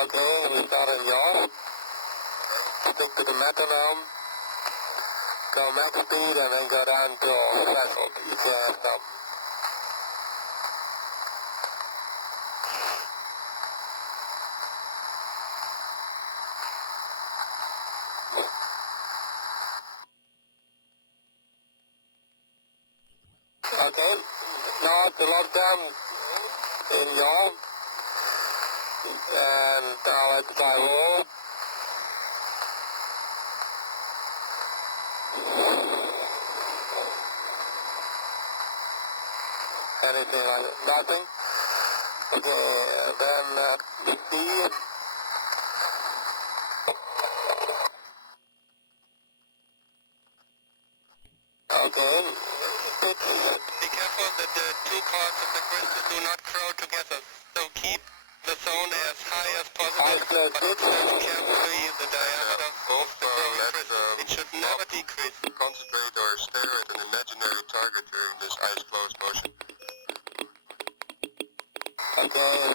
Okay, we start in yaw. Stick to the metronome. Go max speed and then go down to threshold. You can stop. Okay, now the lockdown in yaw. And now let's try roll. Anything like that? Nothing? Okay, then B. Okay. Be careful that the two parts of the crystal do not crow together. So keep the zone as high as possible, but observe carefully the diameter of the growing crystal. It should never decrease. Concentrate or stare at an imaginary target during this eyes-closed motion. Okay,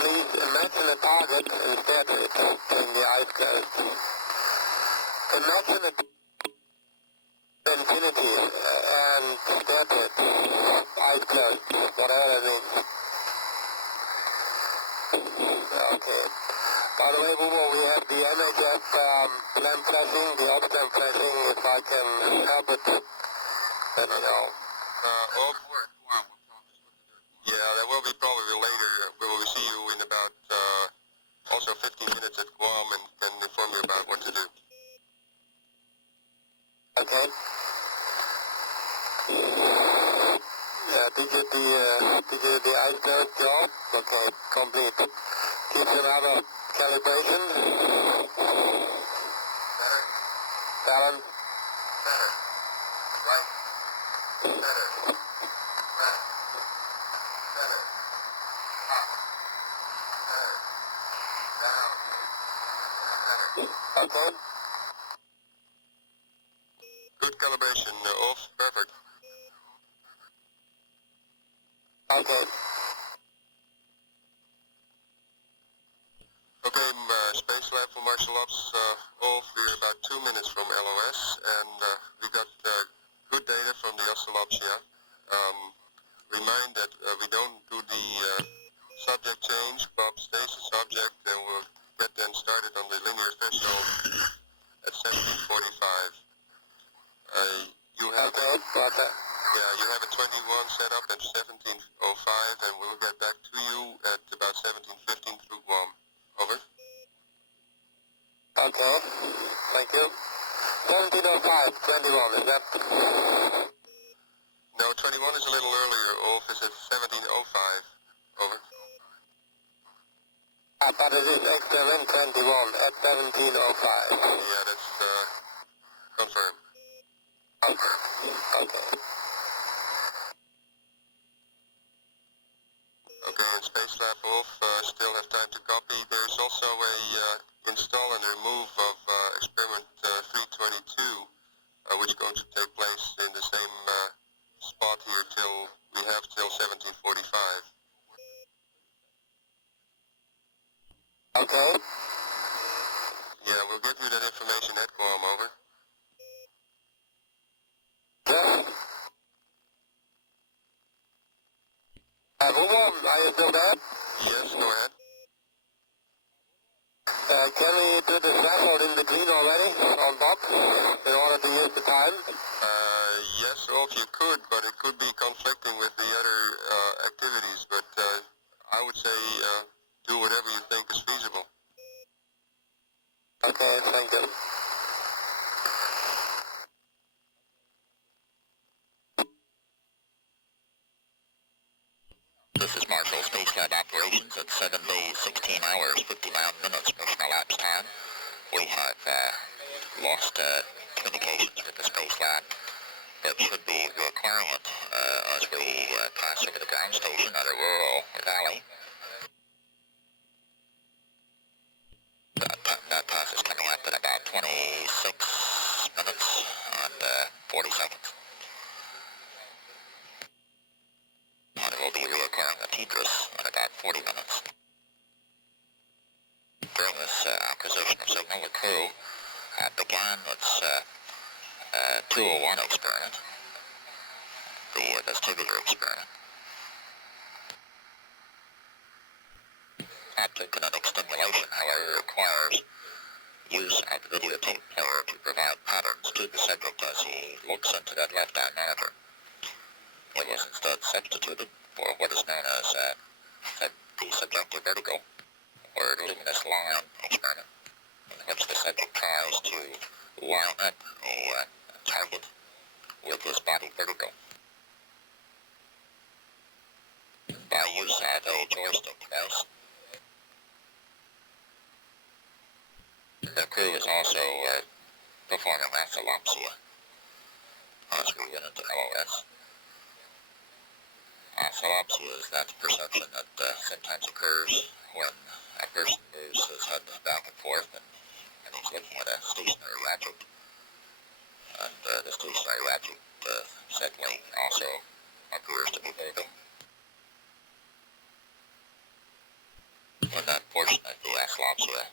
please imagine a target and stare at it during the eyes closed. Imagine it infinity and stare at it, eyes closed, whatever it is. Okay. By the way, Bubo, we have the NHF plan flashing, the option flashing, if I can help it, let me know. Yeah, that will be probably later. We will see you in about also 15 minutes at Guam and can inform you about what to do. Okay. Yeah, did you the eyes closed job? Okay, complete. Keep another calibration. Balance. Okay. Good calibration, off, perfect. Okay. Okay, Space Lab for Martial Ops off. We're about 2 minutes from LOS and we got good data from the oscillopsia. Remind that we don't do the subject change. Bob stays the subject and we'll get then started on the linear threshold at 1745. You have you have a 21 set up at 1705 and we'll get back to you at about 1715 through Guam. Over. Okay, thank you. 1705, 21, is that? No, 21 is a little earlier. Off is at 1705. Over. But it is XLM 21 at 1705. Yeah, that's confirmed. Okay. Okay, and Space Lab off, still have time to copy. There's also a install and remove of experiment 322, which is going to take place in the same spot here till 1745. Okay. Yeah, we'll give you that information at Guam, over. Yes. Bubo, are you still there? Yes, go ahead. Can we do the threshold in the green already on top in order to use the time? Yes, Rolf, you could, but it could be conflicting with the other activities. But I would say do whatever you think is feasible. Okay, thank you. This is Marshall Space Lab operations at 7 days, 16 hours, 59 minutes mission elapsed time. We have lost communications with the Space Lab. It should be reacquiring it as we pass over the ground station at Aurora Valley. That pass is coming up in about 26 minutes and 40 seconds. And it will be reoccurring at Tidris in about 40 minutes. signal, the crew began its 201 experiment, the vestibular experiment. Optokinetic stimulation, however, requires use of the videotape player to provide patterns to the subject as he looks into that left-eye monitor. It was instead substituted for what is known as the subjective vertical, or luminous line experiment, in which the subject tries to line up a target with his body vertical by use of a joystick device. The crew is also performing ortholopsia as we get into LOS. Ortholopsia is that perception that sometimes occurs when a person moves his head back and forth and he's looking at a stationary object. And the stationary object certainly also appears to be moving. When that portion of the ortholopsia,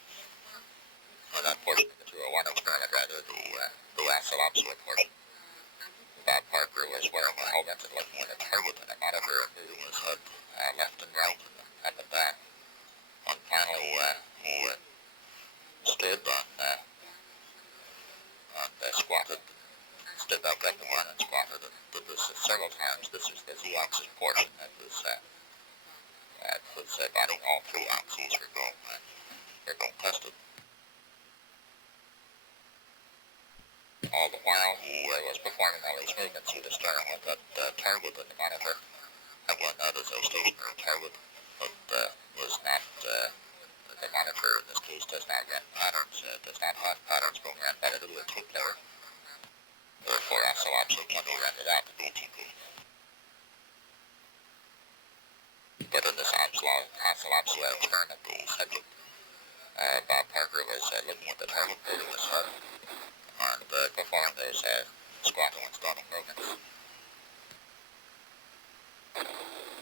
or that portion of the 201 experiment, rather, the ortholopsia portion, Bob Parker was wearing a helmet and looking at a target and a monitor and moving his head left and right and up and down. And finally, he stood and squatted, stood back up again and squatted, and did this several times. This is the Z-axis portion of his body. All three axes were being tested. All the while he was performing all these movements, he was staring at that target in the monitor. Again, that is a stationary target, but was not, the monitor in this case does not run patterns, does not have patterns being run by the videotape player. Therefore, ortholopsia can be rendered out to BTP. But in this ortholopsia experiment, the subject, Bob Parker, was looking at the target, moving his head, and perform those squatting and standing movements.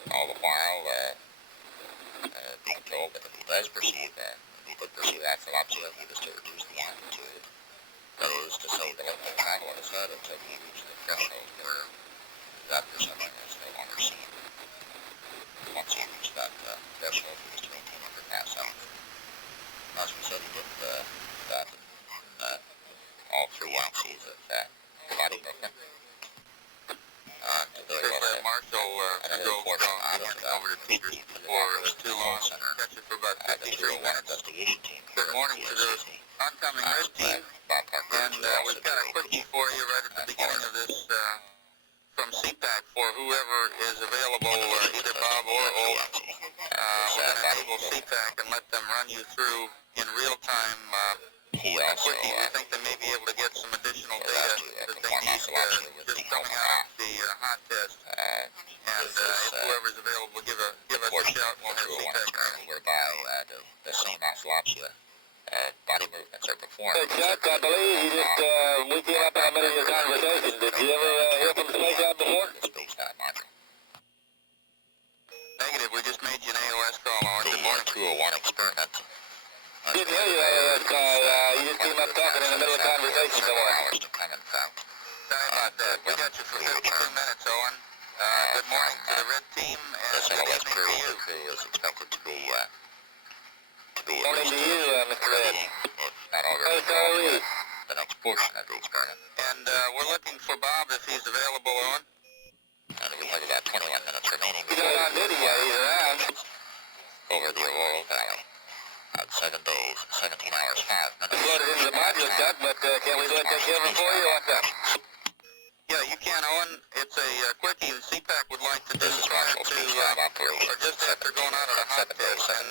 All the while being told that if he does perceive ortholopsia, he was to reduce the amplitude. That is to say, the length of travel in his head until he reached the threshold where that perception is no longer seen. Once he reached that threshold, he was to maintain under pass out. As we said, he did that all three axes of body movement. Marshall drove over to Peters before it was too long. Catch it for about 53 minutes. Good morning to the oncoming red team. And we've got a quickie for you right at the beginning of this from CPAC for whoever is available, either Bob or Ulf. We're going to enable CPAC and let them run you through in real time a quickie. We think they may be able to get some additional data that they need just coming out of the hot test. And if whoever's available, give us a shout when we're CPAC running. Whereby the same ortholopsia body movements are performed. Chuck, I believe you just, we came up in the middle of your conversation. Did you ever hear from Space Shuttle before? Negative, we just made you an AOS call on. Good morning. 201 experiment. Didn't hear you AOS call. You just came up talking in the middle of the conversation somewhere. Sorry about that. We got you for 52 minutes, Owen. Good morning to the red team, and good evening to you. The crew is expected to be Morning to you, Mr. Red. not already the next portion of the experiment. And we're looking for Bob if he's available, Owen. And we have about 21 minutes remaining. He's not on duty yet, he's around. Over the Aurora Valley. 7 days, 17 hours, 5 minutes. Loaded into the module, Chuck, but can we let that give him for you? What's up? Yeah, you can, Owen. It's a quickie the CPAC would like to do prior to, or just after going out of the hot test. And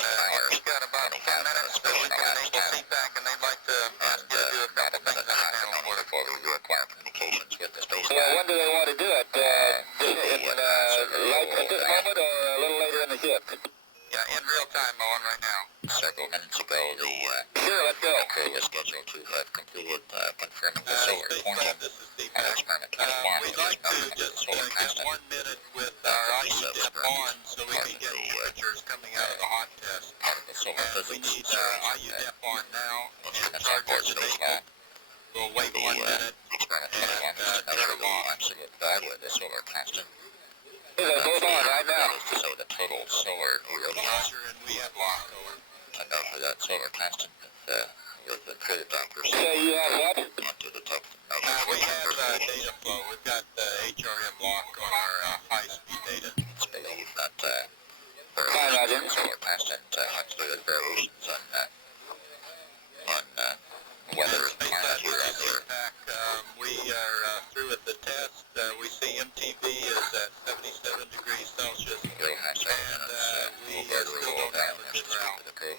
we've got about 10 minutes that we can enable CPAC, and they'd like to ask you to do a couple things on the panel for them. Before we require communications with the space. Well, when do they want to do it? Like at this moment or a little later in the shift? Yeah, in real time, Owen, right now. Several minutes ago, Sure, let's go. the crew was scheduled to have completed confirming the solar pointing This is on experiment 21. We'd like to just get 1 minute with our IUDEP on so we can get temperatures coming out of the hot test. And we need IUDEP on now and chargers enabled. We'll wait 1 minute and turn them off. Hold on right now. So the total solar Roger, and we have lock over. I know for that solar testing with the crew doctors. Yeah, you have what? Want to detect We have data flow. We've got HRM lock on our high-speed data. it's believed that solar testing fluid variations on weather Space planets Lab, here and there. we are through with the test. We see MTV is at 77 degrees Celsius. We'll have 7 minutes. We We'll still don't have a good route. the crew.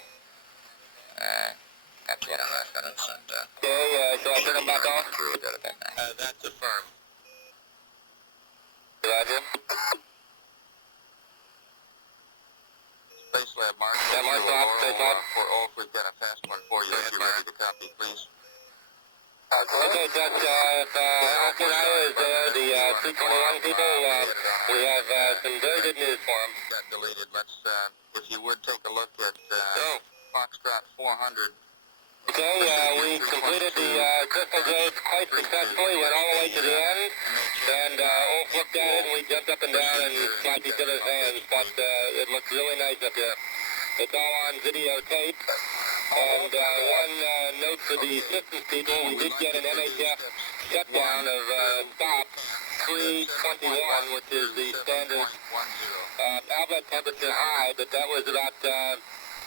At 2.5 minutes and Okay, so I turn them back on? crew got a bit now. That's affirmed. Roger. Space Lab, Mark. Yeah, Mark, Space Lab. For Ulf, we've got a fast one for you. If you're ready to copy, please. Okay, Judge, if Alcina is there, the 221 people, we have some very good news for them. Got deleted. Let's, if you would take a look at Foxtrot 400. Okay, we completed the crystal growth quite successfully, went all the way to the end, and Ulf looked at it and we jumped up and down and slapped each other's hands, but it looks really nice up here. It's all on videotape, and one note for the systems people, we did get an NHF shutdown of stop 321, which is the standard outlet temperature high, but that was about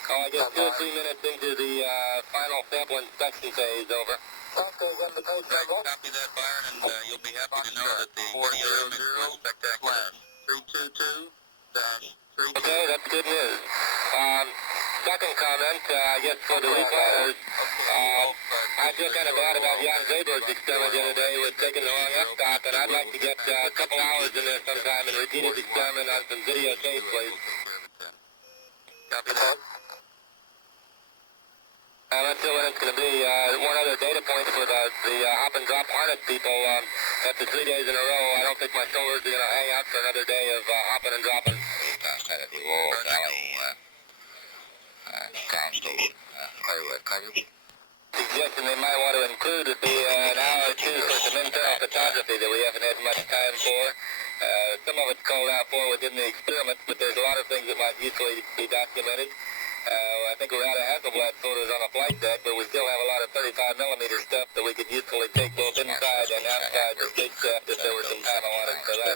I guess 2 or 3 minutes into the final sample inspection phase, over. Copy that, Byron, and you'll be happy to know that the video image was spectacular. 322-3. Okay, that's good news. Second comment, I guess for the replanners, I feel kind of bad about Jan Zaber's experiment the other day with taking the wrong f-stop, and I'd like to get a couple hours in there sometime and repeat his experiment on some videotape, please. Copy that. Let's see when it's going to be. One other data point for the hop and drop harness people. After 3 days in a row, I don't think my shoulders are going to hang out for another day of hopping and dropping. Ground station. Coverage. Suggestion they might want to include would be an hour or two for some internal photography that we haven't had much time for. Some of it's called out for within the experiments, but there's a lot of things that might usefully be documented. I think we're out of Hasselblad photos on the flight deck, but we still have a lot of 35mm stuff that we could usefully take both inside and outside the spacecraft if there was some time allotted for that.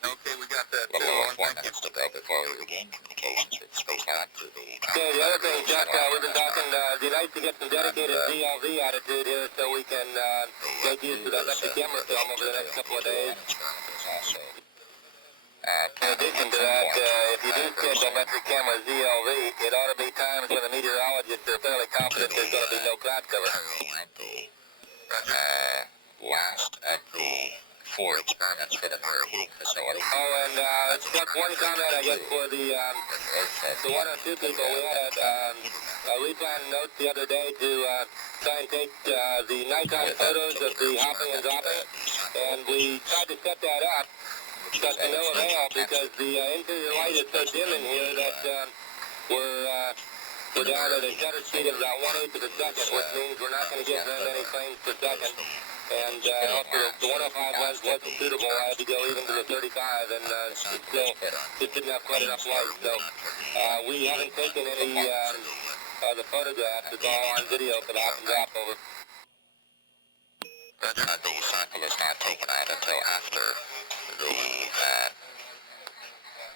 Okay, we got that. Thank you. To go before we regain communications with Space Shuttle to the... Okay, the other thing, Jack, we've been talking, it'd be nice to get some dedicated DLV attitude here so we can make use of that electric camera film over the next couple of days. In addition to that, if you do schedule metric camera ZLV, it ought to be times when the meteorologists are fairly confident there's going to be no cloud cover. Last at the 4 experiments for the mirror heating facility. Oh, and just one comment, I guess, for the 102 people. We had a replan note the other day to try and take the nighttime photos of the hopping and dropping, and we tried to set that up. But to no avail because the interior light is so dim in here that we're down at a shutter speed of about 1/8 of a second, which means we're not going to get very many frames per second. And also the 105 lens wasn't suitable. I had to go even to the 35, and still just didn't have quite enough light. So we haven't taken any the photographs. It's all on video for the hop and drop over. The sample is not taken out until after the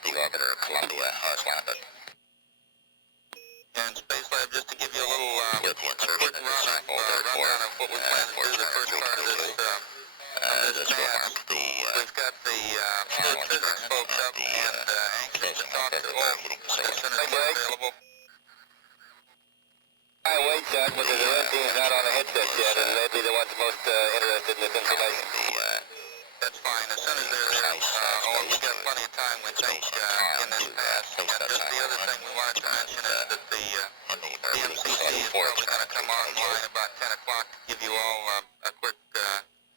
orbiter Columbia has landed. And Space Lab, just to give you a little quick rundown of what we plan to do the first part of this task. We've got the fluid physics folks up and anxious to talk to Ulf as soon as they're available. I wait, Chuck, because the red team's not on the headset yet, and they'd be the ones most interested in this information. That's fine. As soon as they're there, we got plenty of time, we think, in this pass. And just the other thing we wanted to mention is that the MCC is probably going to come online about 10 o'clock to give you all a quick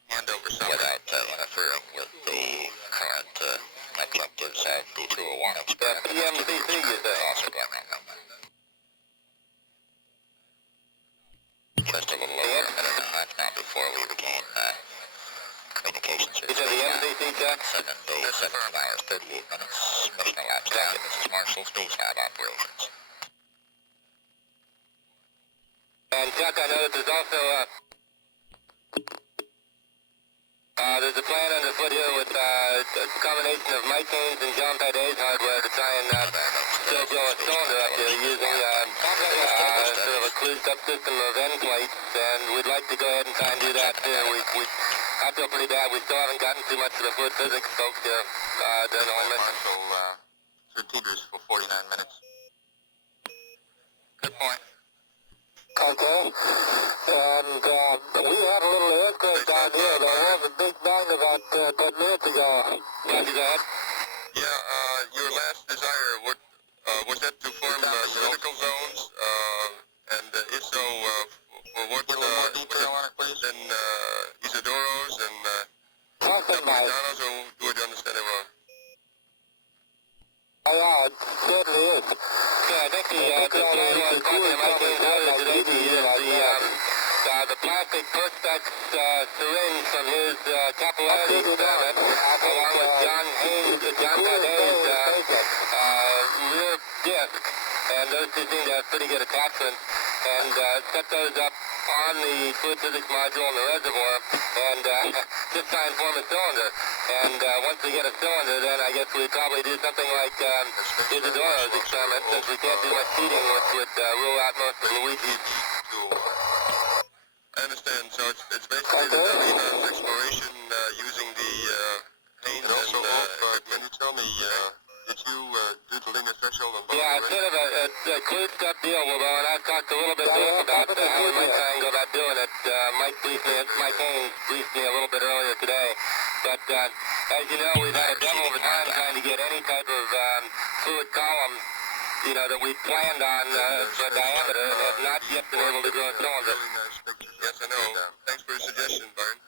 handover summary. Without interfering with the current objectives of the 201 experiment. PMCC, you say? Also going on. Just a little over a minute and a half now before we regain communications with You said the MCC, Jack? 7 days, 17 hours, 38 minutes. Mission elapsed down. This is Marshall Space Lab operations. And Chuck, I know that there's also there's a plan underfoot here with a combination of Mike Haynes and John Paday's hardware to try and still grow a cylinder up here using sort of a closed up system of end plates, and we'd like to go ahead and try and do that too. I feel pretty bad. We still haven't gotten too much of the fluid physics folks here during the whole mission. Marshall, 13 meters for 49 minutes. Good point. Okay, and we had a little earthquake down here. There was a big bang about 10 minutes ago. Roger that. Yeah, your last desire, was that to form cylindrical zones? And if so, for what more detail on it, please? then Isidoros and Something like Dominicanos, or would you understand it wrong? yeah, it certainly is. Yeah, I think the plan was talking to Mike Haynes earlier today to use the plastic Perspex syringe from his capillarity experiment, along with John Paday's rear disc, and those two seem to have pretty good attachments, and set those up on the fluid physics module in the reservoir, and just try and form a cylinder. And once we get a cylinder, then I guess we'd probably do something like Isidoro's experiment, since we can't do much heating, which would rule out most of Luigi's. I understand. So it's basically the Davina's exploration using the Haynes and also, can you tell me, did you do the linear threshold on both? Yeah, it's sort of a closed up deal, although, and I've talked a little bit to him about how we might try and go about doing it. Mike Haynes briefed me a little bit earlier today. But as you know, we've had a devil of a time trying to get any type of fluid column, that we planned on for diameter, and have not yet been able to grow a cylinder. Really nice pictures. Yes, I know. Thanks for your suggestion, Byron.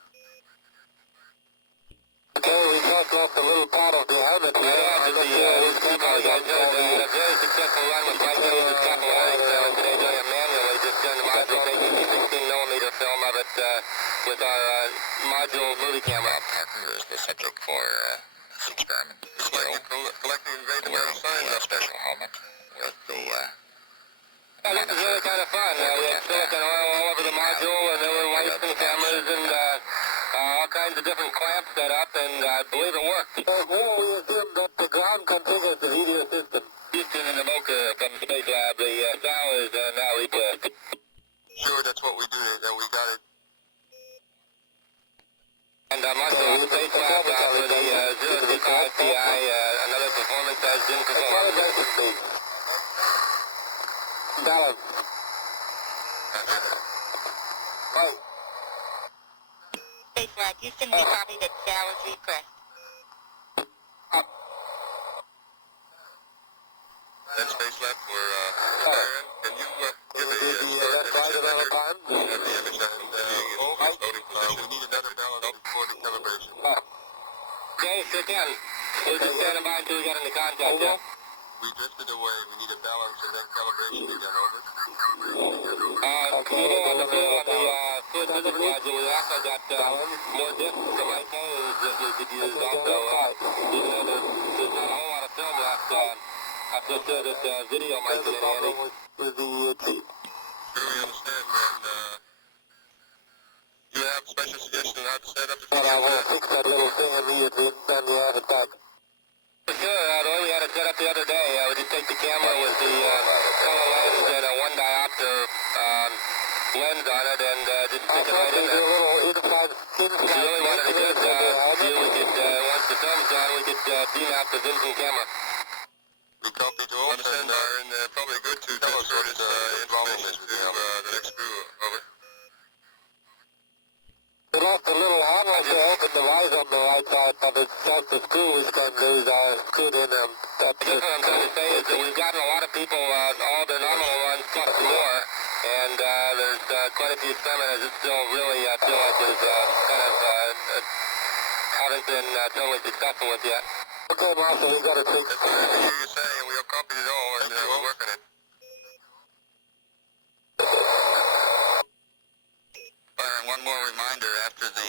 okay, we just lost a little part of the helmet. Right after the guys had a very successful run with Mike Haynes' capillary experiment today, doing it manually, just doing the module, taking the 16mm film of it with our module movie camera. Parker is the subject for this experiment. It's like you're collecting a great amount of signs a up there. special helmet with the Yeah, this is really kind of fun. We had silicon oil all over the module, and there were lights and cameras and all kinds of different clamps set up, and I believe it worked. Well, we assume that the ground configures the video system. Houston and the Boca from the Space Lab, the towers are now repaired. Sure, that's what we do, and we got it. And Marshall, the Space Lab for the 025 TI, another performance as Jim Capola. Balance. Right. Space Lab, Houston, we copy that Dallas request. That's Space Lab for Byron. Can you give a start image of that here? You have the image that's continuing in its loading position. We need another balance before the calibration. Okay, sure can. We'll just stand by until we get into contact, yeah? We drifted away. We need a balance and then calibration again. Over. On the fluid physics module, we also got more discs from Mike Haynes that we could use also. Even though there's not a whole lot of film left, I feel sure that video might be in handy. Sure, we understand, man. You have special suggestions on how to set up the But I video? will fix that little thing immediately, then you have it back. For sure, the way we had it set up the other day, we just take the camera with the color lens and a 1 diopter lens on it and just stick it right in there. If you really wanted a good view, we could, once the film's done, we could demount the Vincent camera. We copy to all. Understand, Byron. Probably good to transfer this information to the next crew. Over. We lost a little handle to open the vise on the right side, but it's just the screw is going to lose our screw in them. I guess what I'm trying to say is that we've gotten a lot of people all their nominal runs plus some more, and there's quite a few experimenters that still really feel like there's kind of haven't been totally successful with yet. Okay, Marshal, we got it fixed. That's what I hear you say, and we have copied it all, and we're working it. And one more reminder after the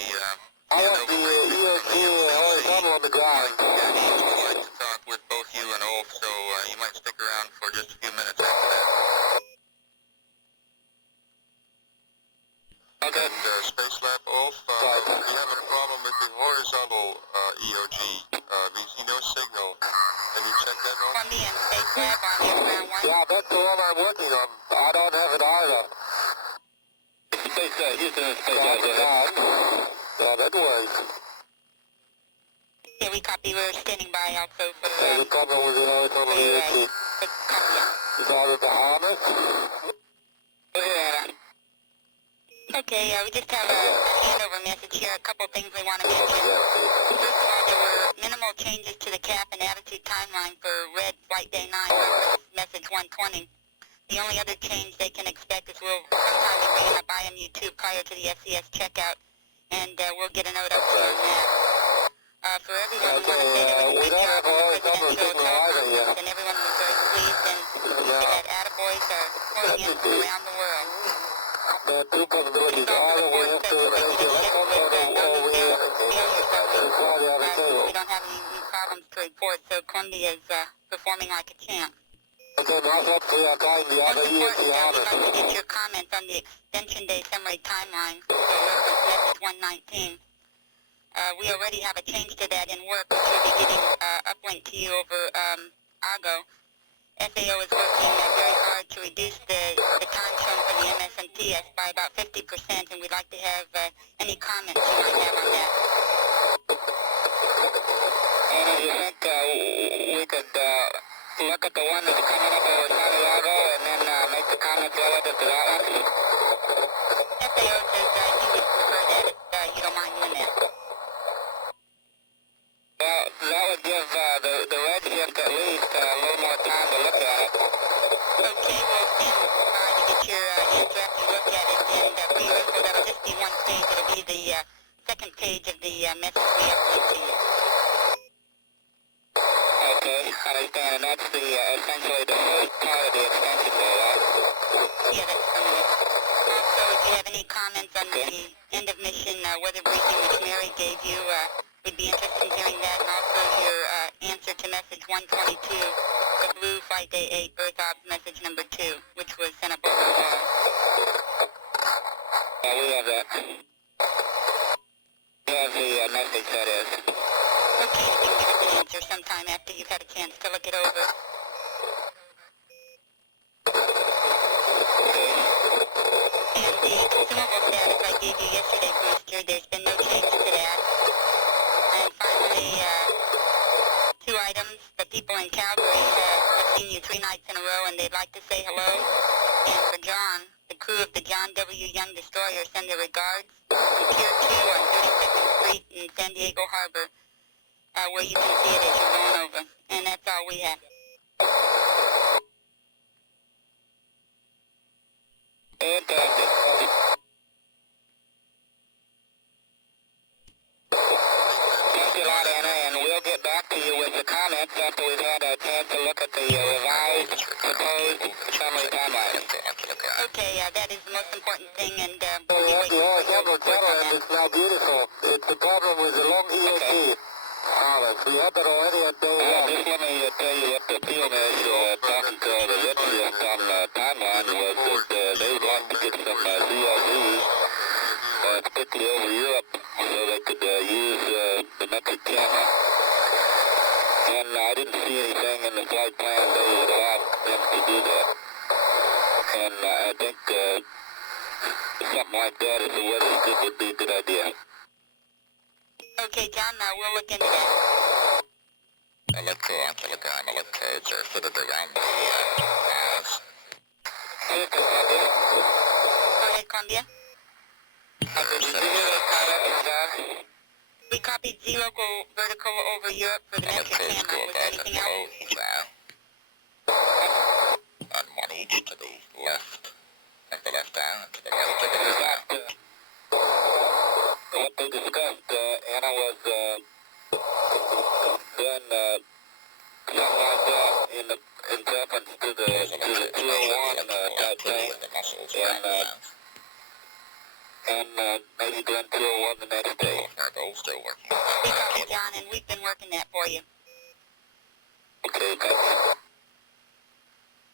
I want the ESG horizontal on the ground. Danny would like to talk with both you and Ulf, so you might stick around for just a few minutes after that. Okay. And Space Lab Ulf, we have a problem with the horizontal EOG. We see no signal. Can you check that On out? me and Space Lab on your ground one. Yeah, that's the one I'm working on. I don't have it either. Space Houston, Yeah, that works. Yeah, we copy. We're standing by also for There's a problem with the horizontal ESG. copy. Is out of the harness? Yeah. Okay, we just have a handover message here. A couple things we want to mention. First of all, there were minimal changes to the cap and attitude timeline for red flight day 9, reference message 120. The only other change they can expect is we'll sometime be bringing up IMU2 prior to the SES checkout, and we'll get a note up to you on that. For everyone, we want to say there was a good job on the presidential teleconference, and everyone was very pleased, and we had attaboys pouring in from around the world. There are two possibilities. Either we have to we don't have any new problems to report, so Columbia is performing like a champ. Okay, now that's the time the Most other important, ESG we'd harness. like to get your comments on the extension day summary timeline for reference message 119. We already have a change to that in work, which we'll be getting uplinked to you over Argo. FAO is working very hard to reduce the time shown for the MS and TS by about 50%, and we'd like to have any comments you might have on that. And do you think we could look at the one that's coming up over Santiago and then make the comments relative to that one? FAO says he would prefer that if you don't mind doing that. Well, that would give the redshift at least a little more time to look at it. Okay, we'll stand by to get your answer after you look at it, and for your info, that'll just be one page. It'll be the second page of the message we upload to you. Okay, I understand, and that's the essentially the first part of the extension day, right? Yeah, that's some of it. Also, if you have any comments on the end of mission weather briefing which Mary gave you, we'd be interested in hearing that, and also your answer to message 122, the blue flight day 8 Earth Obs message number 2, which was sent up over the wall. Yeah, we have that. We have the message, that is. Okay, you can give us an answer sometime after you've had a chance to look it over. And the consumable status I gave you yesterday, Brewster, there's been no change to that. And finally, two items. The people in Calgary have seen you 3 nights in a row, and they'd like to say hello. And for John, the crew of the John W. Young Destroyer send their regards from Pier 2 on 32nd Street in San Diego Harbor, where you can see it as you're going over. And that's all we have. Fantastic. Thank you a lot, Anna, and we'll get back to you with the comments after we've had a chance to look at the revised proposed summary timeline. Okay, that is the most important thing, and So we'll be we have waiting the for your horizontal report on channel, and that. it's now beautiful. It's the problem with the long ESG harness. We had that already at day 1. Just let me tell you what the field is talking to the redshift on the timeline was that they would like to get some CLZs, particularly over Europe, so they could use the metric camera. And I didn't see anything in the flight plan they would have them to do that. And I think something like that, if the weather's good, would be a good idea. Okay, John, we'll look into that. Electrodes are fitted around the mast. Go ahead, Columbia. We copied zero go vertical over Europe for the metric camera. Was there anything else? And one each to the left, and the left down, to the right, to the left. What they discussed, Anna, was doing muscles around the mouth. And maybe Glen 201 the next day. Our goal still working. We copy, John, and we've been working that for you. Okay, thanks.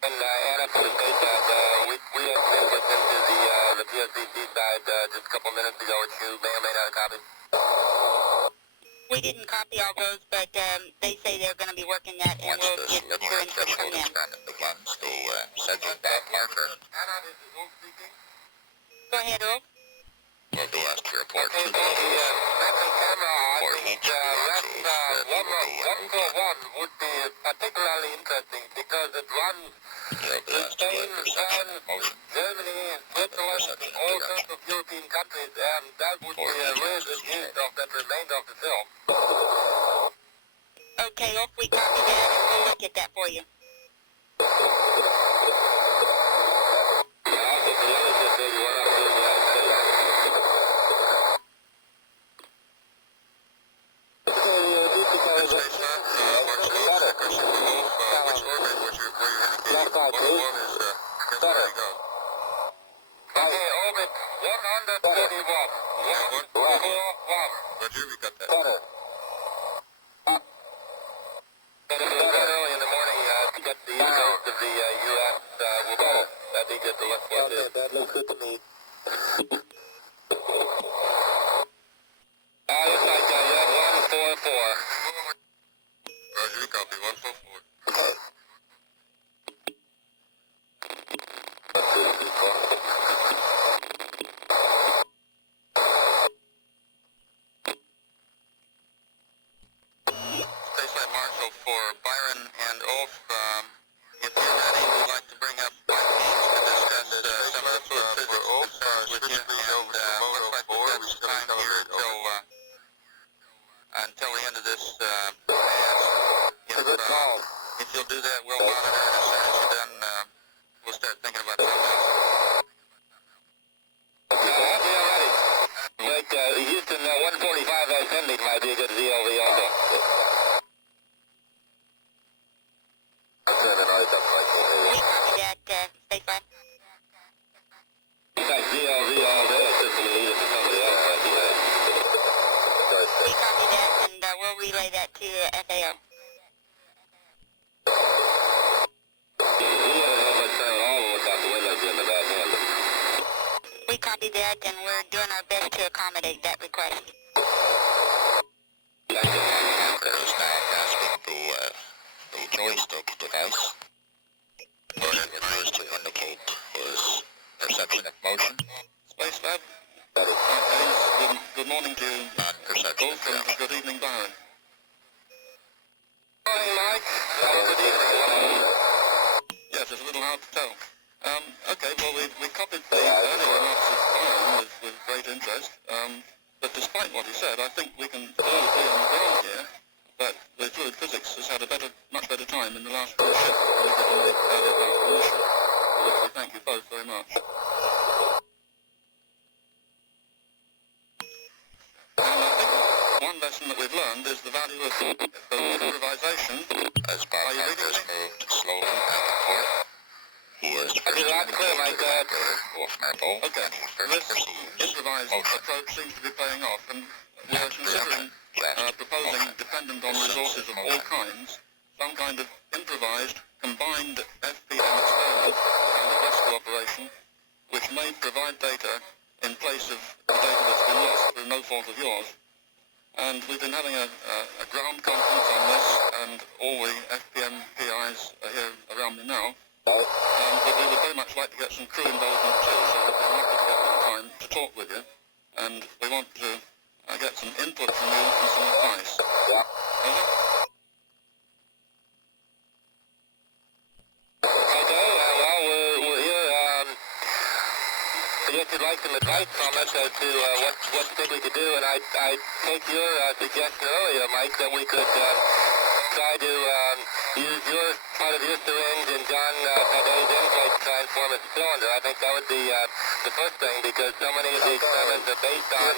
And Anna, for the space we had sent this into the PSCC side just a couple minutes ago, which you may or may not have copied. We didn't copy all those, but they say they're going to be working that, and we'll get further input from them. Begins the scheduled back marker. Anna, this is Wolf speaking. Go ahead, Ulf. Will be asked to report Okay, to the second camera, I for think each last BXs that 141 would be particularly interesting because it runs will be asked to Spain, perception of France, motion. Germany, Switzerland, all sorts of European countries, and that would be a really good use of that remainder of the film. Okay, Ulf, we copy that, and we'll look at that for you. Okay, orbit 141. 141. Roger, we got that. Early in the morning to get the east coast of the U.S. will go. That'd be good to look for. Okay, that looks good to me. Looks like you have 144. Roger, we copy 144. Spaceflight Marshal for Byron and Ulf. If you're ready, we'd like to bring up Eighteenth to discuss some of the fluid physics concerns with you. And looks like we've got some time here until the end of this pass. If you'll do that, we'll monitor, and as soon as you're done, we'll start thinking about something else. Like Houston 145 ascending might be a good ZLV also. We copy that, Spaceflight. It's like ZLV all day, it's just lead it to somebody else like that. We copy that, and we'll relay that to FAO. We copy that, and we're doing our best to accommodate that request. There is now grasping the joystick device. It appears to indicate his perception of motion. Space Lab. Good morning to you. Non-perception of Ulf, and good evening, Byron. Morning, Mike. Good evening. Yes, it's a little hard to tell. Okay, well, we copied the earlier remarks of Byron with great interest, but despite what he said, I think we can all agree on the ground here that the fluid physics has had a much better time in the last shift than we did in the earlier part of the mission, for which we thank you both very much. And I think one lesson that we've learned is the value of improvisation. As Bob has moved slowly back and forth, he is first loud and clear, Mike. Wolf Marble, Okay, and he first this perceives improvised motion. approach seems to be paying off, and we are considering proposing, dependent on resources of all kinds, some kind of improvised, combined FPM experiment, kind of rescue operation, which may provide data in place of the data that's been lost through no fault of yours. And we've been having a ground conference on this, and all the FPM PIs are here around me now. But we would very much like to get some crew involvement too, so we'd be happy to get some time to talk with you. And we want to get some input from you and some advice. Yeah. Over. Okay, well, we're here. I guess you'd like some advice from us as to what we could do, and I take your suggestion earlier, Mike, that we could try to use your part of your syringe and John Taday's endplate to try and form a cylinder. I think that would be the first thing, because so many of the experiments are based on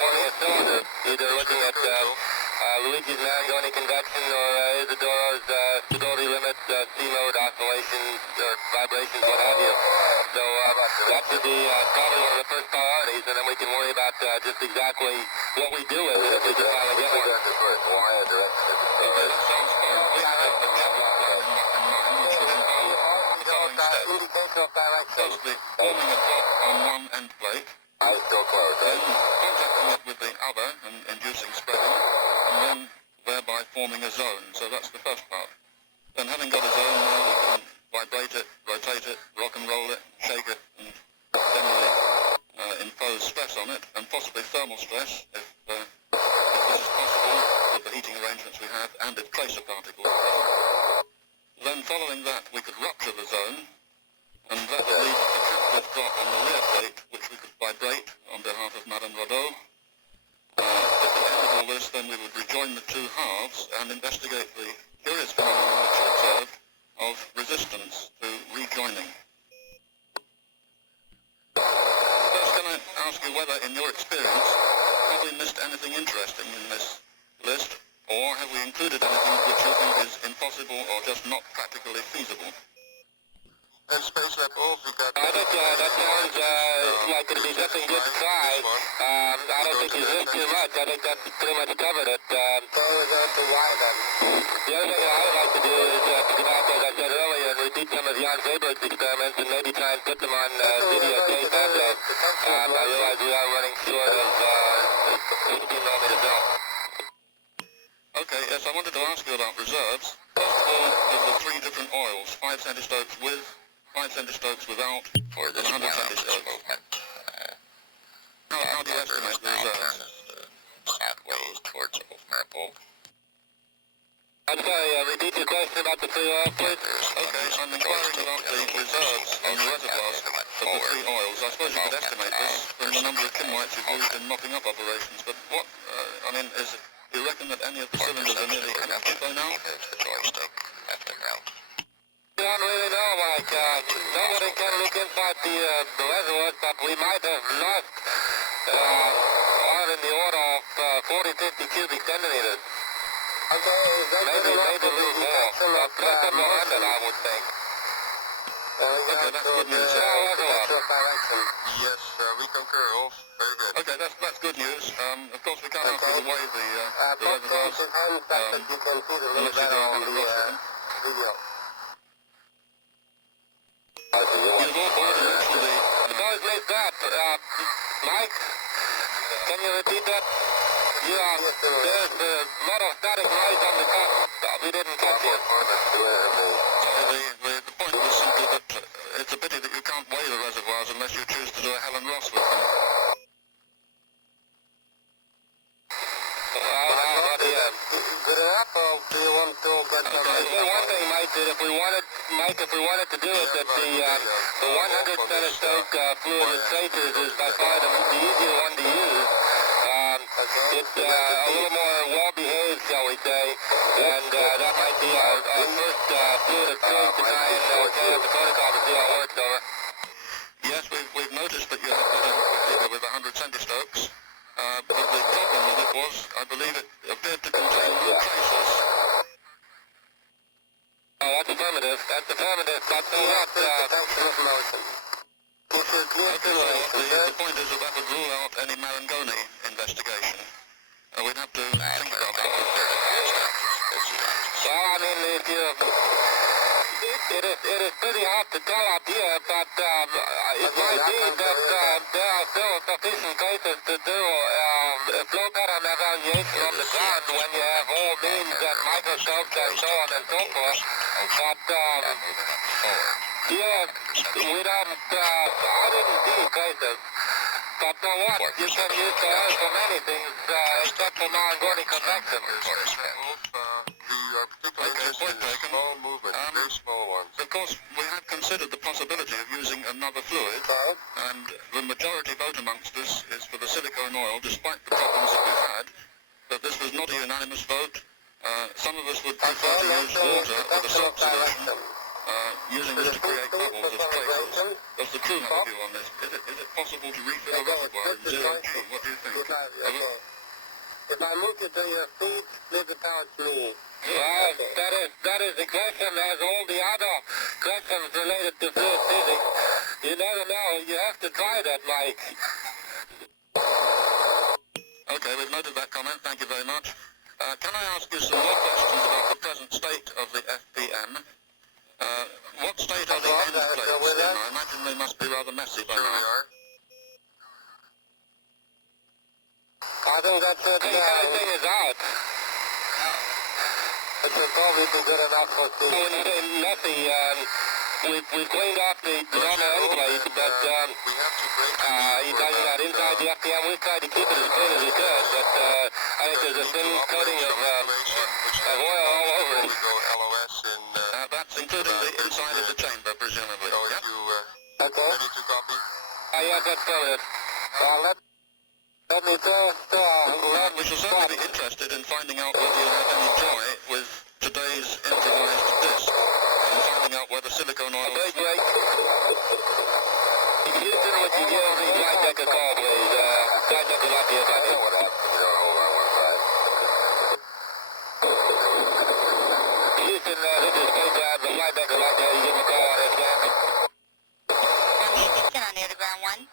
forming a cylinder, either looking at Luigi's non-joining convection or Isidora's stability limits, C-mode oscillations, or vibrations, what have you. So that should be probably one of the first priorities, and then we can worry about just exactly what we do with it if we can finally get one. Wire direction. Okay, that sounds fun. We have a capital plan in mind, which would involve the following steps. Indication of direction. Firstly, forming a dot on one end plate, Eyes still closed, then right? contacting it with the other and inducing spreading, and then thereby forming a zone. So that's the first part. Then having got a zone now, we can vibrate it, rotate it, rock and roll it, shake it, and generally impose stress on it, and possibly thermal stress if this is possible with the heating arrangements we have, and if tracer particles are present. Then following that, we could rupture the zone, and that would leave a captive dot on the rear plate, which we could vibrate on behalf of Madame Rodot. At the end of all this, then we would rejoin the two halves and investigate the curious phenomenon which we observed of resistance to rejoining. First, can I ask you whether, in your experience, have we missed anything interesting in this list, or have we included anything which you think is impossible or just not practically feasible? And Space Lab Off, we got... I think that sounds like it'd be something good to try. I don't think you missed too much. I think that's pretty much covered it. So we're going to wire them. The other thing I would like to do is to get out, as I said earlier, and repeat some of Jan Zayberg's experiments and maybe try and put them on videotape also. I realize we are running short of 15mm belt. Okay, yes, I wanted to ask you about reserves. First of all, of the three different oils, 5 centistokes with, 5 centistokes without, For this and 100 centistokes centistokes. movement, How do you estimate the reserves? sideways towards Wolf-Maripold. I'm sorry, repeat your question about the three oils, please. Okay, I'm inquiring about the reserves on the reservoirs of the three oils. I suppose you could estimate this from the number of kinwites you've used in mopping up operations, but what, do you reckon that any of the cylinders are nearly empty by now? Moves the joystick left and right. We don't really know, Mike. Nobody can look inside the reservoirs, but we might have lost one in the order of 40-50 cubic centimeters. Maybe a little more. Less than 100, I would think. Okay, that's good news. Yes, we concur, Off. Very good. Okay, that's good news. Of course, we can't ask you to weigh the reservoirs unless you don't have a rush with them. You've already mentioned the... Suppose like that, Mike, can you repeat that? Yeah, there's a lot of static noise on the top. We didn't catch it. The point was simply that it's a pity that you can't weigh the reservoirs unless you choose to do a Helen Ross with them. One thing, Mike, that if we wanted to do it, that the 100 centistoke fluid with tracers is by far the easier one to use. It's a little more well-behaved, shall we say, and that might be our first fluid of choice to try and carry out the protocol to see how it works over. Yes, we've noticed that you have got a behavior with 100 centistokes, but the problem with it was, I believe it appeared to contain no traces. Oh, that's affirmative, but so what? The point is that would rule out any Marangoni investigation. We'd have to think about that. Well, I mean, it is pretty hard to tell up here, but it might be that there are still sufficient cases to do flow pattern evaluation on the ground when you have all means and microscopes and so on and so forth. But yes, we don't, I didn't see cases. But so what? You can use the oil for many things, except for Marangoni convection. Particular interest in a small movement, very small ones. Of course, we have considered the possibility of using another fluid, and the majority vote amongst us is for the silicone oil, despite the problems that we've had. But this was not a unanimous vote. Some of us would prefer to use water with a soap solution, using this to create bubbles as traces. What's the crew have a view on this? Is it possible to refill a reservoir in 0G? What do you think? If I move you to your feet, leave the power to me. Well, that is the question as all the other questions related to fluid physics. You never know. You have to try that, Mike. Okay, we've noted that comment. Thank you very much. Can I ask you some more questions about the present state of the FPM? What state are the end plates in? I imagine they must be rather messy by now. I think that's it. Everything is out. It should probably be good enough for the messy. We cleaned up the normal end plate, but you talking about inside the FPM, we tried to keep it as clean as we could, but I think there's a thin coating of oil all over it. That's including the inside of the chamber, presumably. Okay. Ready to copy? Yeah, that's it. Let me just, We shall certainly be interested in finding out whether you have any joy with today's improvised disc, and finding out whether silicone oil... Break. Houston, would you give the flight deck a call, please? Flight deck would like to hear about it. What happened? Hold on one side. Houston, this is Space Shuttle. The flight deck would like to have you give me a call on this, man. Houston on the ground 1.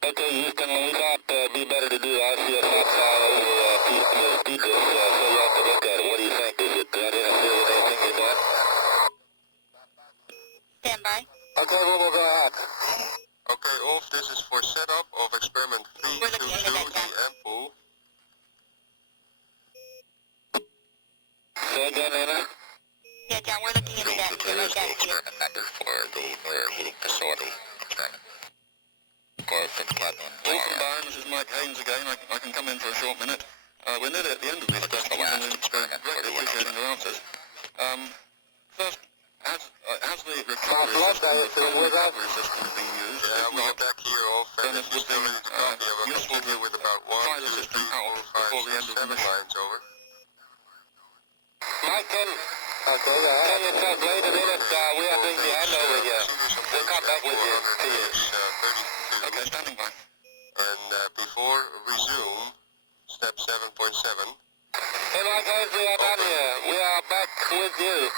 Okay, Houston, we thought it'd be better to do RCS outside of the speed disk, so you have to look at it. What do you think? Is it interfere with anything you're doing? Stand by. Okay, we'll go ahead. Okay, Ulf, this is for setup of experiment 322, the ampoule. Say again, Anna? Yeah, John, we're looking into that. There is the experiment number for the mirror heating facility experiment. Welcome by, this is Mike Haynes again. I can come in for a short minute. We're nearly at the end of these questions, and we're greatly appreciating your answers. First, has the recovery system been used? Yeah, we are back here, Ulf, and Then it would be useful to with about 1, try the 2, 3, system 4, out 5, before the end 6, of the 7 mission. lines over. Mike, can you translate it in it? We are doing the handover here. We'll come back with you. Okay, standing by. And before resume, step 7.7. Hey, Mike Haynes, we are done here. We are back with you.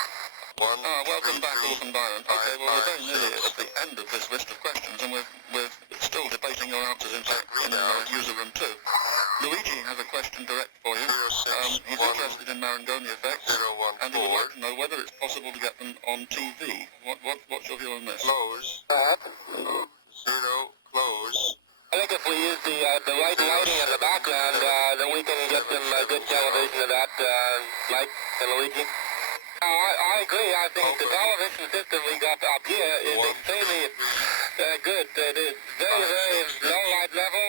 Welcome back, Orphan Byron. Okay, well, we're very nearly at the end of this list of questions, and we're still debating your answers, in fact, in user room 2. Luigi has a question direct for you. He's interested in Marangoni effects, and he would like to know whether it's possible to get them on TV. What's your view on this? Close. 0, close. I think if we use the right lighting in the background, then we can get some good television of that, Mike and Luigi. I agree. I think the television system we got up here is extremely good. It is very, very low light level,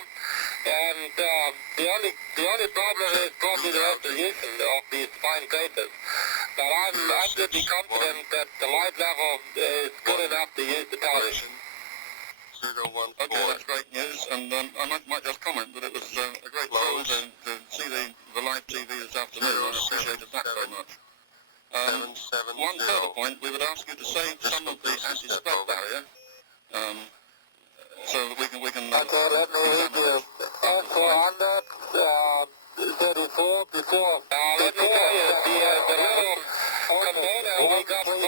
and the only problem is probably the resolution of these fine craters. But I'm pretty confident that the light level is good enough to use the television. 0, 1, 4. Okay, that's great news, and I might just comment that it was a great thrill to see the live TV this afternoon. I appreciated that very much. One further point, we would ask you to save some of the anti-spread barrier, so that we can okay, let me read you. S400, 34, before. Let me tell you, the little container we got from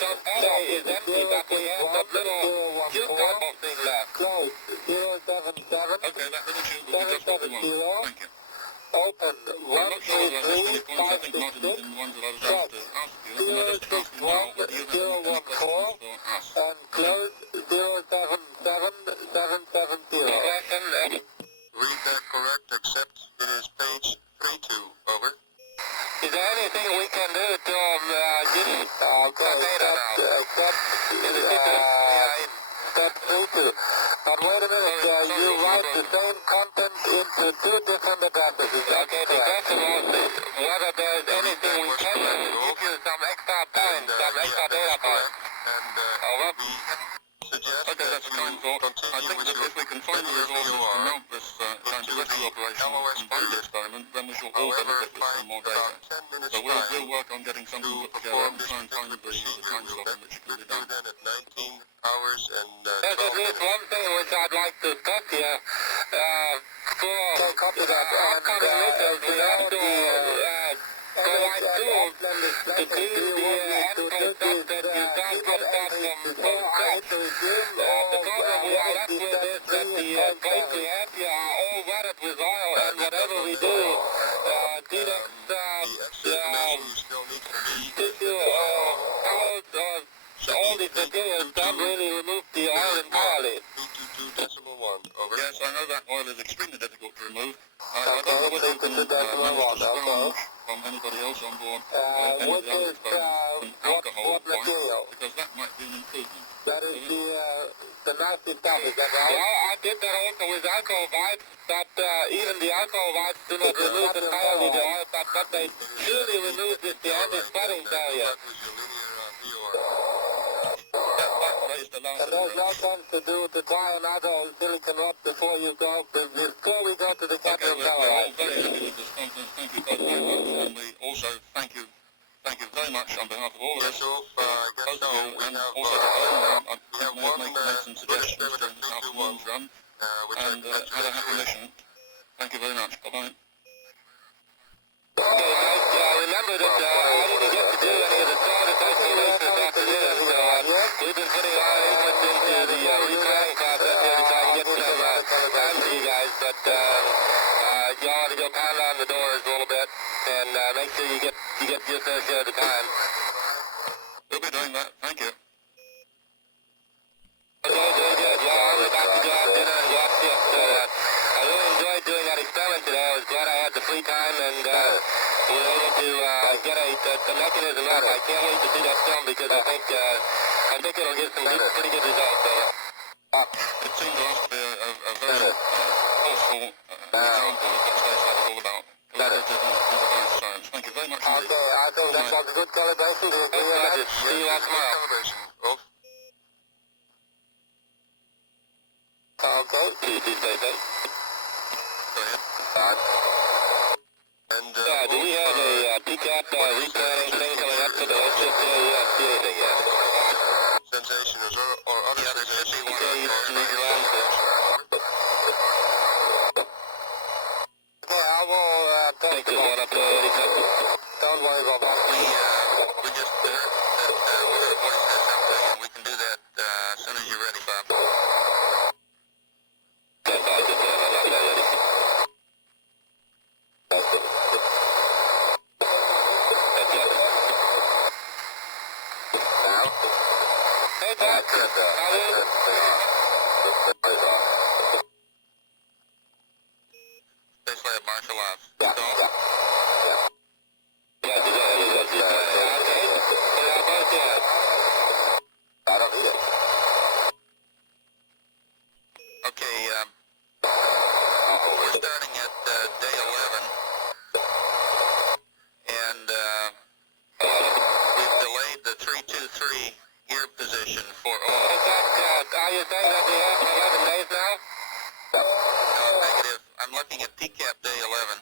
some LA is empty, but we have that little cucumber thing left. Close, 077. Okay, that little tube will be just what we want. Thank you. Open, 1, 2, 3, 5, 6, 7, check, 0, 6, 1, 0, 1, 4, and close, 077, 770. Read that correct, except it is page 32. Over. Is there anything we can do to get the data now? Except step 32. But wait a minute, you write the same content into 2 different addresses. Okay, the question was whether there is anything we can do to give you some extra points, some extra data points. Over. Okay, that's a kind thought. I think that if we can find the resources to mount this kind of rescue operation and combine the experiment, then we shall all benefit with some more data. So we'll work on getting something put together and try and find the kind of in which it can be done. At 19 hours and There's at least one thing which I'd like to discuss here. For upcoming missions, we have to provide tools decrease the angle such that you can't contact from top. The problem we are left with is that the plates we have here are all wetted with oil, and whatever we do, tissue, towels, all these materials don't really remove the oil entirely. 222.1, over. Yes, I know that oil is extremely difficult to remove. I Okay, don't know whether you can so manage to scrounge from anybody else on board any what of the other is, some alcohol what material? because that might be an improvement. That is the nasty stuff, is that right? Well, I did that also with alcohol wipes, but even the alcohol wipes do not remove entirely the oil, but what they truly remove is the anti-sputtering barrier. And there's no sense to try another silicon rod before you go, before we go to the captain tower. Well, very happy with this conference. Thank you both very much, and we also thank you very much on behalf of all of us, both of you, and also to home. I may have made some suggestions during this afternoon's run, and had a happy mission. Thank you very much. Bye-bye. Okay, guys, remember that I didn't get to do any of the sound association this afternoon, so we've been putting our input into the replanning process here to try and get some time to you guys, but you ought to go pound on the doors a little bit and make sure you get your fair share of the time. We'll be doing that. Thank you. Okay, very good. Well, I'm about to go have dinner and go off shift, so I really enjoyed doing that experiment today. I was glad I had the free time and we were able to get the mechanism up. I can't wait to see that film because I think it'll give some pretty good results. It seemed to us to be a very forceful example of what Space Shuttle is all about. Collaborative and improvised science. Thank you very much indeed. Okay, I think that was a good calibration. Do you agree on that? See you all tomorrow. Off. Okay, you stay safe. Go ahead. And, Do we have a PCAP replanning thing coming up for the last shift today? You don't see anything yet. sensations or other sensations. Okay, you need your answer. Okay, I will take this one up to Eddie. Don't worry about that. We just heard that we're going to voice this up to you, and we can do that as soon as you're ready, Bob. Hey, Pat. How are you? Space Lab Marshall Ops. Yeah. Okay, we're starting at day 11, and we've delayed the 323 gear position for all. Are you saying that we have 11 days now? No, negative. I'm looking at PCAP day 11.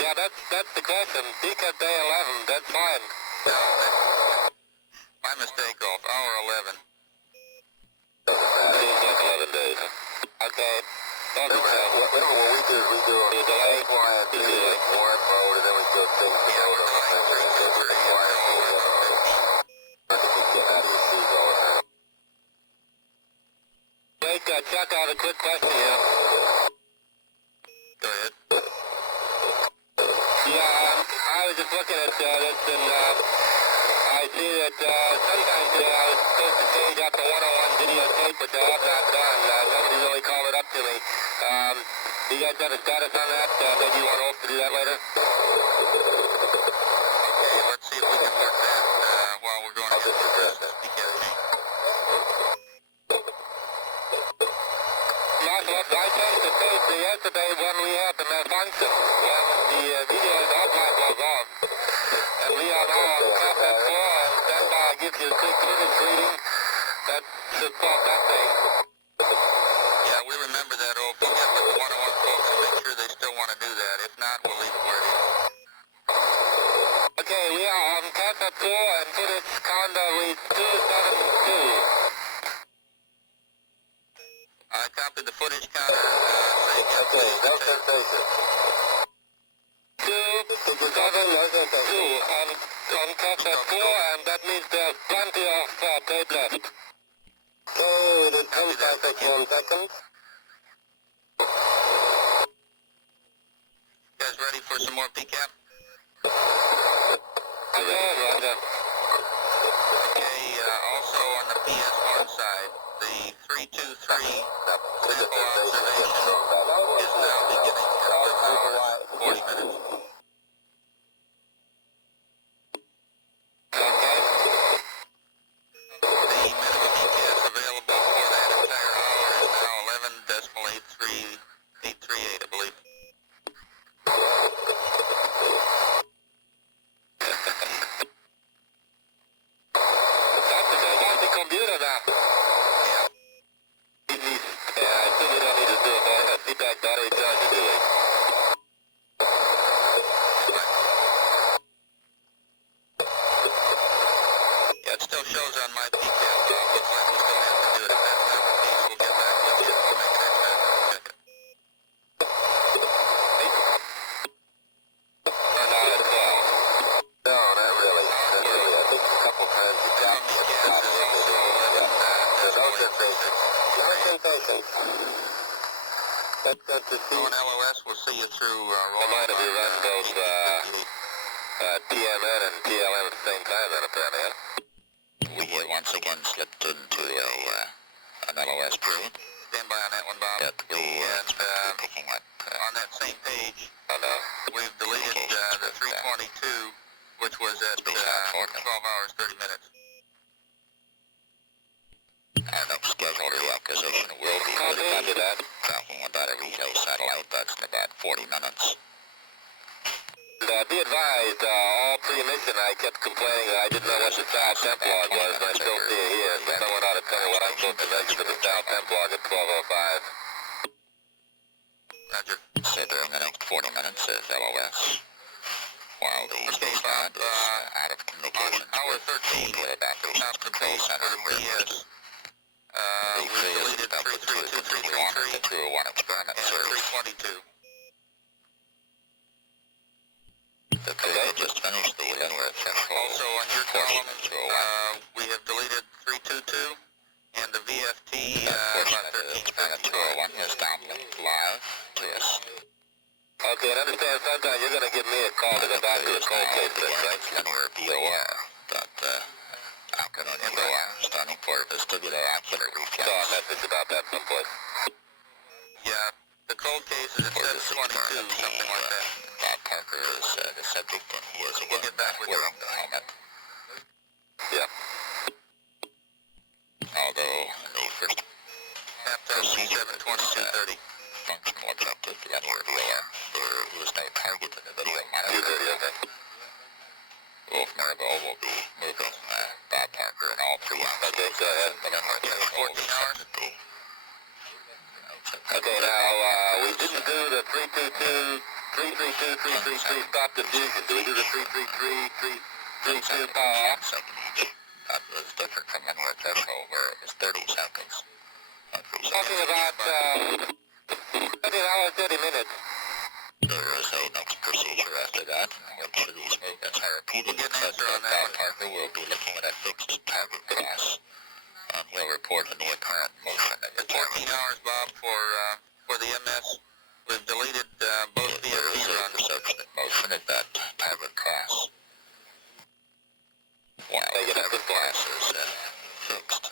Yeah, that's the question. PCAP day 11, that's fine. No, my mistake, Rolf. Hour 11. 11 days. Okay. Whatever we do is we do a delay quiet, we do like more mode, and then we go things to Yeah, we're delaying 323. Jake, Chuck, I have a quick question here. Go ahead. Yeah, I was just looking at this, and I see that sometimes I was supposed to change out the 101 videotape, but I have not done. Nobody really called it up to me. Do you guys have a status on that? Maybe you want Ulf to do that later? Okay, let's see if we can work that while we're going to get through this PCAP change. Marshall, I changed the tape yesterday when we had the malfunction, when the video outline was off. And we are now on CAP 4, and standby gives you a quick minutes reading. That should stop that thing. Yeah, we remember that, Ulf. We'll get with the 101 folks and make sure they still want to do that. If not, we'll leave it where it is. Okay, we are on CAP 4 and footage counter reads 272. I copied the footage counter. Say again, please. No sensation. 272. On Cockpit 4, and that means there's plenty of tape left. So, it comes back at 1 second. You guys ready for some more PCAP? Roger. Okay, also on the PS1 side, the 323 sample observation is now beginning at 11 hours, 40 minutes. Okay. The minimum EPS available for that entire hour is now 11.838, I believe. Computer now. Yeah. I think you don't need to do it. All that feedback battery tells you to do it. Yeah, it still shows on my PCAP. Looks like we still have to do it. If that's not the case, we'll get back with you and we'll make an extra check it. Not at 12. No, not really. I think a couple times you got Minimum EPS is also 11.36. No sensations. That's good to see. On LOS, we'll see you through I might have run both TMN and TLM at the same time then apparently, huh? We once again slipped into an LOS period. Stand by on that one, Bob. Yep. And picking up on that same page, we've deleted the 322, which was at 12 hours, 30 minutes. Our next scheduled reacquisition will be tracking about a relay satellite. That's in about 40 minutes. Be advised, all pre-mission I kept complaining that I didn't know what the south temp log was, and I still see it here, so someone ought to tell me what I'm supposed to measure to the south temp log at 12:05. Roger. So during the next 40 minutes of LOS, while the space pod is out of communication Hour 13, about the top the base for PS. We deleted 332, 333, the 201 experiment and service. 322. The crew just finished the linear threshold. Also on your column, we have deleted 322 and the VFT about 13:55. 201 is downlinked live to us. Okay, and understand sometime you're going to give me a call to go back to the cold case fix, right? Linear VOR, but acronym VOR, standing for vestibular ocular reflex. Saw a message about that someplace. Yeah, the cold case is at 722, something like that. Bob Parker is the subject, and he is We'll get back with you. wearing the helmet. Yeah. Although the first After 722:30. functional objective, linear VOR, there was no target in the video You monitor. did, okay. Wolf Marble will be moving Bob Parker and all three Okay, go ahead. the linear threshold 14 hours? Okay, now, we didn't do the 322, 332, 333 stop diffusion. Do we do the 333, 332 power off? That was different from linear threshold where it was 30 seconds. Talking about 30 hours, 30 minutes. There is a next procedure after that, in which these movements are repeated. We'll get an answer on that Bob one. Parker will be looking at a fixed target class, and he'll report any apparent motion in the 14 hours, Bob, for the MS. We've deleted both There is VFT a runs. perception of motion at that target class, while the target class is fixed.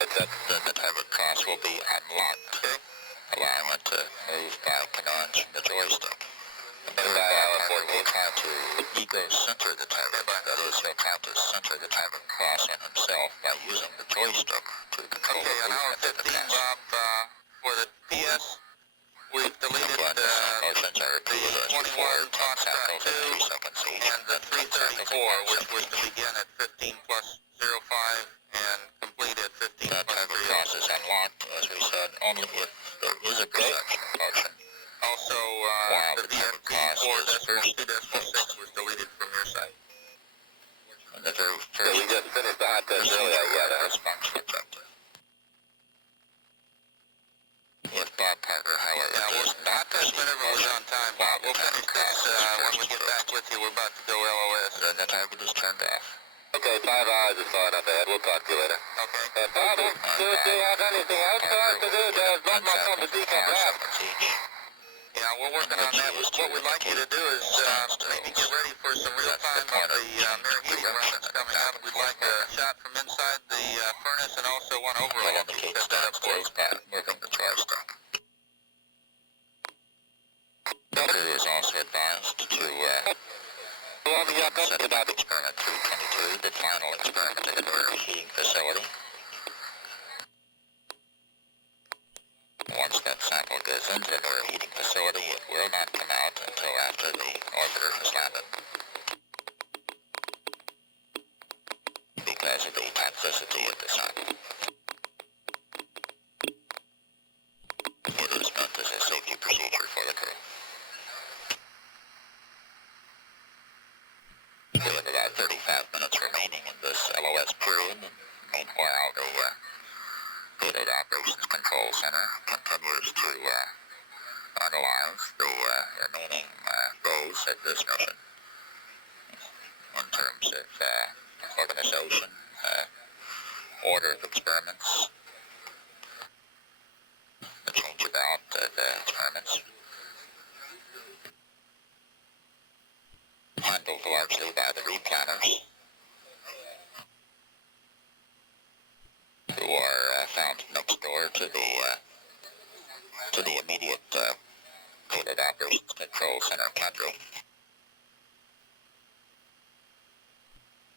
Then the target class will be unlocked, allowing it to move back and on the joystick. And Bob Parker will try to ego-center the target, that is, he'll try to center the target class in himself by using the joystick to control Okay, the on hour movement of the 15, class. Bob, for the PS, we've deleted When the same the motions are repeated as 21 before, 10 Foxtrot cycles 2 at 3 seconds each, and the 334, which was to begin at 15 plus 05 and complete at 15 that plus target 30. class is unlocked, as we said, only if there is a perception of motion. Also, Wow, the the target VFT class is 4.2.6 was deleted from your site. And the very So we first just finished the hot test earlier, yeah, response objective. If Bob Parker, however, Yeah, does well, not hot test perceive maneuver was we'll finish this when we get back with you. We're about to go LOS. Then the target is turned off. Okay, 5 hours is far enough ahead. We'll talk to you later. Okay. Bob, do you have anything else for us to do? There's not much on the decaf left. Yeah, we're working on that. What we'd like you to do is maybe get ready for some real time of the mirror heating run that's coming up. We'd like a shot from inside the furnace and also one overall. Will indicate standstill by moving the joystick. The crew is also advised to set up experiment 322, the final experiment in the mirror heating facility. Once that sample goes into the mirror heating facility, it will not come out until after the orbiter has landed, because of the toxicity of the sample. It is meant as a safety procedure for the crew. With about 35 minutes remaining in this LOS period, and meanwhile the Gated Operations Control Center continues to analyze the remaining goals of this mission in terms of organization, order of experiments, the change about the experiments, handled largely by the replanners, who are found next door to the immediate Gated Operations Control Center cadre.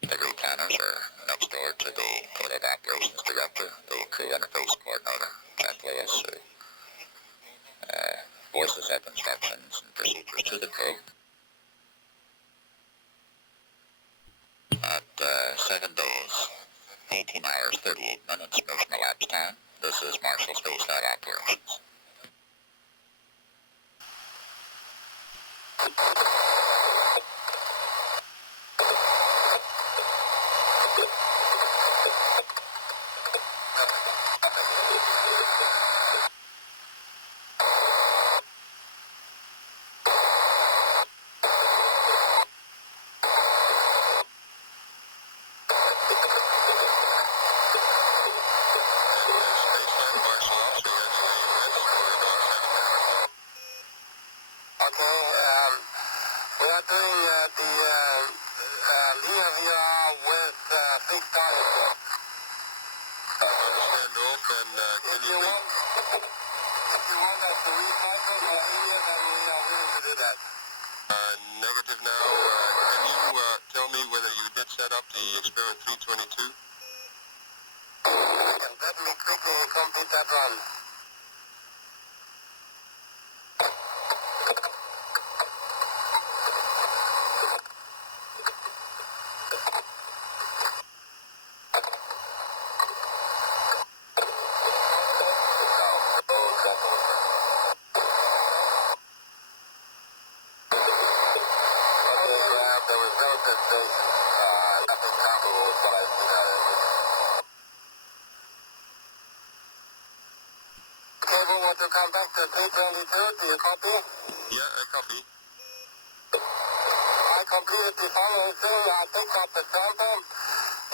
The replanners are next door to the Gated Operations Director, the Crew Interface Coordinator, Jack Lewis, who voices up instructions and procedures to the crew. At 7 days, 18 hours, 38 minutes mission elapsed time. This is Marshall Space Shuttle Operations. Negative now. Can you tell me whether you did set up the experiment 322? Let me quickly complete that run. Come back to 322, do you copy? Yeah, I copy. I completed the following thing. I picked up the sample,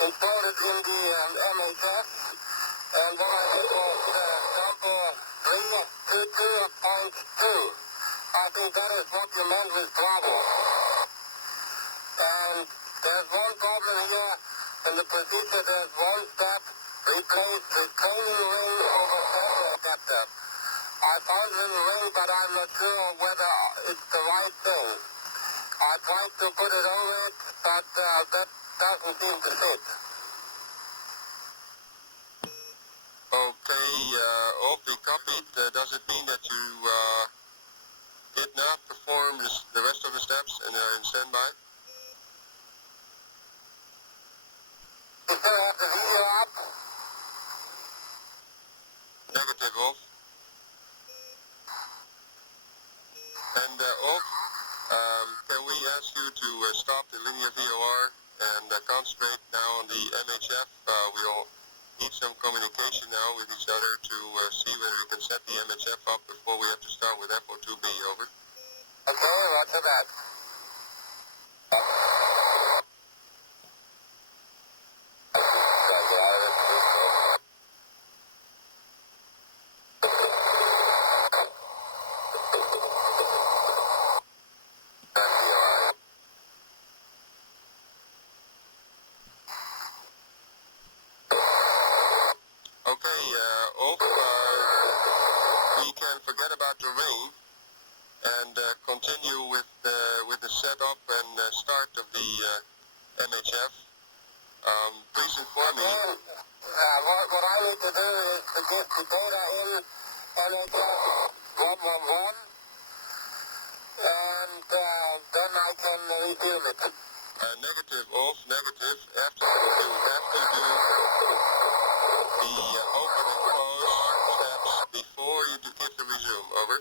installed it in the MHF, and what I did was sample 322.2. I think that is what you meant with Bravo. And there's one problem here in the procedure. There's one step, replace the training ring over sample adapter. I found it in the ring, but I'm not sure whether it's the right thing. I tried to put it over it, but that doesn't seem to fit. Okay, okay, copied. Does it mean that you did not perform the rest of the steps and are in standby? You still have the video up? Negative, Wolf. And Wolf, can we ask you to stop the linear VOR and concentrate now on the MHF? We'll need some communication now with each other to see whether we can set the MHF up before we have to start with FO2B, over. Okay, roger that. Okay, Ulf, we can forget about the rain and continue with the setup and start of the MHF. Please inform me. What I need to do is to get the data in NHF 111, and then I can resume it. Negative, Ulf, negative. After you have to do the open and close steps before you give the resume. Over.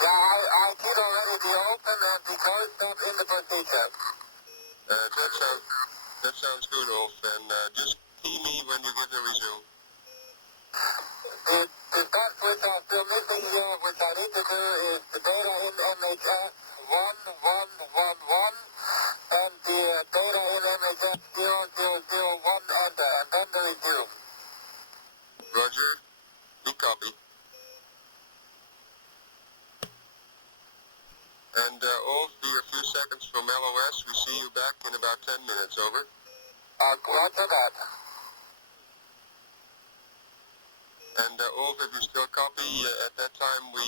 Yeah, I did already the open and the close step in the procedure. That sounds good, Ulf, and just key me when you give the resume. The steps which are still missing here, which I need to do, is the data in MHF 1111 and the data in MHF 0001 enter, and then the resume. Roger, we copy. And Ulf, be a few seconds from LOS. We see you back in about 10 minutes. Over. Roger that. And Ulf, if you still copy, at that time we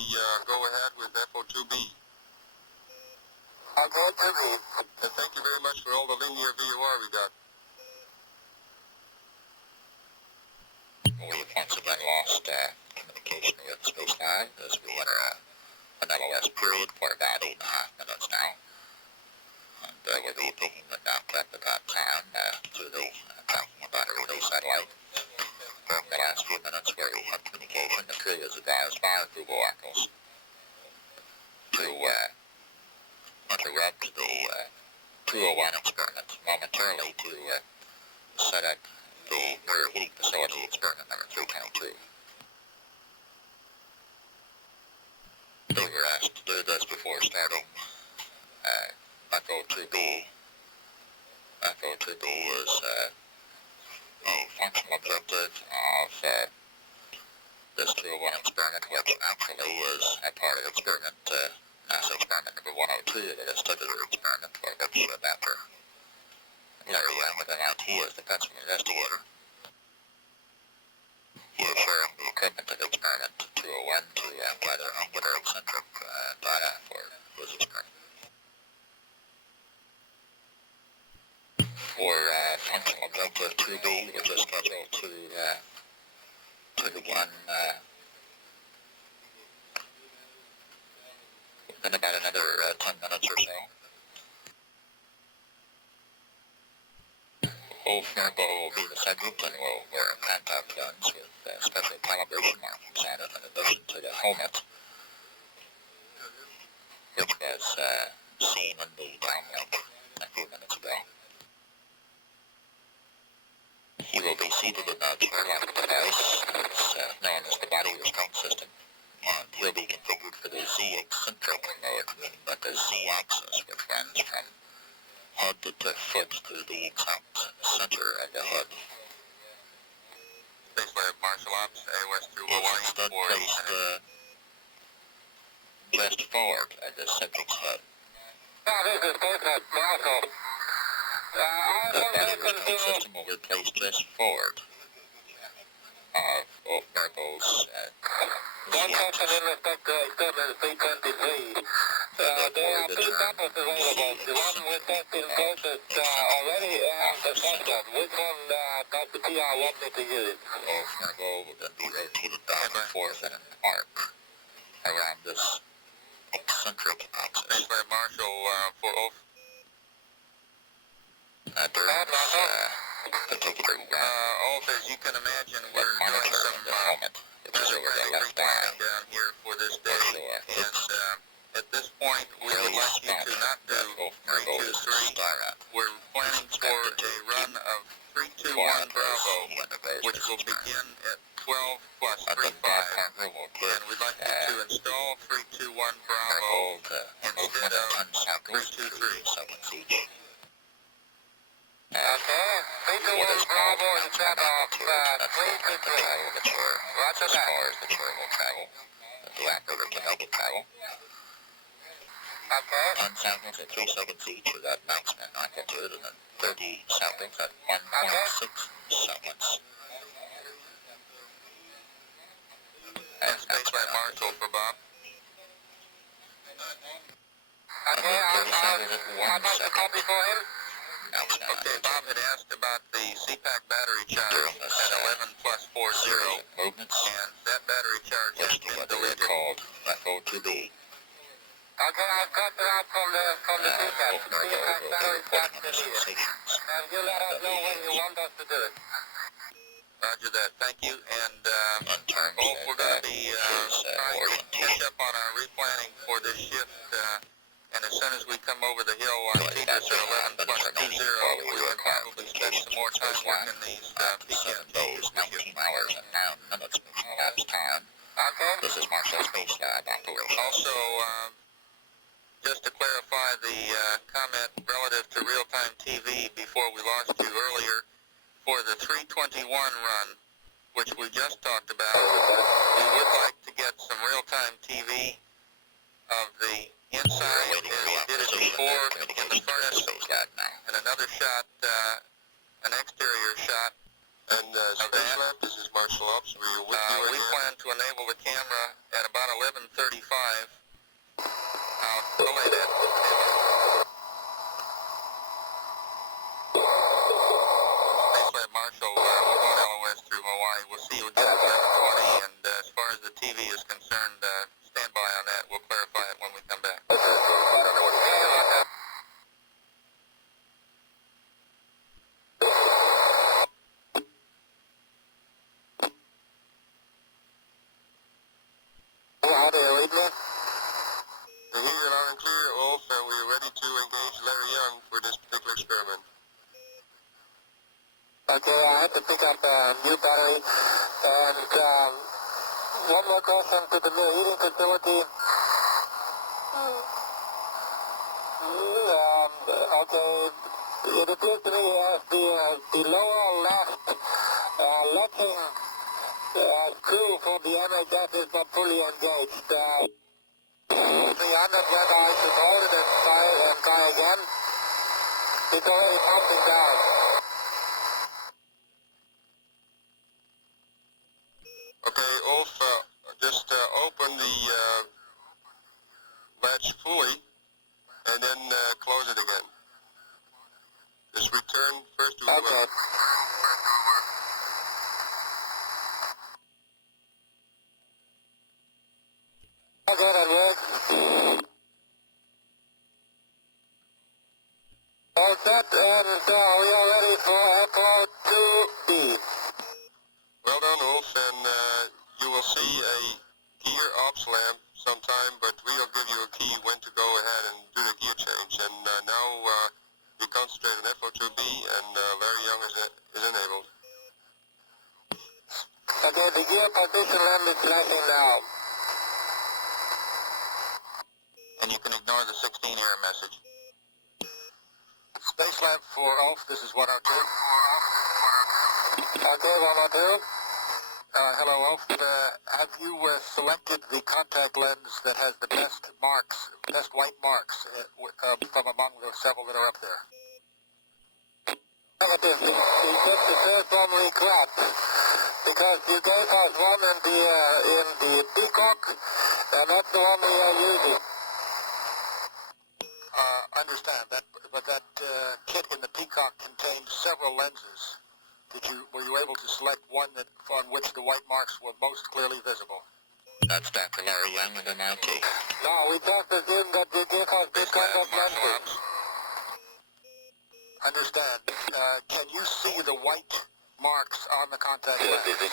go ahead with FO2B. Okay, to me. And thank you very much for all the linear VOR we got. We've once again lost communication with the space line as we enter an LOS period for about 8.5 minutes now. And we'll be taking the downtrack about town through the tracking and battery relay satellite. During the last few minutes where we had communication, the crew is advised by Google Oracles to interrupt the 201 experiment momentarily to set up the mirror heating facility experiment number 322. They were asked to do this before starting FO2B. FO2B is a functional objective of this 201 experiment, which actually is a part of experiment NASA experiment number 102, that is studied experiment for which Dr. Larry Young with MIT is the principal investigator. He is sharing the equipment of experiment 201 to gather angular eccentric data for his experiment. For functional objective 2B, which is scheduled to begin in about another 10 minutes or so. Ulf Merbo will be the subject and will wear contact lens with special calibration markings added in addition to the helmet, which was seen in the downlink a few minutes ago. He will be seated in a chair-like device. It's known as the body restraint system, and he'll be configured for the Z-eccentric mode, meaning that the Z-axis, which runs from head to foot through the exact center of the head. Spaceflight Marshall Ops, AOS 201 It's instead placed just forward at the subject's head. This is Spaceflight Marshall. The body restraint system will be placed just forward of Ulf Merbo's One question in respect to experiment 323. There are two samples available. The one with that been processed already and the second. Which one does the PR want me to use? Ulf Merbo will then be rotated back and forth in an arc around this eccentric axis. Spaceflight Marshall for Ulf. During this particular Ulf, as you can imagine, we're doing some calibrating down here for this day, and at this point we would like you to not do 323. We're planning for a run of 321 Bravo, which will begin at 12 plus And 35. the partner will put And we'd like you to install 321 Bravo instead of 323. seconds each. Okay, 321 Bravo instead of 323. Roger As that. far as the chair will travel, the operator can help it travel. Okay. 10 samples at 3 seconds each with that maximum amplitude, and then 30 samples at 1.6 seconds. And Spaceflight Marshal for Bob. Okay, I'll make the copy for him. Okay, Bob had asked about the CPAC battery charge at 11 plus 40, Movements, and that battery charge has listing been what they are deleted. called FO2B. Okay, I've got the out from the CPAC. CPAC battery charge deleted. Sensations. And you let us know when you want us to do it. Roger that, thank you. And In terms we're of going to be his trying to catch orientation, up on our replanning for this shift. And as soon as we come over the hill on But Tigris that's at 11 plus 20, while we we were can probably spend some more time working these after PCM 7 days, changes with you. 19 hours, and 9 minutes before lapse time. Okay. This is Marshall Space Lab operations. Also, just to clarify the comment relative to real-time TV before we lost you earlier, for the 321 run, which we just talked about, we would like to get some real-time TV of the inside as we did it before in the furnace, and another shot, an exterior shot. And Space Lab, this is Marshall Ops. We are with you We again. plan to enable the camera at about 11:35. I'll delay that. Space Lab Marshall, we're going LOS through Hawaii. We'll see you again at 11:20. And as far as the TV is concerned, stand by on that. We'll clarify it when we come back. How do you read me? We hear you loud and clear, Ulf, and we are ready to engage Larry Young for this particular experiment. Okay, I had to pick up a new battery. And one more question to the new heating facility. Okay, it appears to me as the lower left latching screw for the MHF is not fully engaged. 300 whether I should hold it and try again. It's already pumping down. Okay, Ulf, just open the latch fully and then close it again. Just return first to... Okay. Okay, that works. All set, and we are ready for FO2B. Well done, Ulf, and you will see a gear ops lamp sometime, but we'll give you a key when to go ahead and do the gear change. And now we concentrate on FO2B, and Larry Young is enabled. Okay, the gear position lamp is flashing now. And you can ignore the 16 error message. Space Lab for Ulf, this is 102. Okay, 102. Hello, Ulf. Have you selected the contact lens that has the best marks, best white marks from among the several that are up there? Negative. We took the first one we grabbed. Because you gave us one in the Peacock, and that's the one we are using. Understand that, but that kit in the Peacock contained several lenses. Were you able to select one on which the white marks were most clearly visible? That's Dr. Larry Young and MIT. No, we just assumed that you gave us this kind of lenses. Understand. Can you see the white marks on the contact lens?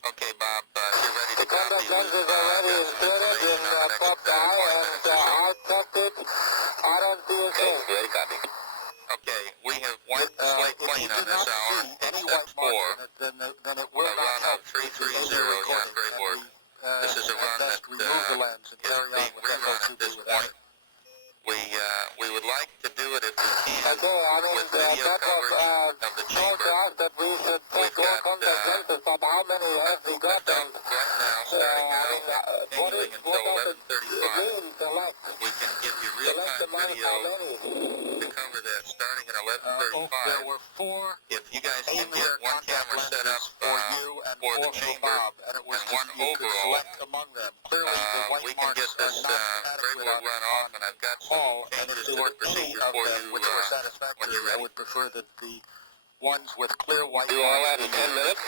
Okay, Bob, you're ready The to copy. contact lenses are already inserted in top eye, and I checked it. I don't see a thing. Okay, we have wiped the slate clean clean on this hour, except for a run of 330 Jan Greyboard. This is a run that is being rerun at this point. We would like to do it if we can with video coverage of the chamber. We've got a dump right now, starting now, continuing until 11:35. We can give you real-time video to cover that starting at 11:35. If you guys can get one camera set up for the chamber and one overall, we can get this Greyboard run off, and I've got some changes to the procedure for you when you're ready. I would prefer that the ones with clear white Do all that in 10 minutes?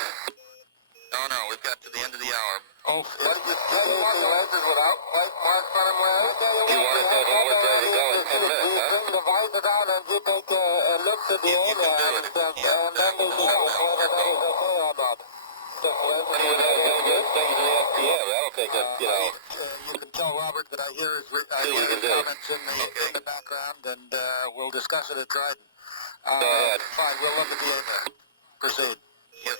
No, we've got to the end of the hour. Oh, What did you say you want the lenses without white marks on them, Larry? You wanted that always ready to go in 10 minutes, huh? Bring the visor down and you take a look to the You can do it if you can. We'll send out our vote. Any of those things in the STS, that'll take us, you know. you can tell Robert that I hear his comments in the background, and we'll discuss it at Dryden. Go ahead. Fine, we'll look at the email. Proceed. If,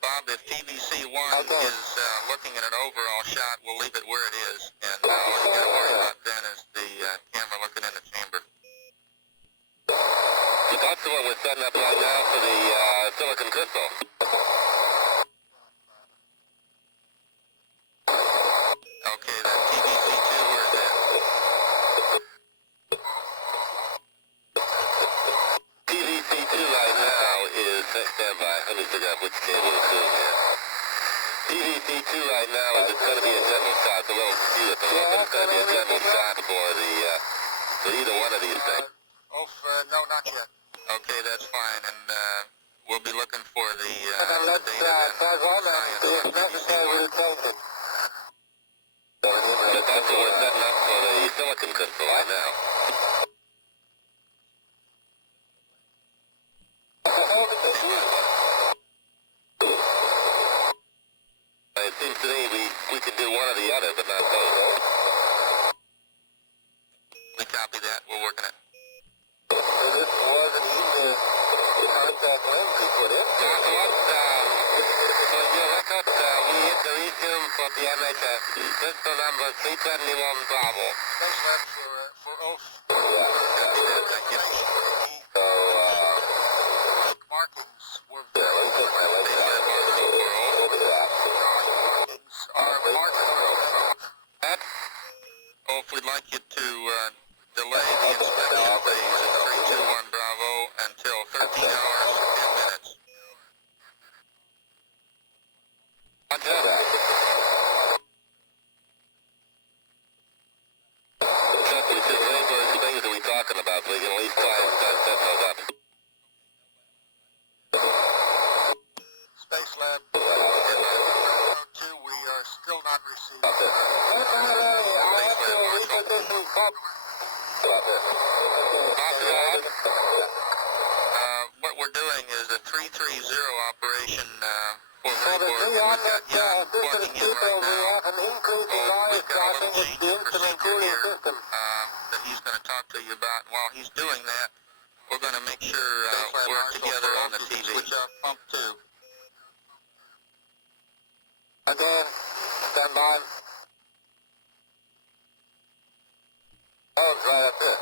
Bob, if TVC-1 is looking at an overall shot, we'll leave it where it is. And all you got to worry about then is the camera looking in the chamber. So that's the one we're setting up right now for the silicon crystal. Okay, then TVC-2, where's that? TVC2 right now is, stand by, let me figure out which cable it's doing here. TVC2 right now is it's going to be a general shot, it's a little skewed at the moment, it's going to be a general shot for either one of these things. No, not yet. Okay, that's fine, and we'll be looking for the data then. Science on TVC-1. But that's what we're setting up for the silicon crystal right now. It seems to me we can do one or the other, but not both. We copy that, we're working it. This wasn't even the contact lens we put in. For your record, we hit the resume for the MHF. Crystal number 321 Bravo. Space Lab for Oath. Copy that, thank you. So, Markings were yeah, let me put my lens Space Lab on. Marshall for all. markings are marked. That? Oath, we'd like you to delay the inspection phase of 321 Bravo until 13 hours, 10 minutes. Roger. Which is any of those things are we talking about? We can at least try and set those up. Space Lab 2, we are still not receiving. What we're doing is a 330 operation for Greyboard. We've got Jan plugging in right now. We've got a little change in procedure here that he's going to talk to you about. While he's doing that, we're going to make sure we're together on the TV. Switch off pump 2. Again, stand by. Oh, it's right up there.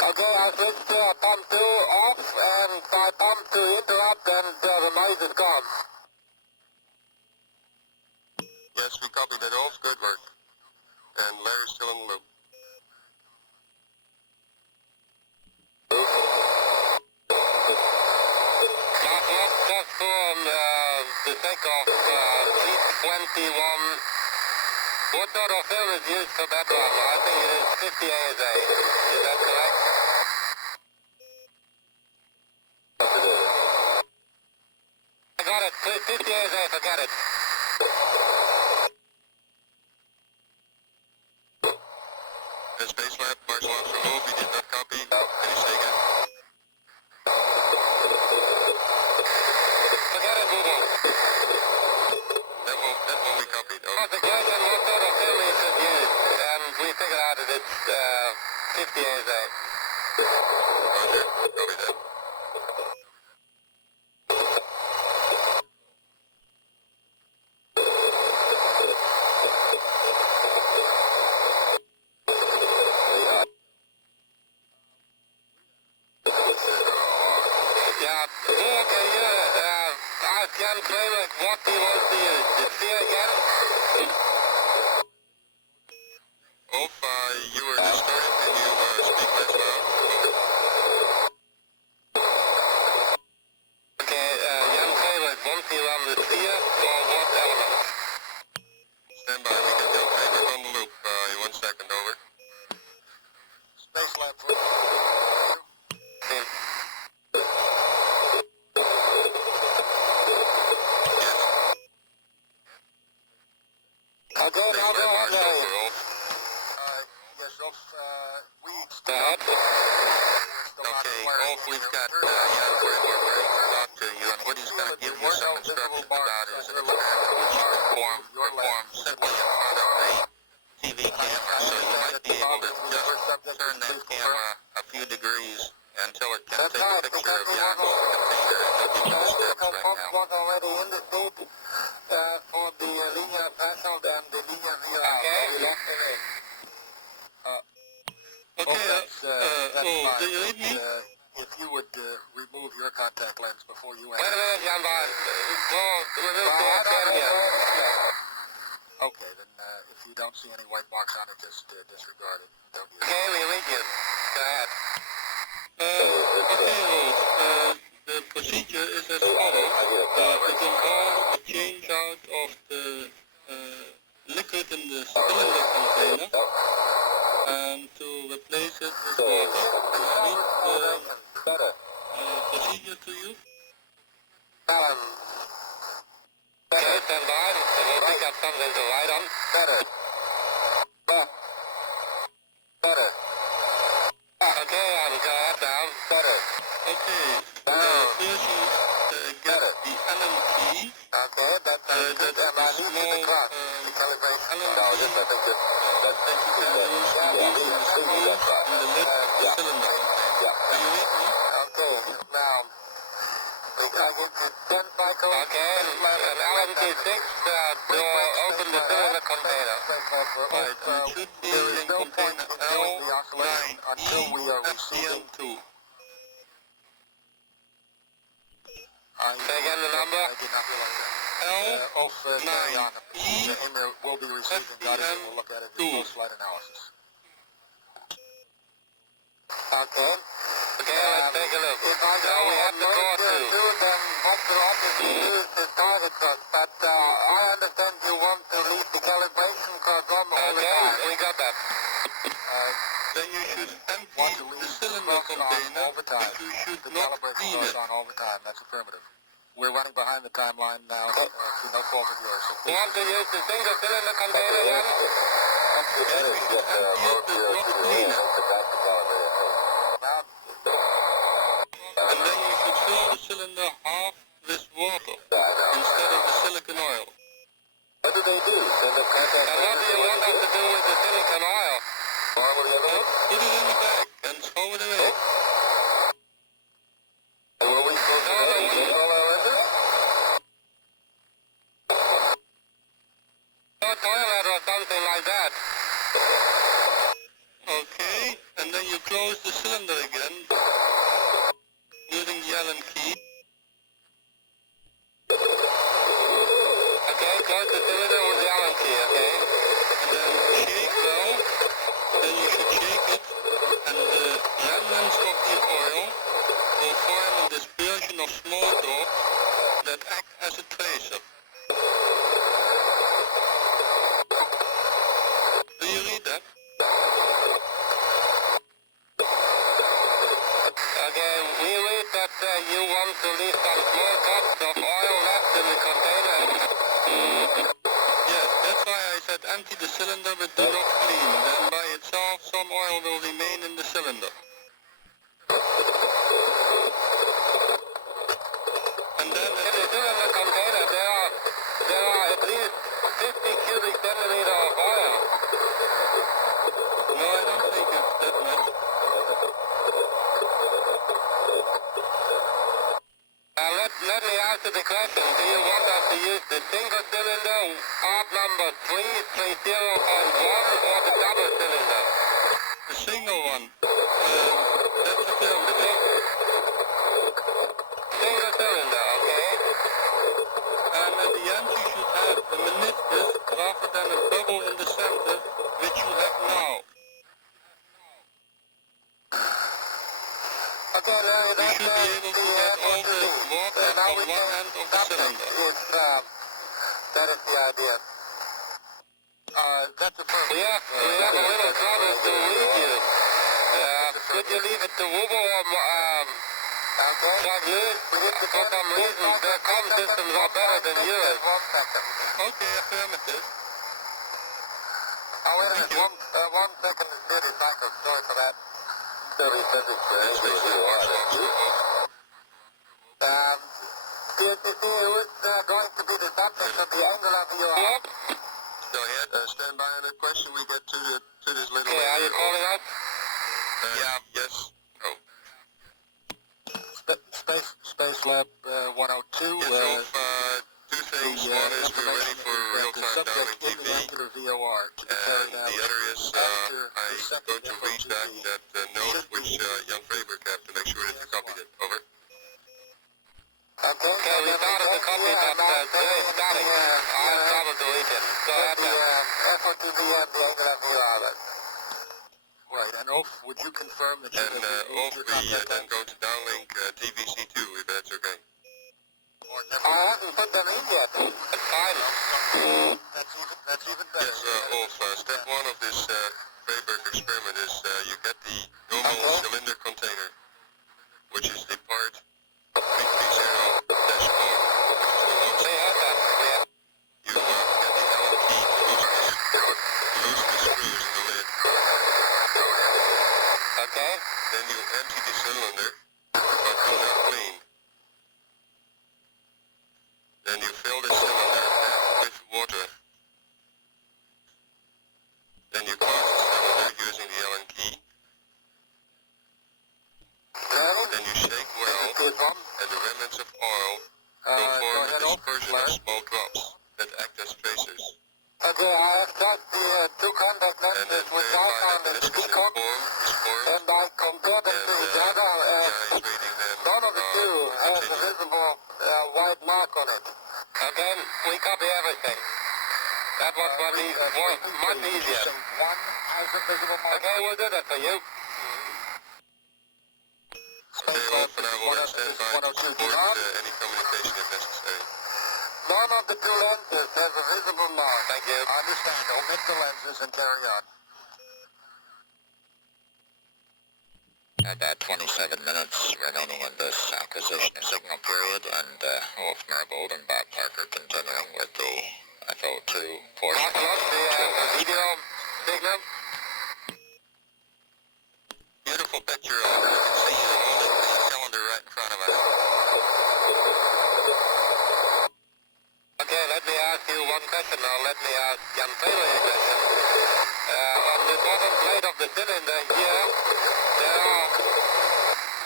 Okay, I switched pump 2 off, and by pump 2 interrupt, and the noise is gone. Yes, we copied that off. Good work. And Larry's still in the loop. Just on the takeoff, 321. What sort of film is used for that one? I think it is 50 ASA. Is that correct? I got it. 50 ASA, forget it. The Space Lab, Marshall Officer Wolf, you did not copy. Can you say again? Forget it, Google. That one we copied. Oh. The question, what sort of film is it used? And we figured out that it's 50 ASA. Roger, copy that. Yeah, okay, Jan Kramer, what do you want to use? The sphere again? You were distorted. Can you speak less loud? Okay, Jan Kramer, want you on the sphere or what element? Stand by. We get Jan Kramer on the loop. 1 second, over. Space Lab. Okay. Okay, now go on, Larry. Yes, Rolf, we Go ahead. Okay, Rolf, we've got Jan Kramer ready to talk to you, and what he's going to give you some instructions about is an experiment which you perform simply in front of the TV camera, so you might be able to just turn that camera a few degrees until it can take a picture of the oxygen container, and he'll give you the steps right now. Was already in the seat for the linear threshold and the linear VR. Okay. We lost the race. Do you read me? If you would remove your contact lens before you Wait enter. a minute, Jan Bond. Remove the webcam again. Okay, then if you don't see any white marks on it, just disregard it. Don't use it. Okay, we read you. Go ahead. The procedure is as follows. It involves a change out of the liquid in the cylinder container and to replace it with water. Can I read the procedure to you? Okay, stand by. We'll pick up something to write on. Okay, go ahead now. Okay. First you get the Allen key. Okay, that's That's a small Allen key that you can use to open the screw in the lid of the cylinder container. Can you read me? Okay, now. Okay, an Allen key 6 to open the cylinder container. Right, and it should be in container L9E FDM2. Say again the number. I did not realize that. Ulf, carry on. The email will be received and got it, and we'll look at it in post-flight analysis. Okay. Okay, let's take a look. Now we have the core too. But I understand you want to leave the calibration cards on all the Okay, time. we got that. Then you should empty Want to the leave cylinder on container, all the time. but you should The not calibration clean cards it. on all the time. That's affirmative. We're running behind the timeline now, through no fault of yours. So You want to use the single cylinder container, Jan? Yes, you should empty it, but not clean it. And then you should fill the cylinder half with water instead of the silicon oil. What do they do? Send a contact And what do you want us to do with the silicon oil? Put it in the bag and throw it away. Were we supposed to have all our engines? No toilet or something like that. Okay, and then you close the cylinder again using the Allen key. Okay, close the cylinder with the Allen key, okay? And then shake well. Then you should shake it, and the remnants of the oil will form a dispersion of small drops that act as a tracer. Do you read that? Okay, we read that you want to leave some small drops of oil left in the container. Yes, that's why I said empty the cylinder but do not clean. Then by itself some oil will remain in the cylinder. And then In the cylinder container, there are at least 50 cubic centimeters of oil. no, I don't think it. that much. Let me answer the question. Do you want us to use the single cylinder, part number 330.1, or the double cylinder? The single one. That's affirmative. Single cylinder, okay? And at the end you should have a meniscus rather than a bubble in the center, which you have now. Okay, You should be able to get all the water from one end of the cylinder. That is the idea. That's affirmative. We have a little trouble to read you. Could you leave it to Google or for some reason their comm systems are better than yours. Okay, affirmative. Oh, wait a minute. 1 second is 30 cycles. Sorry for that. 30 seconds, CSCC, who's going to be the subject of the angle of your arm? Go ahead. Stand by on that question. We get to this little... Okay, are you calling us? Yeah. Yes. Oh. Space Lab 102. Yes, two things. One is we're ready for real-time downlink TV. And the other is I'm going to read back that note which Jan Vreeburg have to make sure that you copied it. Over. Okay, we started the copy, but today is static. I have trouble deleting. Go ahead now. FOTV and the angle of your arm. Right, and Ulf, would you confirm that you And Ulf, we then go to downlink TVC2 if that's okay. I haven't put them in yet. It's fine. That's even better. Yes, Ulf, step one of this Vreeburg experiment is you get the normal cylinder container, which is the part 330-4. Say that, yeah. You get the Allen key to loosen the screws in the lid. Okay. Then you empty the cylinder, but do not clean. Then you fill the cylinder half with water. Then you close the cylinder using the Allen key. Then you shake well, and the remnants of oil will form a dispersion of small drops that act as tracers. Okay, I have got the two contact And then lenses which I verify found that in the the meniscus peacock, is formed, and I compared them to each other, the eye is reading them. none of the two has a Continue. visible white mark on it. Okay, we copy everything. That was much easier. So one has a visible mark. Okay, we'll do that for you. Okay, well, for now we'll stand by to support any communication if necessary. None of the two lenses has a visible mark. Thank you. I understand. Omit the lenses and carry on. About 27 minutes remaining in this acquisition signal period, and Wolf Marbold and Bob Parker continuing with the FO2 portion. Marcellus, do you have a video signal? Beautiful picture of you can see you holding the cylinder right in front of us. Okay, let me ask you one question now. Let me ask Jan Taylor a question. On the bottom plate of the cylinder here, there are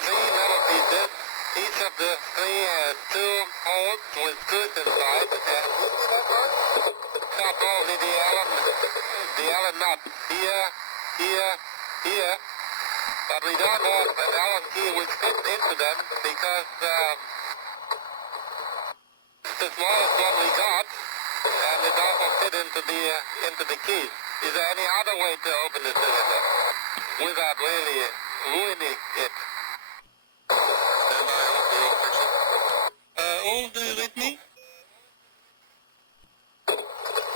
three metal pieces. Each of the three has two holes with screws inside, and probably the Allen nut here, here. But we don't have an Allen key which fits into them because the smallest one we got, and it doesn't fit into the key. Is there any other way to open the cylinder without really ruining it? Stand by, Ulf, we will fix it. Ulf, do you read me?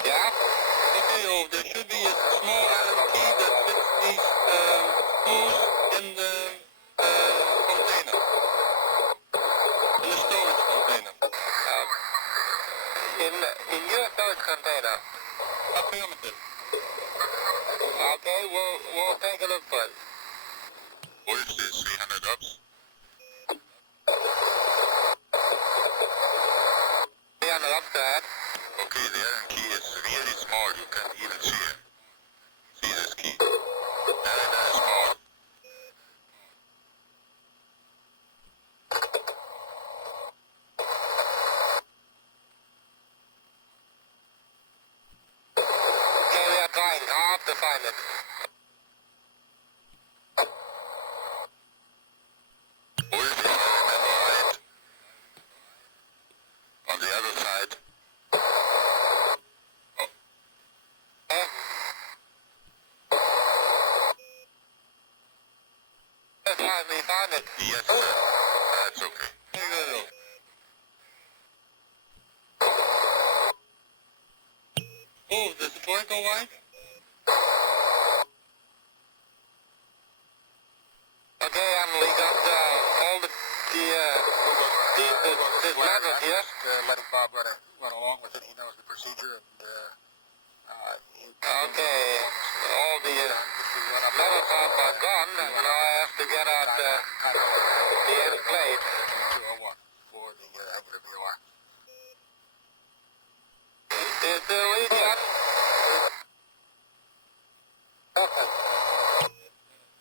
Yeah? Okay, Ulf, there should be a small Allen key that fits these screws in the container. In the storage container. In your storage container. Affirmative. Okay, we'll take a look for it. What is this, 300 ups? 300 up to that. Okay, the Allen key is really small, you can't even see it. See this key? Very, very small. to find it. Where's the environmental light? On the other side. We found it. Yes, sir. That's okay. There you go. Oh, does it work all right? Okay, we got all the dismantled here. Letting Bob run along with it. He knows the procedure, and Okay, all the metal parts are gone, and now I have to get out the end plate. 201 for the angular VOR. Is the lead yet? Okay.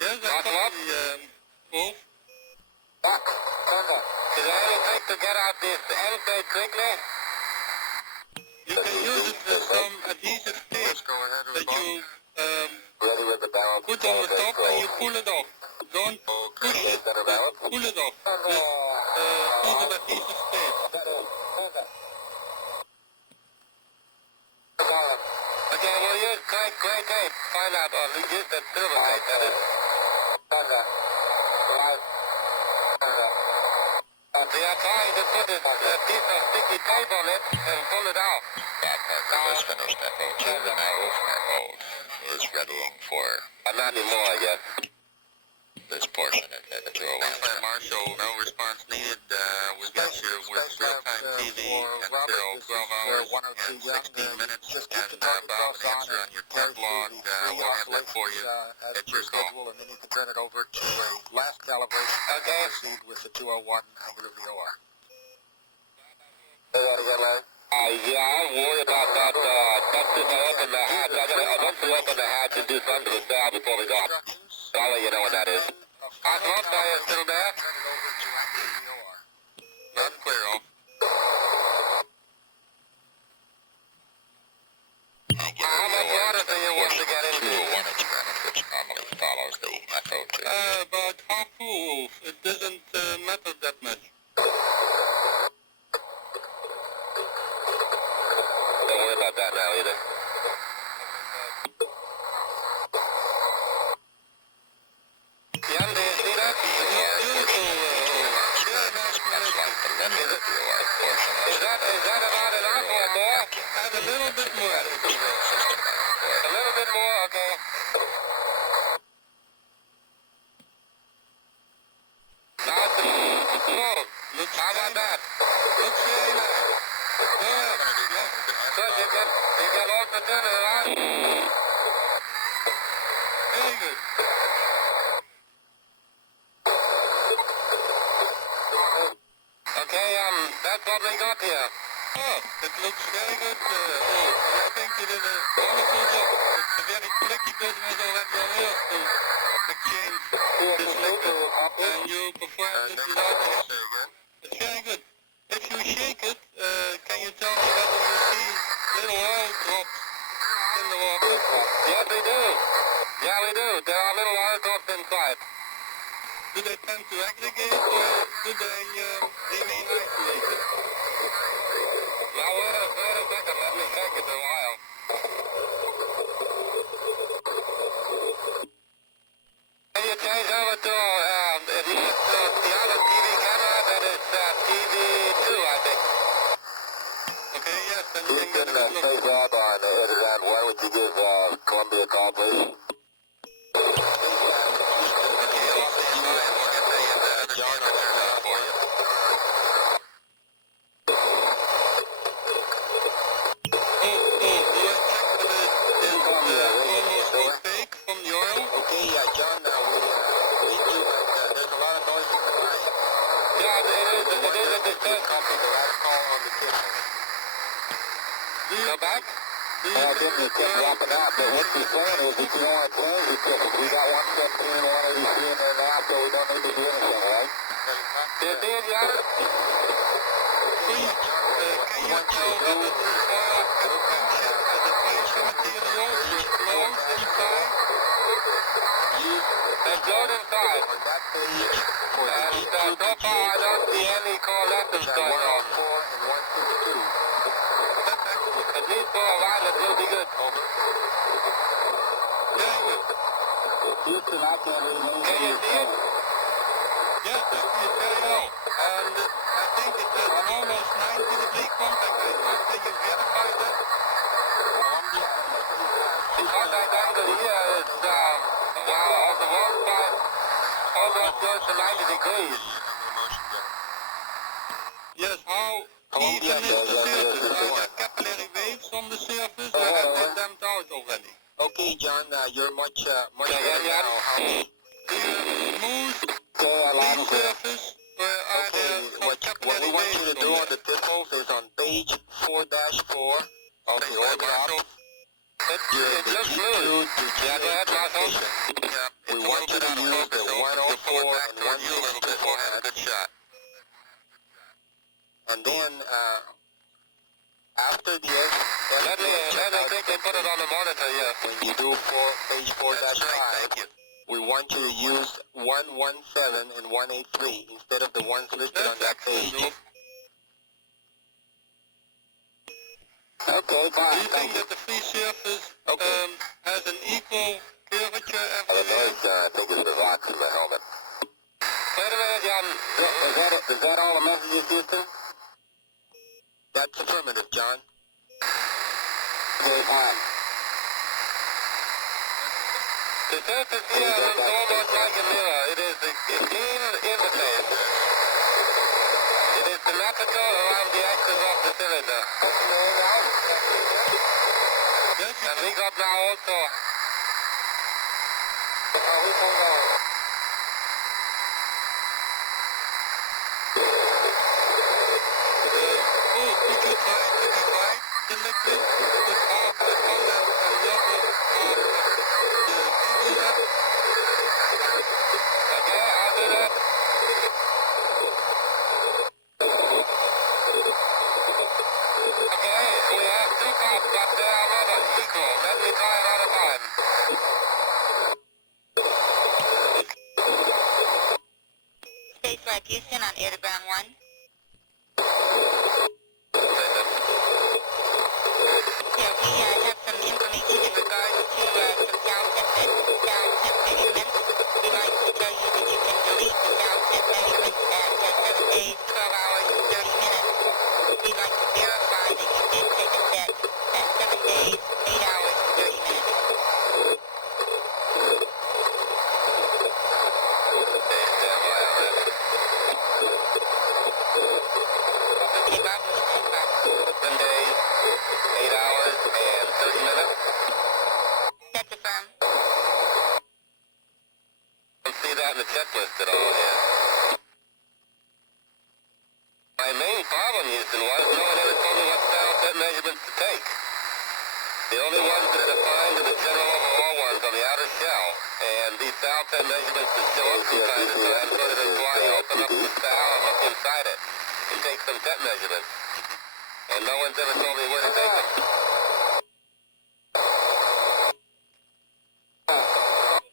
Yes, I Bottom up. copy, Wolf. Back. Thunder. Is there anything to get out this end plate quickly? You can use it with some adhesive tape Let's go ahead with that you Ready with the balance. put on the top and you pull it off. Don't push it, but pull it off with a piece of adhesive tape. Okay, we'll use gray tape. Find out, or we use the silver tape, that is. Thunder. Right. Thunder. We are trying to put a piece of sticky tape on it and pull it out. Backpacker has finished FO2 and now overhead hold is readying for Not anymore, I guess. this portion at Space Marshal, no response needed. We got you with real-time TV until 12 hours and 16 minutes, and Bob, an answer on your temp log. We'll have that for you at your call. And then you can turn it over to a last calibration Okay. and proceed with the 201 angular VOR. Yeah, I'm worried about that. That's just to open the hatch. I got to open the hatch and do something to the cell before we go. I'll let you know what that is. Hot water are you still there? Turn it over to angular VOR. Not clear, off. How much water do you want to get into? 201 experiment, which normally follows the FO2. About half full. It doesn't matter that much. Don't worry about that now either. Jan, do you see that? That's like the linear VOR portion of Is that about enough or more? Add a little bit more. system. A little bit more, okay. Now it's smooth. How about that? Looks very nice. Good. Good, you get all the dinner, right? Very good. Okay, that's what we got here. Oh, it looks very good. I think you did a wonderful job. It's a very tricky business already on Earth to exchange this liquid. And you performed it without any... Say again. It's very good. If you shake it, can you tell me whether you see little oil drops in the water? Yes, we do. Yeah, we do. There are little oil drops inside. Do they tend to aggregate or do they remain isolated? Now, wait a second. Let me check it a while. Can you change over to at least the other TV camera? That is TV2, I think. Okay, yes, then you can get a good look. Stay job on it. Why would you give Columbia a call, please? Go back? Jimmy, you kept dropping out, but what you're saying is if you don't want to change it, we got 117, 183 in there now, so we don't need to do anything, right? Do you see it, Jan? Please, can you tell whether the oil can function as a place the material, the flows inside. They float inside. On that page, for the And G2 so to far I don't see any correlations G8, going on. 104 and 162. At least for a while it will be good. Over. Very good. Houston, I can't read anything. Can you see it? Yes, I see it very well. And I think it has an almost 90-degree contact angle. Can you verify that? The contact angle here is, on the wall side, almost close to 90 degrees. Yes, how even is the surface? Are there capillary waves on the surface or have they damped out already? Okay, John, you're much Yeah, better yeah. now. How Smooth, Okay, clean surface, or are there some what we capillary want you waves to do on on the tipples is on page 4-4 of the orbital. It looks smooth. Yeah, go ahead, Marshall. We want you to use the 104 and 162 a good shot. and then after the Let me quickly put it on the monitor, yes. when you do page 4-5, we want you to use 117 and 183 instead of the ones listed on That's that page. excellent. Okay, Do fine. you think that the free surface has an equal curvature I everywhere? think it's the rocks in the helmet. Wait a minute, John. Is that all the messages, Houston? That's affirmative, John. Okay, fine. The surface here is almost like a mirror. It is a clean interface. It is symmetrical around the axis of the cylinder. Yes, And we got now also... could you try to divide the liquid with half the condense and the other half of the cable? Okay, I'll do that. Okay, we have two cups, but they are not equal. Let me try another time. Space Lab Houston on air to ground 1. Yeah, we have some information in regards to some sound tip measurements. We'd like to tell you that you can delete the sound tip measurements at 7 days, 12 hours, and 30 minutes. We'd like to verify that you did take a set at 7 days, 8 hours, and 30 minutes. Okay, Bob, we'll stand by. 7 days, 8 hours, and 30 minutes. That's affirmed. Don't see that in the checklist at all here. My main problem, Houston, was no one ever told me what sound set measurements to take. The only ones that are defined are the general overall ones on the outer shell. And these sound set measurements that show up from time to time, so that is why you open up the cell and look inside it and take some set measurements. And no one's ever told me where to take them.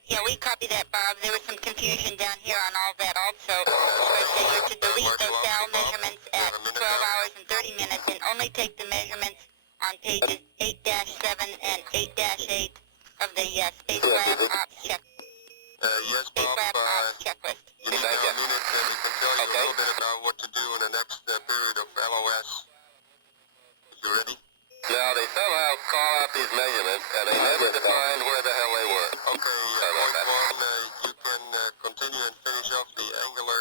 Yeah, we copy that, Bob. There was some confusion down here on all that also. First, say you're to delete those sound measurements at 12 hours and 30 minutes and only take the measurements on pages 8-7 and 8-8 of the Space Lab Ops check. Yes, Space Bob, Lab Ops checklist. you need a minute and we can tell you a little bit about what to do in the next period of LOS. If you're ready? Now, they somehow call out these measurements, and they never defined where the hell they were. Okay, point one, you can continue and finish off the angular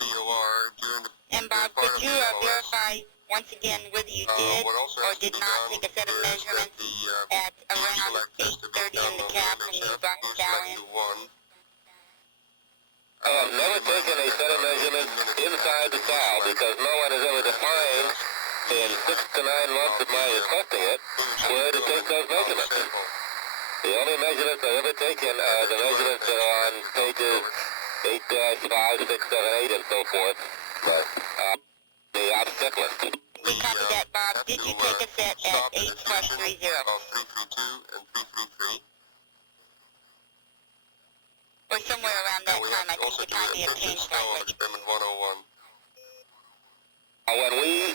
VOR during the And Bob, part could of you the LOS. verify once again whether you did What also or has to did be not done take a set of is that measurements the at around select has to be 8:30 in the done cap on when the you NSF, brought the select dial in? to 1. I have never taken a set of measurements inside the towel because no one has ever defined in 6 to 9 months of my testing it where to take those measurements. The only measurements I've ever taken are the measurements that are on pages 8-5, 6, 7, 8, and so forth. But the out checklist. We copy that, Bob. did you take us at stop the 8 plus diffusion 30? of 332 and 333. Or somewhere around that And we time. have I to think also the do time a may have pinch and changed stow of slightly. experiment 101. When we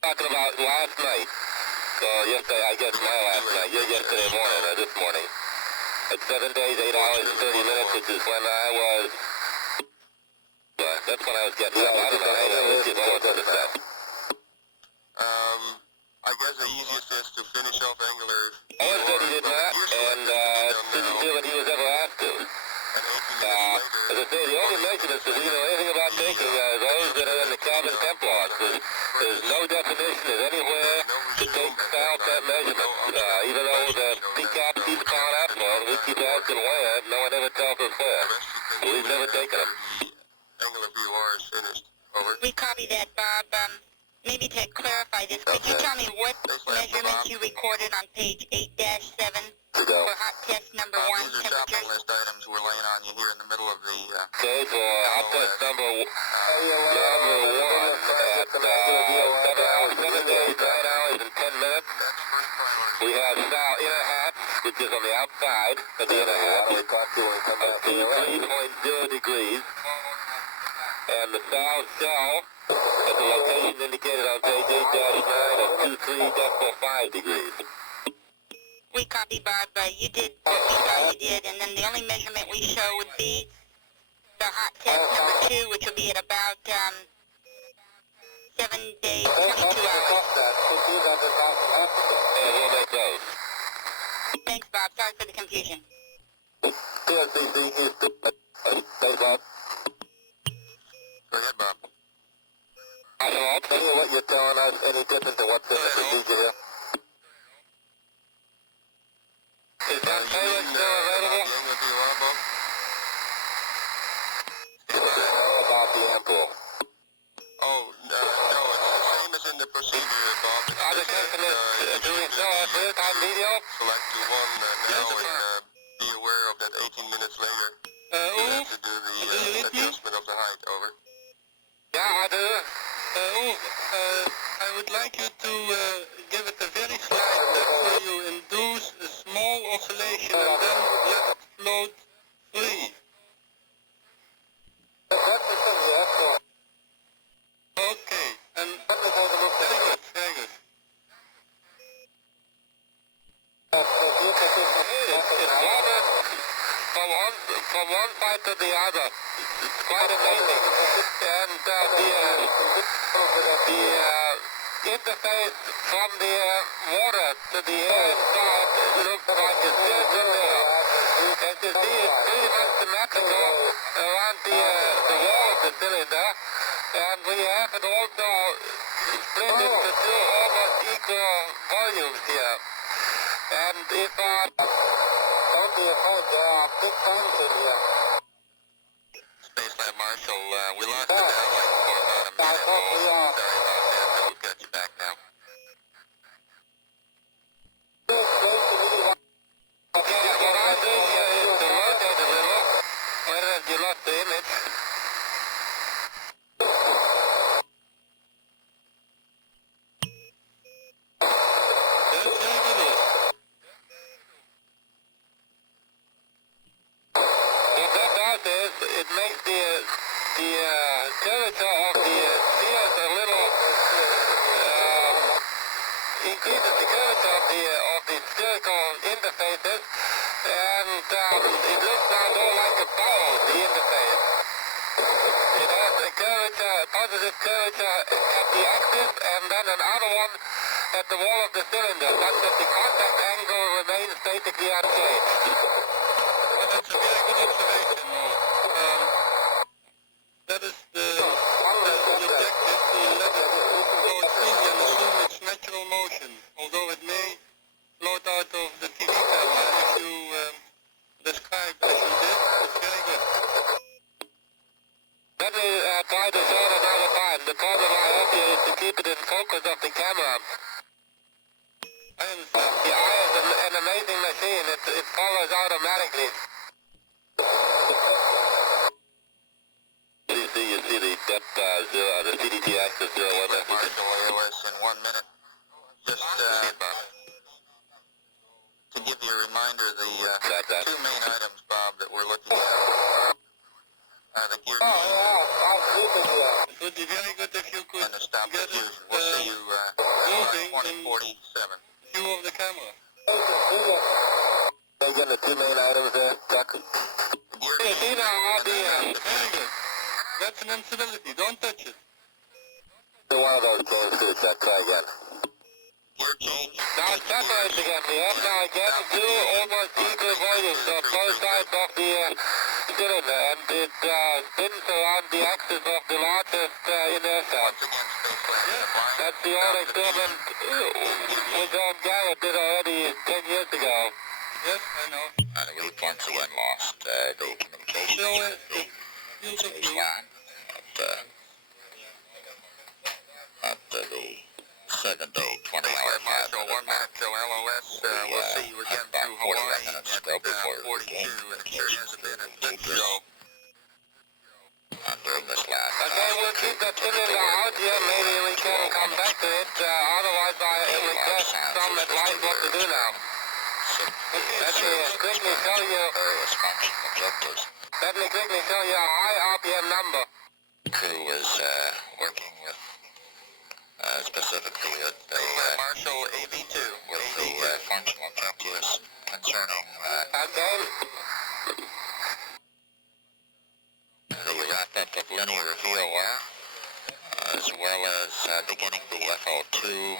talking about last night, yesterday, I guess my last night, yesterday morning, this morning, at 7 days, 8 hours, and 30 minutes, which is when I was, that's when I was getting up. I don't know, hey, let's get going to the set. I guess the easiest is to finish off angular. Owen said he did not, and didn't feel that he was ever asked to. As I say, the only measurements that we know anything about taking are those that are in the cabin temp logs. There's no definition of anywhere to take style temp measurements. Even though the PCAP keeps calling out for it, we keep asking where, no one ever tells us where. So we've never taken them. Angular VOR is finished. Over. We copy that, Bob. Maybe to clarify this, could you tell me what measurements you recorded on page 8-7 for hot test number 1 These are shopping temperatures? list items we're laying on you here in the middle of the... Okay, for hot test number 1 at 7 days, 9 hours, and 10 minutes. We have style inner hat, which is on the outside of the inner hat, of 23.0 degrees. And the style shell at the location indicated on page 8-9 of 23.5 degrees. We copy, Bob. You did what we thought you did, and then the only measurement we show would be the hot test number 2, which will be at about 7 days, 22 hours. And we'll make those. Thanks, Bob. Sorry for the confusion. Thanks, Bob. Go ahead, Bob. I don't know what you're telling us any different than what's in the procedure here. Is that payment still available? About the ampoule. Oh, no, it's the same as in the procedure, Bob. I just do we still have real-time video? Select to 1 now and be aware of that 18 minutes later. You have to do the adjustment of the height, over. Yeah, I do. I would like you to give it a very slight tap where you induce a small oscillation and then let it float free. Okay, and very good, very good. It's water from one side to the other. It's quite amazing. And the interface from the water to the air inside looks like a circle there. As you see, it's pretty much symmetrical around the wall of the cylinder. And we have it also split into 2 almost equal volumes here. And if don't be afraid, there are big things in here. Space Lab Marshal, we lost the downlink for about a minute. Sorry about that, but we've got you back now. Okay, what I'll do here is to rotate a little. Where have you lost the image? That's very good. What that does is it makes the curvature of the spheres a little increases the curvature of the spherical interfaces, and it looks now more like a bowl, the interface. It has a curvature, a positive curvature at the axis, and then another one at the wall of the cylinder, such that the contact angle remains basically unchanged. Well, that's a very good observation. That is the objective, to let it float freely and assume its natural motion, although it may float out of the TV camera if you describe as you did. It's very good. Let me try to show it another time. The problem I have here is to keep it in focus of the camera. I understand. The eye is an amazing machine. It follows automatically. You see the get the CDT access 01 message. Marshall AOS in 1 minute. Just to give you a reminder, the two main items, Bob, that we're looking at are the gear change It would be very good if you could and the stop get diffusion. it We'll see you moving in 2047. view of the camera. Again, the two main items there, Chuck. Gear Hey, see change now, and the very good. That's an incivility. Don't touch it. So one of those goes to Chuck. Try again. gear change. Now it's separates again. The F now again, two almost equal volumes. So both sides of the cylinder, and it spins around the axis of the largest inertia. Once again, space lab in line. That's the old experiment John Garrett did already 10 years ago. Yes, I know. We once again lost the communications So with the you space could line at the 7-day 20-hour Marshall, 1 minute till LOS. We'll see you again through Hawaii at 42, and it sure hasn't been a good show. during this last Okay, we'll keep the cylinder out here. Maybe we can come back to it. Otherwise, I request some advice what to do now. Let me quickly show you. various function objectives. Let me quickly show you a high RPM number. Crew is working with specifically at the Marshall, AV2. with the functional objectives concerning Okay. the effective linear VOR, as well as beginning the FO2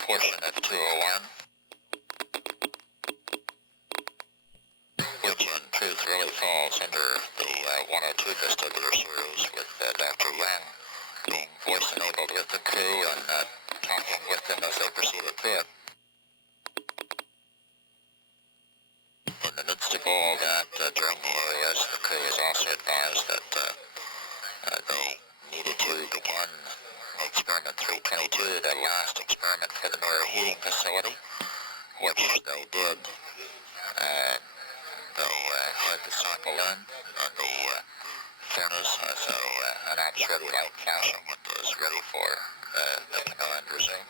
portion of 201, which in truth really falls under the 102 vestibular series with Dr. Yang being voice-enabled with the crew and talking with them as they proceeded through it. In the midst of all that, during the areas, the crew is also advised that they needed to begin experiment 322, their last experiment for the mirror heating facility, which they did. They had the sample in on the furnace as an absolute light fashion, which was ready for the command resume.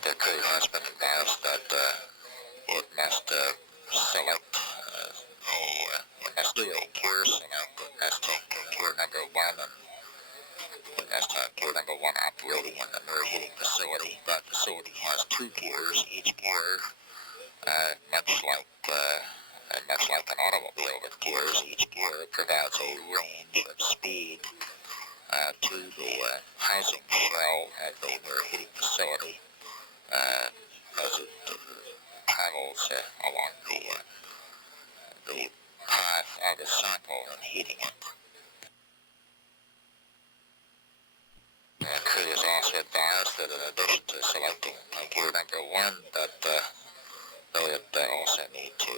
The crew has been advised that it must select it must do a gear select. It must take gear number 1 and it must have gear number 1 operating in the mirror heating facility. That facility has 2 gears. Each gear, much like an automobile with gears, each gear provides a range of speed to the housing shell at the mirror heating facility. As it travels along the path of the sample and heating it. The crew is also advised that in addition to selecting gear number 1, that they also need to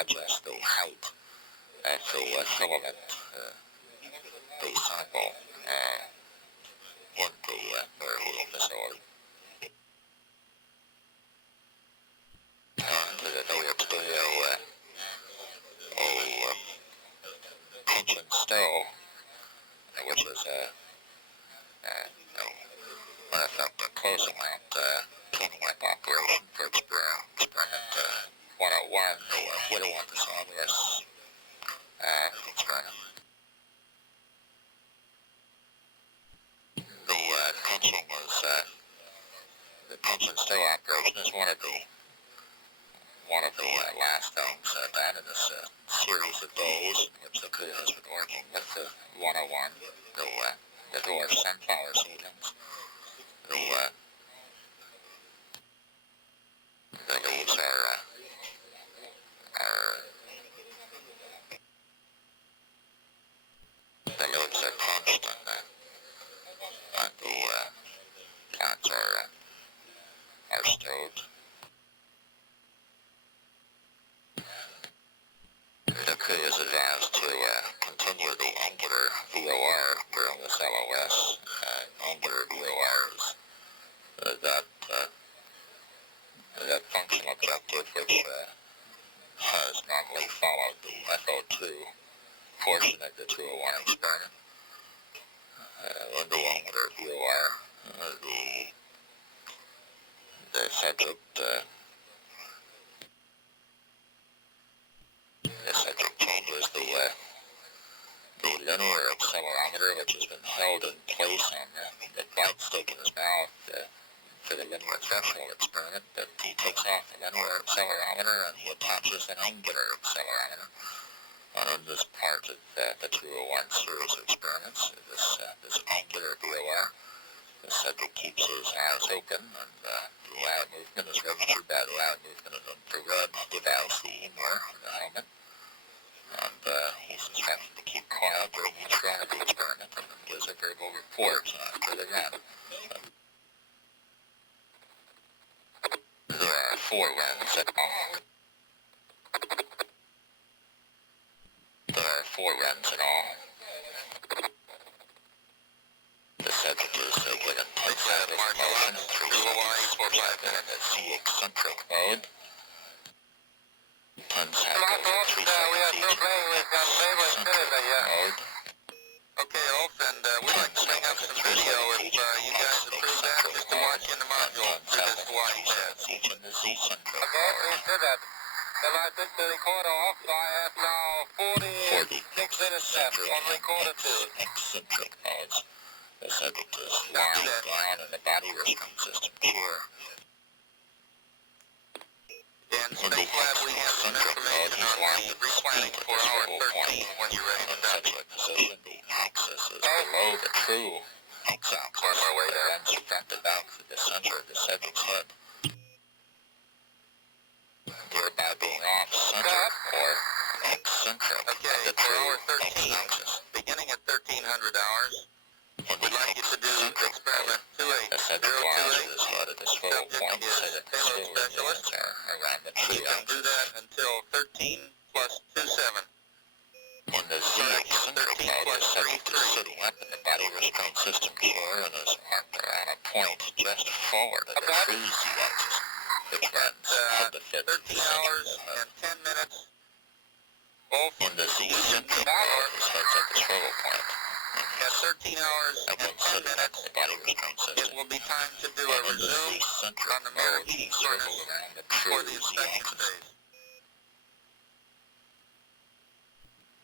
adjust the height of the filament, the sample in the mirror heating facility. And they have to do a pinch and stow, which is in effect a closing out, cleaning up operation for experiment 101, the whittle on the obvious experiment. The pinching is the pinch and stow operation is one of the last things done in this series of days in which the crew has been working with the 101, the dwarf sunflower seedlings. The leaves are punched and the plants are stowed. The crew is advised to continue the angular VOR during this LOS. Angular VOR is that functional objective which has normally followed the FO2 portion of the 201 experiment. Underwater VOR, the subject changes the linear accelerometer, which has been held in place on the bite stick in his mouth for the linear threshold experiment. But he takes off the linear accelerometer and he attaches an angular accelerometer. On this part of the 201 series of experiments, this angular VOR, the subject keeps his eyes open, and the loud movement is registered by the loud movement of an infrared device, the EMR, in the helmet. And he's instructed to keep quiet during each run of the experiment and then gives a verbal report after the run. There are 4 runs in all. The subject is given 10 cycles of motion and 3 seconds in the C-eccentric mode. 10 cycles and 3 seconds each in the eccentric mode. Okay, Ulf, and we'd like to bring up some video if you guys approve that, just to watch in the module through this Hawaii test. Each in the Z-centric Okay, mode. please do that. If I took the recorder off, I have now 46 minutes left on recorder 2. Eccentric modes. The subject is lying down in the body restraint system chair. And Space Lab, we have some information on the replanning for hour 13 when you're ready to In such a position, the axis is below the true x-axis. It runs front to back through the center of the subject's head, thereby being off-center or eccentric of Okay, the for true hour 13, x-axis. beginning at 1300 hours, In we'd the like you to do eccentric experiment mode, the subject lies with 28. his head at the swivel Subject point is so that the payload swivel specialist. units are around the You true can do axis. that until 13 plus 27. In the Z-eccentric mode, the subject is sitting up in the body restraint system chair and is marked around a point just forward of the true Z-axis, which runs head to foot in 13 the center hours of the mode. and 10 minutes. Ulf, In the Z-centric mode, his head's at the swivel point. at 13 hours and Again, 10 sitting up minutes, in the body restraint it system. will be time to do a And in the resume Z-centric on the mirror mode, he heating swivels furnace around the for true the inspection Z-axis. phase.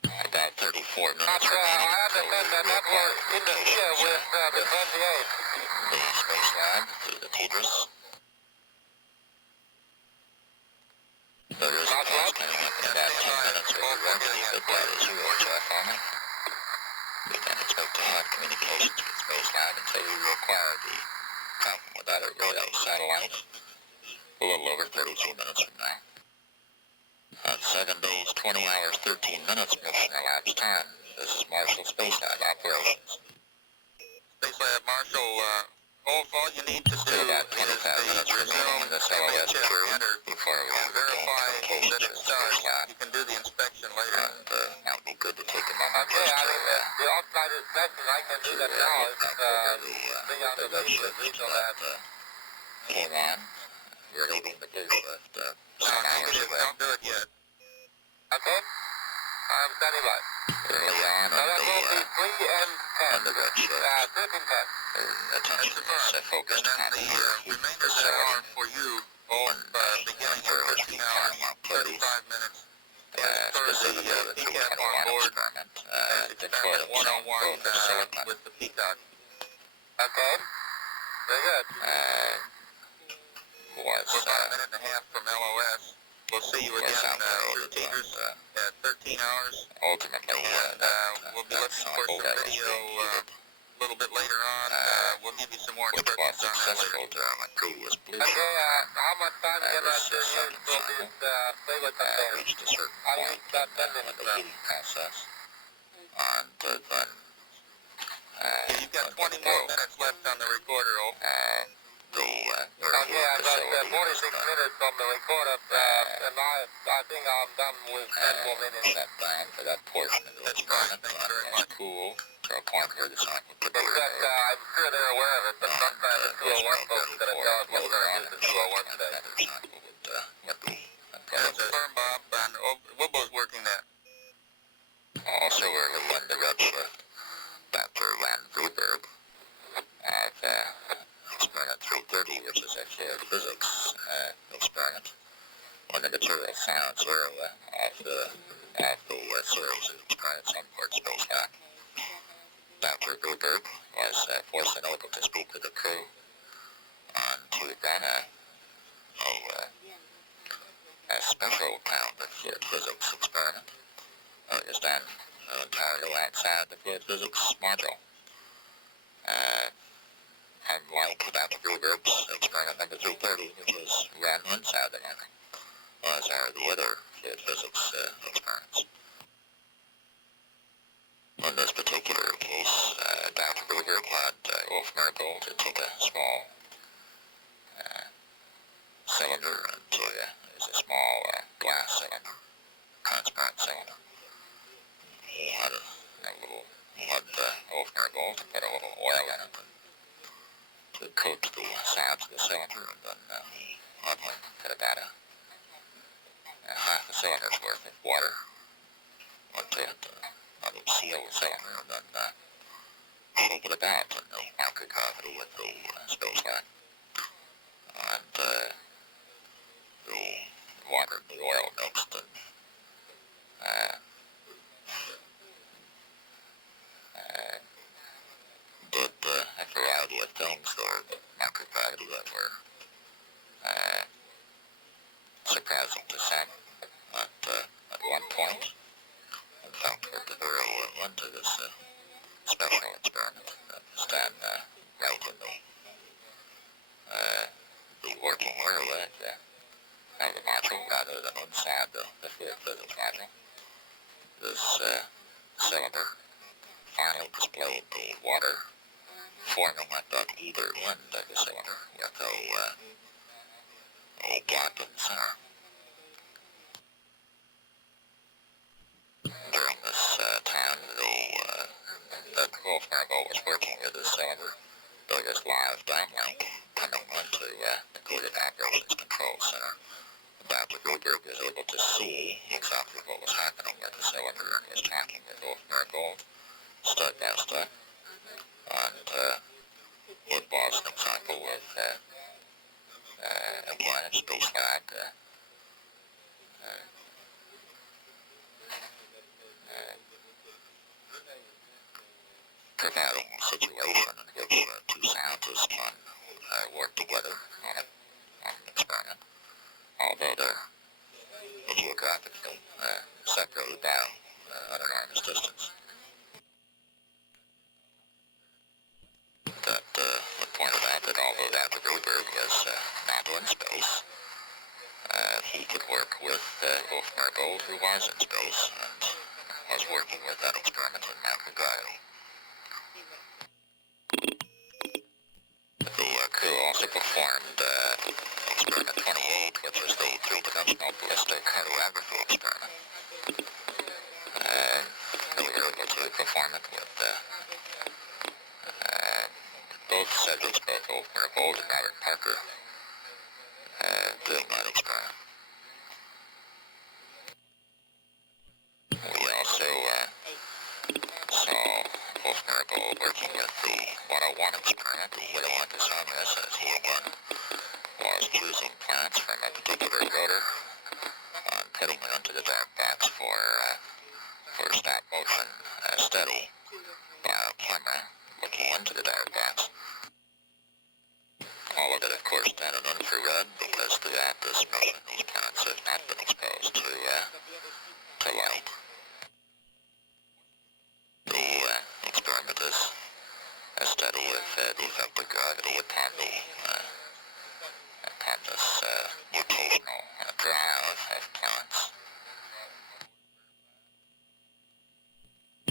About 34 minutes I remaining understand that that was in the year with the 28. the Space Lab through the TDRS. There is a test coming up in about 10 minutes where we're going to leave it that as UHF only. We can expect to have communications with Space Lab until we require the tracking without a relay satellite a little over 32 minutes from now. At 7 days, 20 hours, 13 minutes mission elapsed time. This is Marshall Space Lab Operations. Space Lab Marshall, Ulf, all you need to do Still about is 25 minutes the remaining in resume this LOS MHF period enter before we and will begin verify communications that with it Space starts. Lab. You can do the inspection later. And that would be good to take a moment Okay, just I to mean, the outside inspection, I can do that now. It's the the underneath the regional lab. came on. We're leaving the blue shift No, some hours negative, ago. don't do it yet. Okay? I'm standing by. Early on Now that will be 3 and 10. the red shift, 13 10. attention That's is focused And on then the the heat remainder of that hour for you, Ulf, beginning at 13 hours, 35 minutes. And for the specifically the PCAP 221 on board, experiment, as deployed experiment at some 101 both of silicon. with the Peacock. Okay? Very good. Was For about a minute and a half from LOS. We'll see you again through Teeters at 13 hours. ultimately And we'll be looking for some video a little bit later on. We'll give you some more which was instructions on that successful later. during a previous blue Okay, shift. how much time can I This use second for this cycle flavor container? reached a certain I point used about 10 in minutes the now. heating process, and then You've got 20 more minutes left on the recorder, Ulf. Okay, I've got 46 minutes from the recorder, and I think I'm done with 10 more minutes. set down for that portion of the That's experiment. fine, thank you very It's much. cool to a point where the cycle could be Except I'm sure they're aware of it, but sometimes the 201 folks are going to tell us we're going to use the 201 today. Another cycle would be Confirm, Bob, on which is actually a physics experiment on the material found zero of the series of experiments on board spacecraft. Dr. Gruberg was forced unable to speak with the crew on to then a special kind of field physics experiment. It was done entirely outside the field physics module. And like Dr. Gruberg's experiment number 230, which was run inside the Navy, as are the other field physics experiments. In this particular case, Dr. Gruberg had Wolf-Merkel to take a small cylinder into a small glass cylinder, transparent cylinder. He had Wolf-Merkel to put a little oil in it to coat the sides of the cylinder, and then he had one put about half a cylinder's worth of water onto it. That would seal the cylinder, and then shake it about in the microgravity with the spacecraft. And the water and the oil mixed, and did a variety of things for microgravity that were surprising to some at one point. In fact, at the very end of this special experiment that was done right in the working area of the module rather than inside the field physics module. This cylinder finally displayed the water forming at that either end of the cylinder with a gap in the center. During this time, that Wolf-Merkel was working with this cylinder, there was live downlink coming into the coded accuracies control center. Dr. Gruberg was able to see exactly what was happening at the cylinder, and he was tracking with Wolf-Merkel step by step. And it was an example of applying space-like prevailing situation in which two scientists can work together on an experiment, although they're geographically separated down an enormous distance. That would point out that although Dr. Gruberg is not in space, he could work with Wolf-Merkel, who was in space, and was working with that experiment in microgravity. The crew also performed experiment 28, which was the three-dimensional ballistic cartography experiment. We were able to perform it with both subjects, both Wolf-Merkel and Robert Parker, doing that experiment. We also saw Wolf-Merkel working with the 101 experiment. The way I want to sum this is he again was choosing planets from a particular rotor and putting them into the dark box for stop motion study by a camera looking into the dark box. All of it, of course, done in infrared because throughout this mission these planets have not been exposed to light. The experiment is a study of the effect of gravity upon this mutational drive of planets.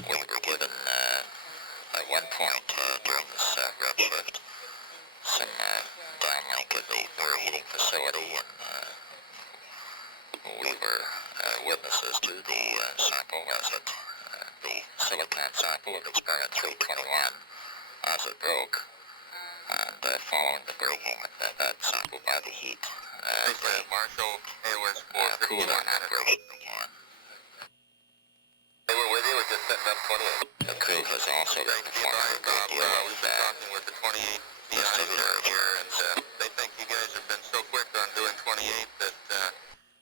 We were given at one point during this redshift some downlink of the water heating facility, and we were witnesses to the sample as it, the silicon sample of experiment 321 as it broke, and following the breaking that sample by the heat. Marshall, it was cooled on operation again. They were with you, or just setting up 28? The crew was also performing a great deal of we've been talking with the 28 the eyes down here, and they think you guys have been so quick on doing 28 that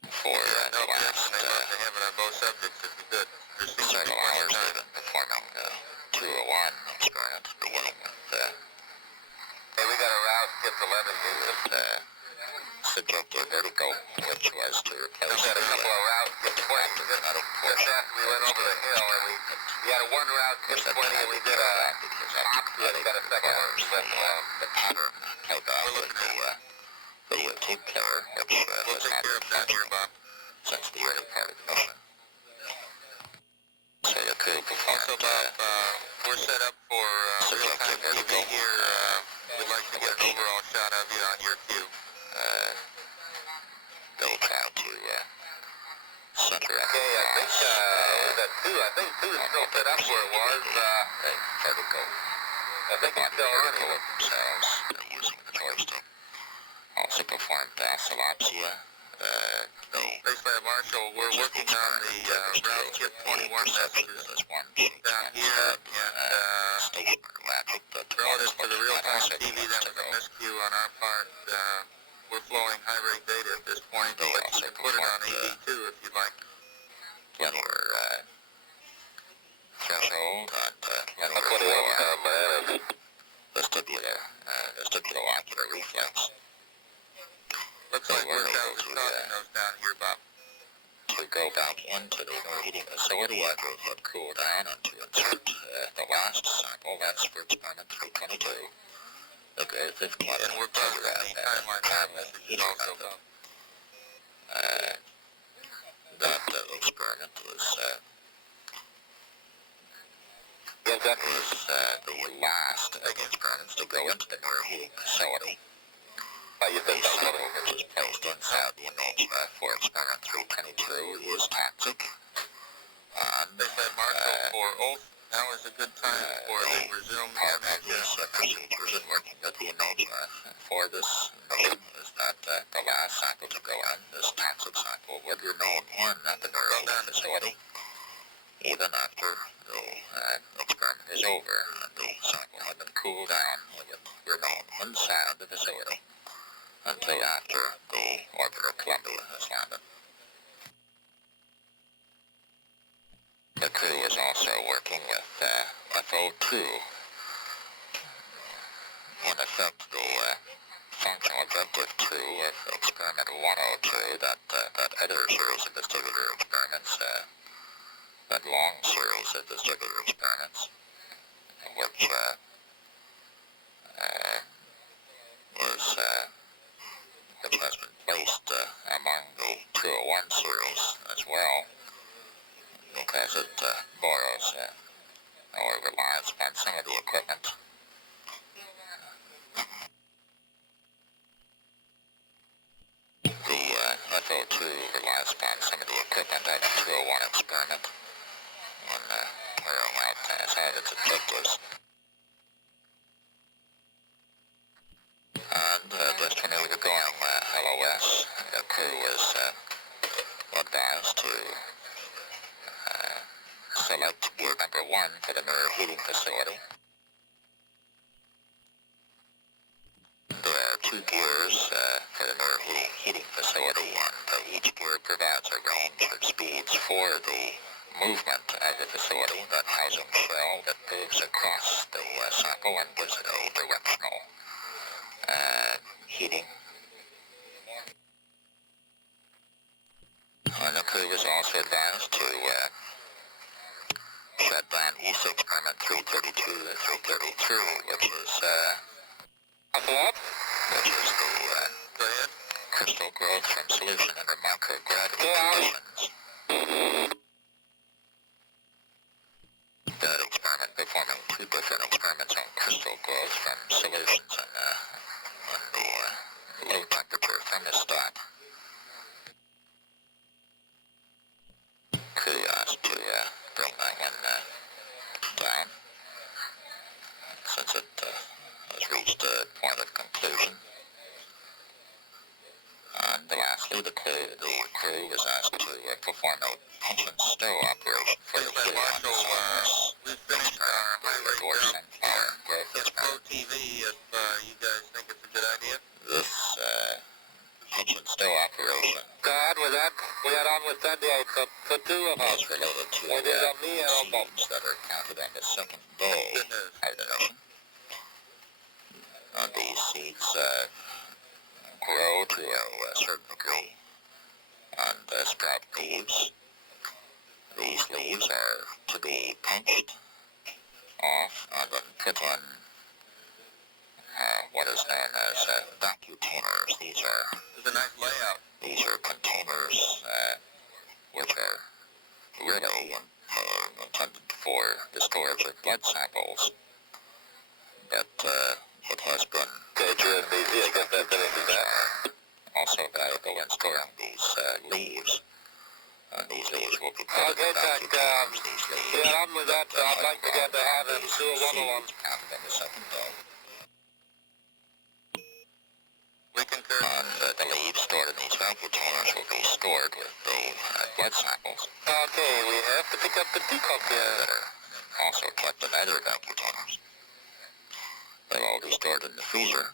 for no the objection. last They'd love to have it on both subjects if you could. There seems to be several plenty of hours time. they've been performing 201 experiment, beginning with Hey, we got a route skipped 11 here. subjective vertical, which was to replace We've got a couple of routes skipped 20 just after we went over the hill, and we had a one route skipped 20, and we did a opposite, and we got a second one. the pattern held off with the tube player, which We'll was take not care of that here, Bob. since the early part of the mission. So the crew performed Also, Bob, we're set up for real-time TV here. We'd like to get an overall shot of you on your cue. they'll try to center up Okay, I think, was that 2? I think 2 is still set up where it was. vertical. I think it's still on Vertical here. of themselves using the joystick. Also performed oscillopsia. Space Lab Marshall, we're working on the route chip 21 messages down here, and stationary logic, but relative to the real-time TV, that was a miscue on our part. We're flowing high-rate data at this point, but you can put it on AD2 if you'd like. lower threshold and lower vestibular-ocular reflex. Looks like we're down to crossing those down here, Bob. To go back into the overheating facility after it had cooled down and to insert the last cycle. That's for experiment 322. The growth of And we're processing the timeline map messages also, Bob. That experiment was the last of the experiments to go into the overheating facility. The cycle which is placed inside the image for experiment 322 is toxic. They said, Marshall, for oath, now is a good time for the resume Part of image. these procedures in working with the image for this mission is that the last cycle to go in, this toxic cycle, would remain in the neuroheating facility even after the experiment is over and the cycle had been cooled down. It would remain inside the facility until after the orbital Columbia has landed. The crew is also working with FO2. In effect, the functional objective 2 of experiment 102, that other series of vestibular experiments, that long series of vestibular experiments, which has been placed among the 201 series as well, because it borrows or relies upon some of the equipment. The FO2 relies upon some of the equipment of the 201 experiment when carrying out some of its objectives. And just when we were going LOS, the crew was advised to select gear number 1 for the mirror heating facility. There are 2 gears for the mirror heating facility, and each gear provides a range of speeds for the movement of the facility, that housing shell that moves across the cycle and gives it a directional heating. And the crew was also advised to shut down ESA experiment 332 and 333, which is the crystal growth from solution under microgravity conditions. That experiment performing 2 different experiments on crystal growth from solutions on the low temperature thermostat. Crew asked to bring that one down since it has reached a point of conclusion. And And lastly, the crew was asked to perform a pension stow operation for the crew on the surface. We've finished our highway jump. It's Pro TV if you guys think it's a good idea. This pension stow operation God, with that, we had on with 38, so the two of us. is related to We did on me and on both. seeds that are counted on the second day of the mission. These seeds grow to a certain degree and sprout leaves. These leaves are to be pinched off and then put on what is known as vacutainers. These are It's a nice layout. These are containers which are really intended for the storage of blood samples, but it has been also valuable in storing these leaves. These leaves will be put in vacutainers. These leaves, Yeah, on with that, I'd like to get to have him do a one-on-one. counted in the second day. We concur. And the leaves stored in these vacutainers will be stored with the blood samples Okay, we have to pick up the peacock here. that are also kept in other vacutainers. They'll all be stored in the freezer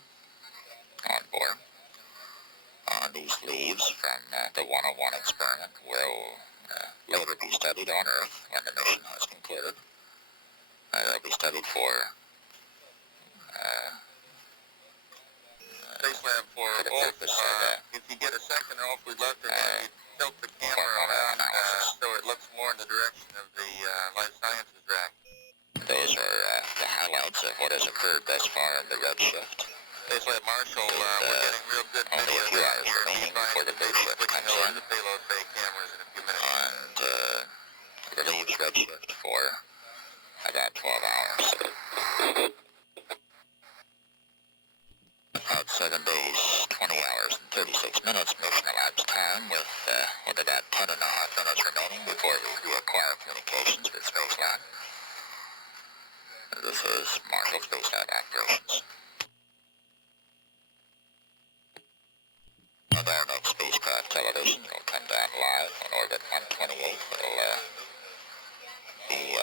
on board. These leaves from the 101 experiment will later be studied on Earth when the mission has concluded. They'll be studied for Space Lab for the Ulf. purpose of If you get a second, Ulf, we'd love to have you tilt the camera around so it looks more in the direction of the life sciences rack. those are the highlights of what has occurred thus far in the redshift. Space Lab Marshall, we're getting real good only a video few down hours here. remaining Be before the big shift switching comes over in. to the payload bay cameras in a few minutes. And the leaves redshift for about 12 hours. About 7 days, 20 hours, and 36 minutes mission elapsed time with about 10 and a half minutes remaining before we acquire communications with Space Lab. This is Marshall Space Lab operations. With our next spacecraft television, will come down live on orbit 128. It'll be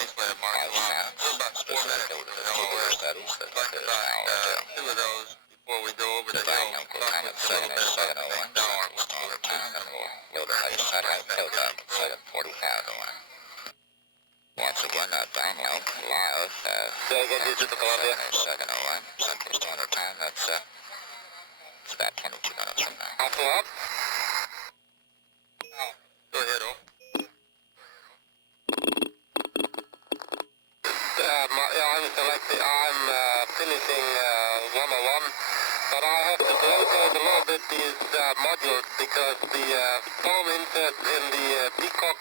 Space Lab live Marshall, sounds, we're about 4 minutes specifically from for the the tubular LOS. studies that Like there's about now 2 of those before we go over the the hill. diagram will Talk time with at you a little bit about the 7:01 next hour. Central Standard Time, and we'll load a nice satellite program at 7:45. Once again, download live Digital Columbia. 7:01 Central Standard Time. That's it's about 22 minutes from now. Alpha up. Go ahead, Ulf. I'm finishing 101, but I have to rotate a little bit these modules because the foam inserts in the peacock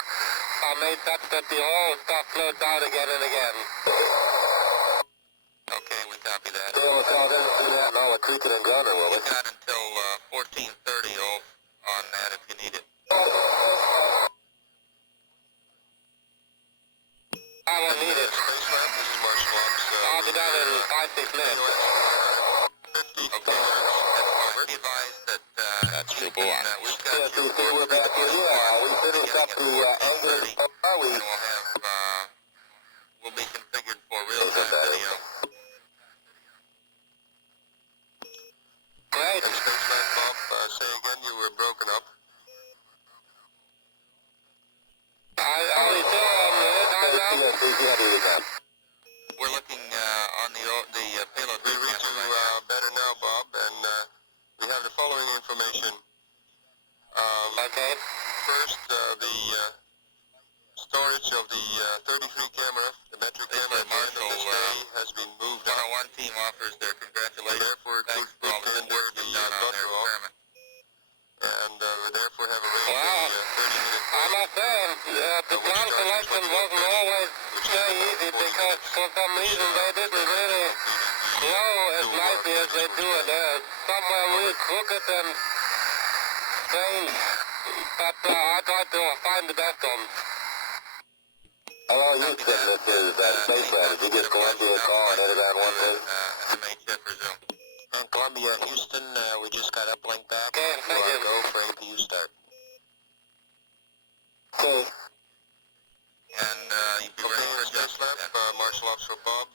are made such that the whole stuff floats out again and again. Okay, we copy that. Yeah, well, so I didn't see that. No, we're tweaking and gunner, will we? We've got until 14:30, Ulf, on that if you need it. I won't need it. Space Lab, this is Marshall Ops. I'll be done in 5-6 minutes. 50. Okay, I advise that That's Super One. we've Yeah, got so you see, we're back here. Yeah, we finished up the anchor. Are we? and we'll be configured for real-time video. Great. And Space Lab Bob, say again, you were broken up. Are we still on the time now? We're looking on the payload. We read you better now, Bob, and we have the following information. Okay. First, the storage of the 33 camera, the metric camera at the end of this day has been moved up. 101 team offers their congratulations. Therefore, Thanks could for all the tender work the you've done on blood their draw, experiment. and we therefore have arranged Wow. a 30-minute I must say, the ground selection wasn't always very easy because for some reason they didn't really flow as nicely as they do it. Somewhere real crooked and strange, but I tried to find the best one. Hello, Houston, this is Space Lab. Did you get Columbia call and edit on 1 day? MHF Brazil. Columbia, Houston, we just got uplink back. Okay, You thank are you. go for APU start. Okay. And you'd be ready for Space Lab, Marshal Officer Bob,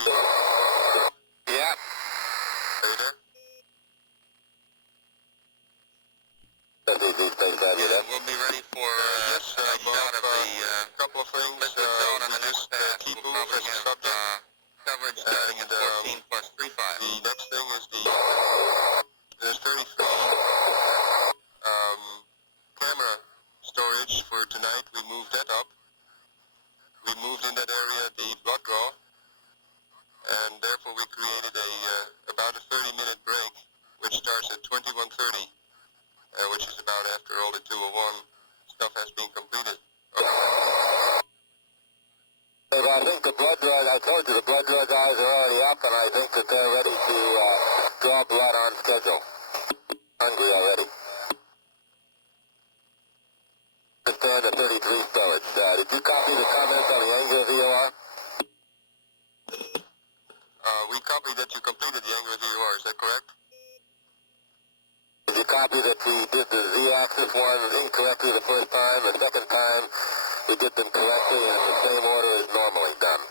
we Yeah. are you there? Yeah, we'll be ready for Yes, a nice Bob, shot of the couple of things. liquid zone on We the next just pass. keep We'll moving probably as a have subject. coverage starting at And, 14 plus 35. The next thing is there's 33 camera storage for tonight. We moved that up. We moved in that area the blood draw, and therefore we created about a 30-minute break, which starts at 21:30, which is about after all the 201 stuff has been completed. I think the blood draw, I told you, the blood draw guys are already up, and I think that they're ready to draw blood on schedule. Hungry already. Just on the 33 storage. Did you copy the comments on the angular VOR? We copied that you completed the angular VOR, is that correct? Did you copy that we did the Z-axis one incorrectly the first time, the second time we did them correctly and in the same order as normally done?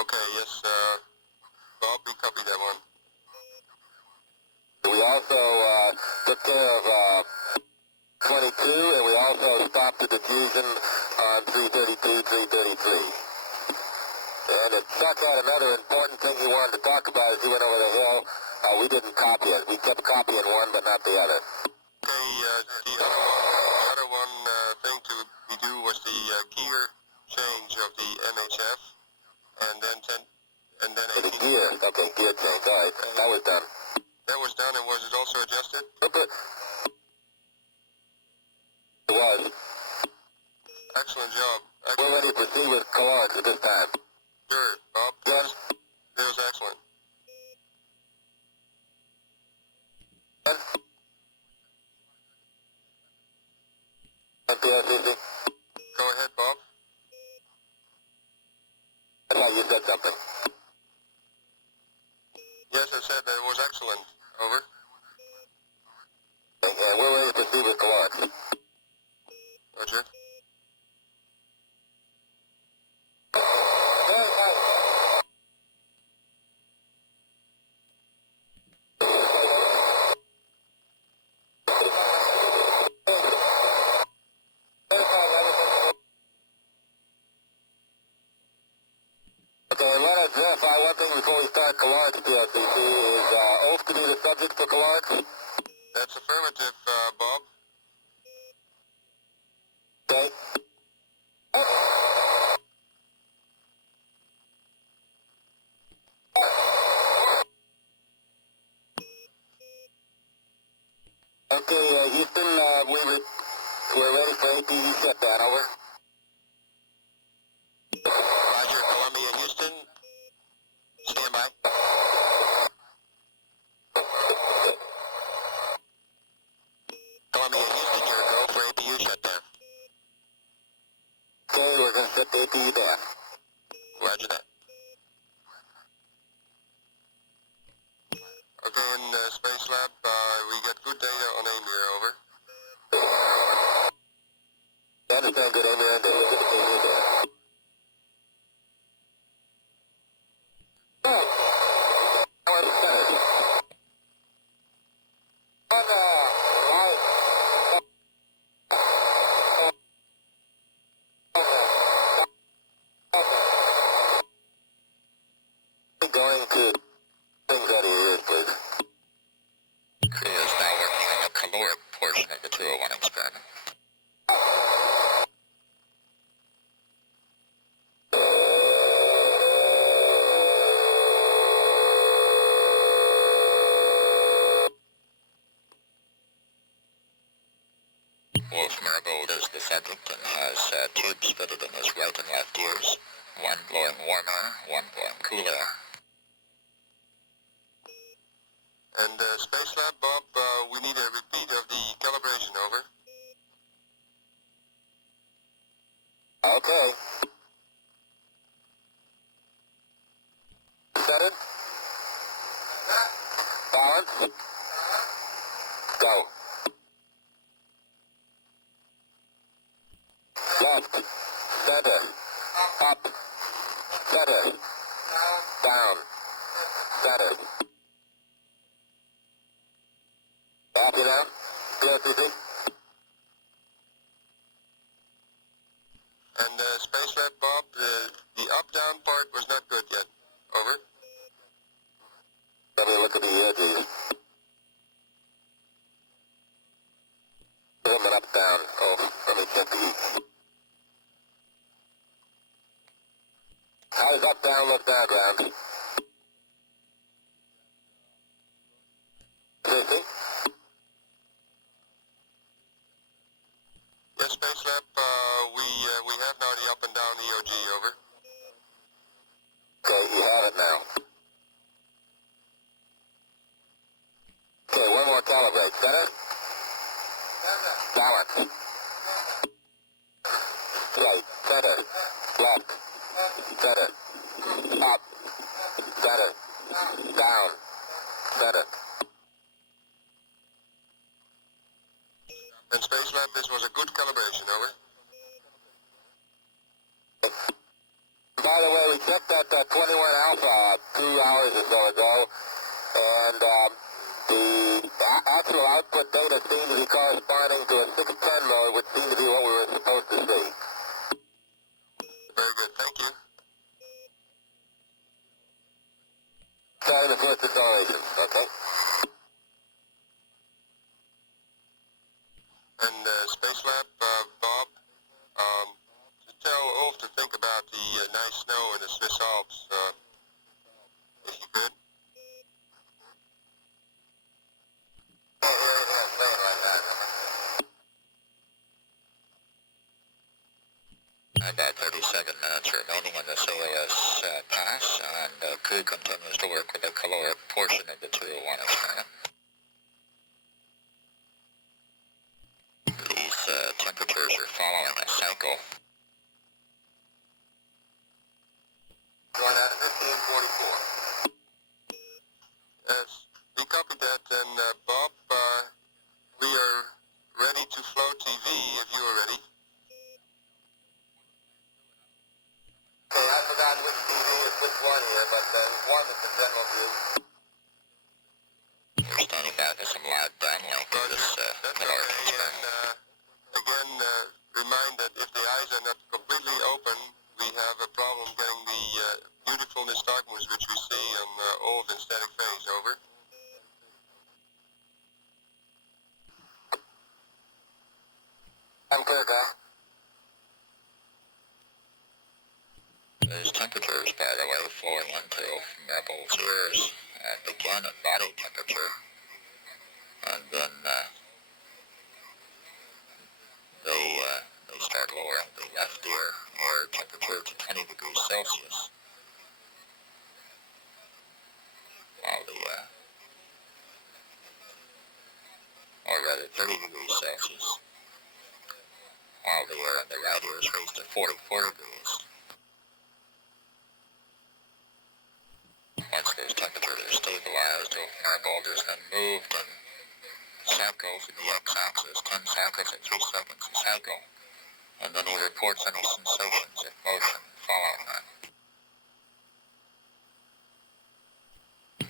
Okay, yes, Bob, we copied that one. We also took care of 22, and we also stopped the diffusion on 332, 333. And if Chuck had another important thing he wanted to talk about as he went over the hill, we didn't copy it. We kept copying one, but not the other. Okay, the other one thing to we do was the gear change of the MHF, and then For the gear, okay, gear change, all right, that was done. That was done, and was it also adjusted? It was. Excellent job. We're ready to proceed with coordinates at this time. Sure, Bob. Yes. That was excellent. STS-9. Go ahead, Bob. I thought you said something. Yes, I said that it was excellent. Over. And we're ready to proceed with coordinates. Roger. Verify one thing before we start coordinates, PLCC, is oath to be the subject for coordinates? That's affirmative, Bob. Okay. Okay, Houston, we're ready for APU shutdown, over. Roger, Columbia, Houston. Stand by. Columbia, Houston, you're a go for APU shutdown. Okay, we're going to shut the APU down. Roger that. Okay, in Space Lab, we get good data on Amir, over. I understand good, amen, and we'll get the APU down. Going to things out of your ears, please. Crew is now working on the caloric portion of the 201 experiment. Wolf Marigold is the subject and has tubes fitted in his right and left ears. One blowing warmer, one blowing cooler. And Space Lab, Bob, we need a repeat of the calibration, over. Okay. Set it. center, up, center, down, center. Happy now? Yes, you see? And Space Lab Bob, the up-down part was not good yet. Over. Let me look at the edges. Zoom it up, down. Oh, let me check the... How does up, down look now, ground? See? Yes, Space Lab, we have now the up and down EOG, over. Okay, you have it now. Okay, one more calibrate. Center. Balance. Right, center, left, center, up, center, down, center. And Space Lab, this was a good calibration, over. By the way, we checked that 21 Alpha 2 hours or so ago, and the actual output data seemed to be corresponding to a 610 mode, which seemed to be what we were supposed to see. Very good, thank you. Starting the first acceleration, okay? And Space Lab, Bob, to tell Ulf to think about the nice snow in the Swiss Alps, if you could. About 37 minutes remaining on the SOAS pass, and crew continues to work with the caloric portion of the 201 experiment. These temperatures are following a cycle. Going at 1544. Yes, we copied that, and Bob, we are ready to flow TV if you are ready. Okay, I forgot which TV is which one here, but one is the general view. We're standing by to some loud downlink of this That's caloric okay, experiment. and again, remind that if the eyes are not completely open, we have a problem getting the beautiful nystagmus which we see on Ulf in static phase, over. I'm clear, Kyle. These temperatures, by the way, flowing into Rebel's ears begin at body temperature, and then they start lowering the left ear temperature to 20 degrees Celsius, while or rather 30 degrees Celsius, while the air in the right ear is raised to 44 degrees. Once those temperatures are stabilized, the fireball is then moved and cycles in the x-axis, 10 cycles at 3 seconds a cycle, and then he reports any sensations in motion following that.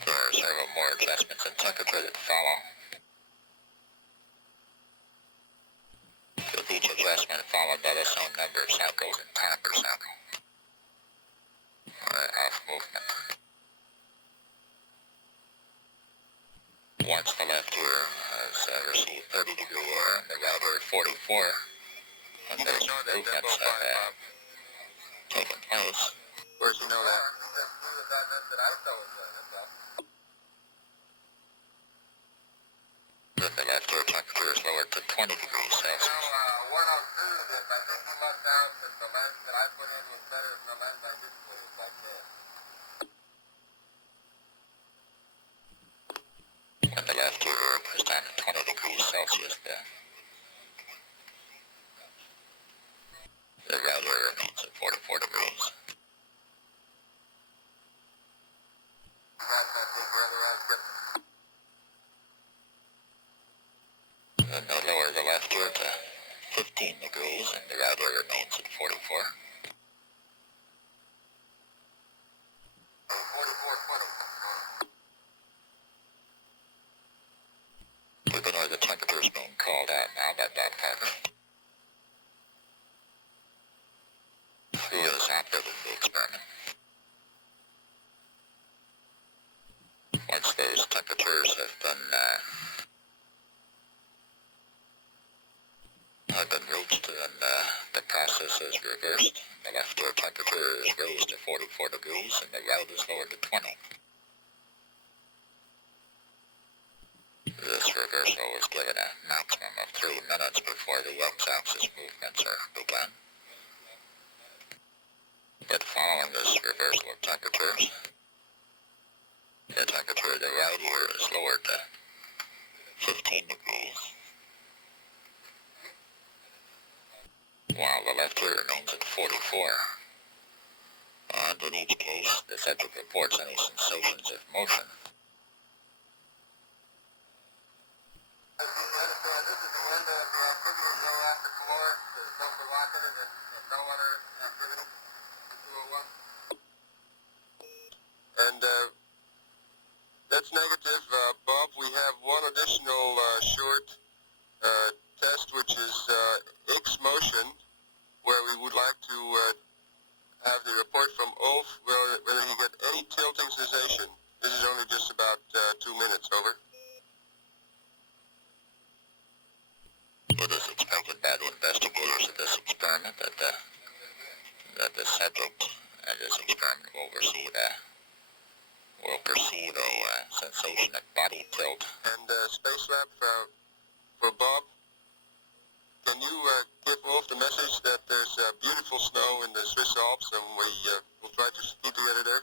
There are several more adjustments in temperature that follow. With each adjustment followed by the same number of cycles in time per cycle, off movement. Once the left ear has received 30 degree air and the right ear 44, and those movements have taken place. Where'd you know that? Then the left ear temperature is lowered to 20 degrees Celsius. When the left ear goes down to 20 degrees Celsius, the right ear remains at 44 degrees. Then they lower the left ear to 15 degrees and the right ear remains at 44. now that that happened. Who is operating the experiment? Once those temperatures have been reached and the process is reversed, the left ear temperature is raised to 44 degrees and the right is lowered to 20. This reversal is given a maximum of 3 minutes before the x-axis movements are begun. But following this reversal of temperatures, the temperature of the right ear is lowered to 15 degrees, while the left ear remains at 44. And in each case, the subject reports any sensations of motion. And that's negative, Bob. We have one additional short test, which is X motion, where we would like to have the report from Ulf whether he got any tilting sensation. This is only just about 2 minutes. Over. It is expected by the investigators of this experiment that the subject and this experiment will perceive a sensation of body tilt. And Space Lab for Bob, can you give Wolf the message that there's beautiful snow in the Swiss Alps and we'll try to ski together there?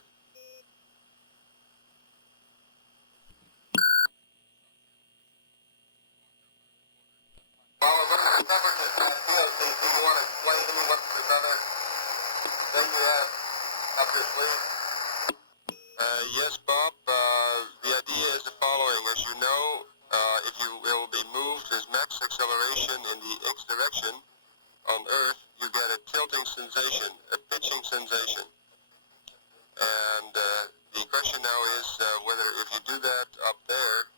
Well, what's the temperature at TOC? Do you want to explain to me what's this other thing you have up your sleeve? Yes, Bob. The idea is the following. As you know, if you will be moved as max acceleration in the x direction on Earth, you get a tilting sensation, a pitching sensation. And the question now is whether if you do that up there,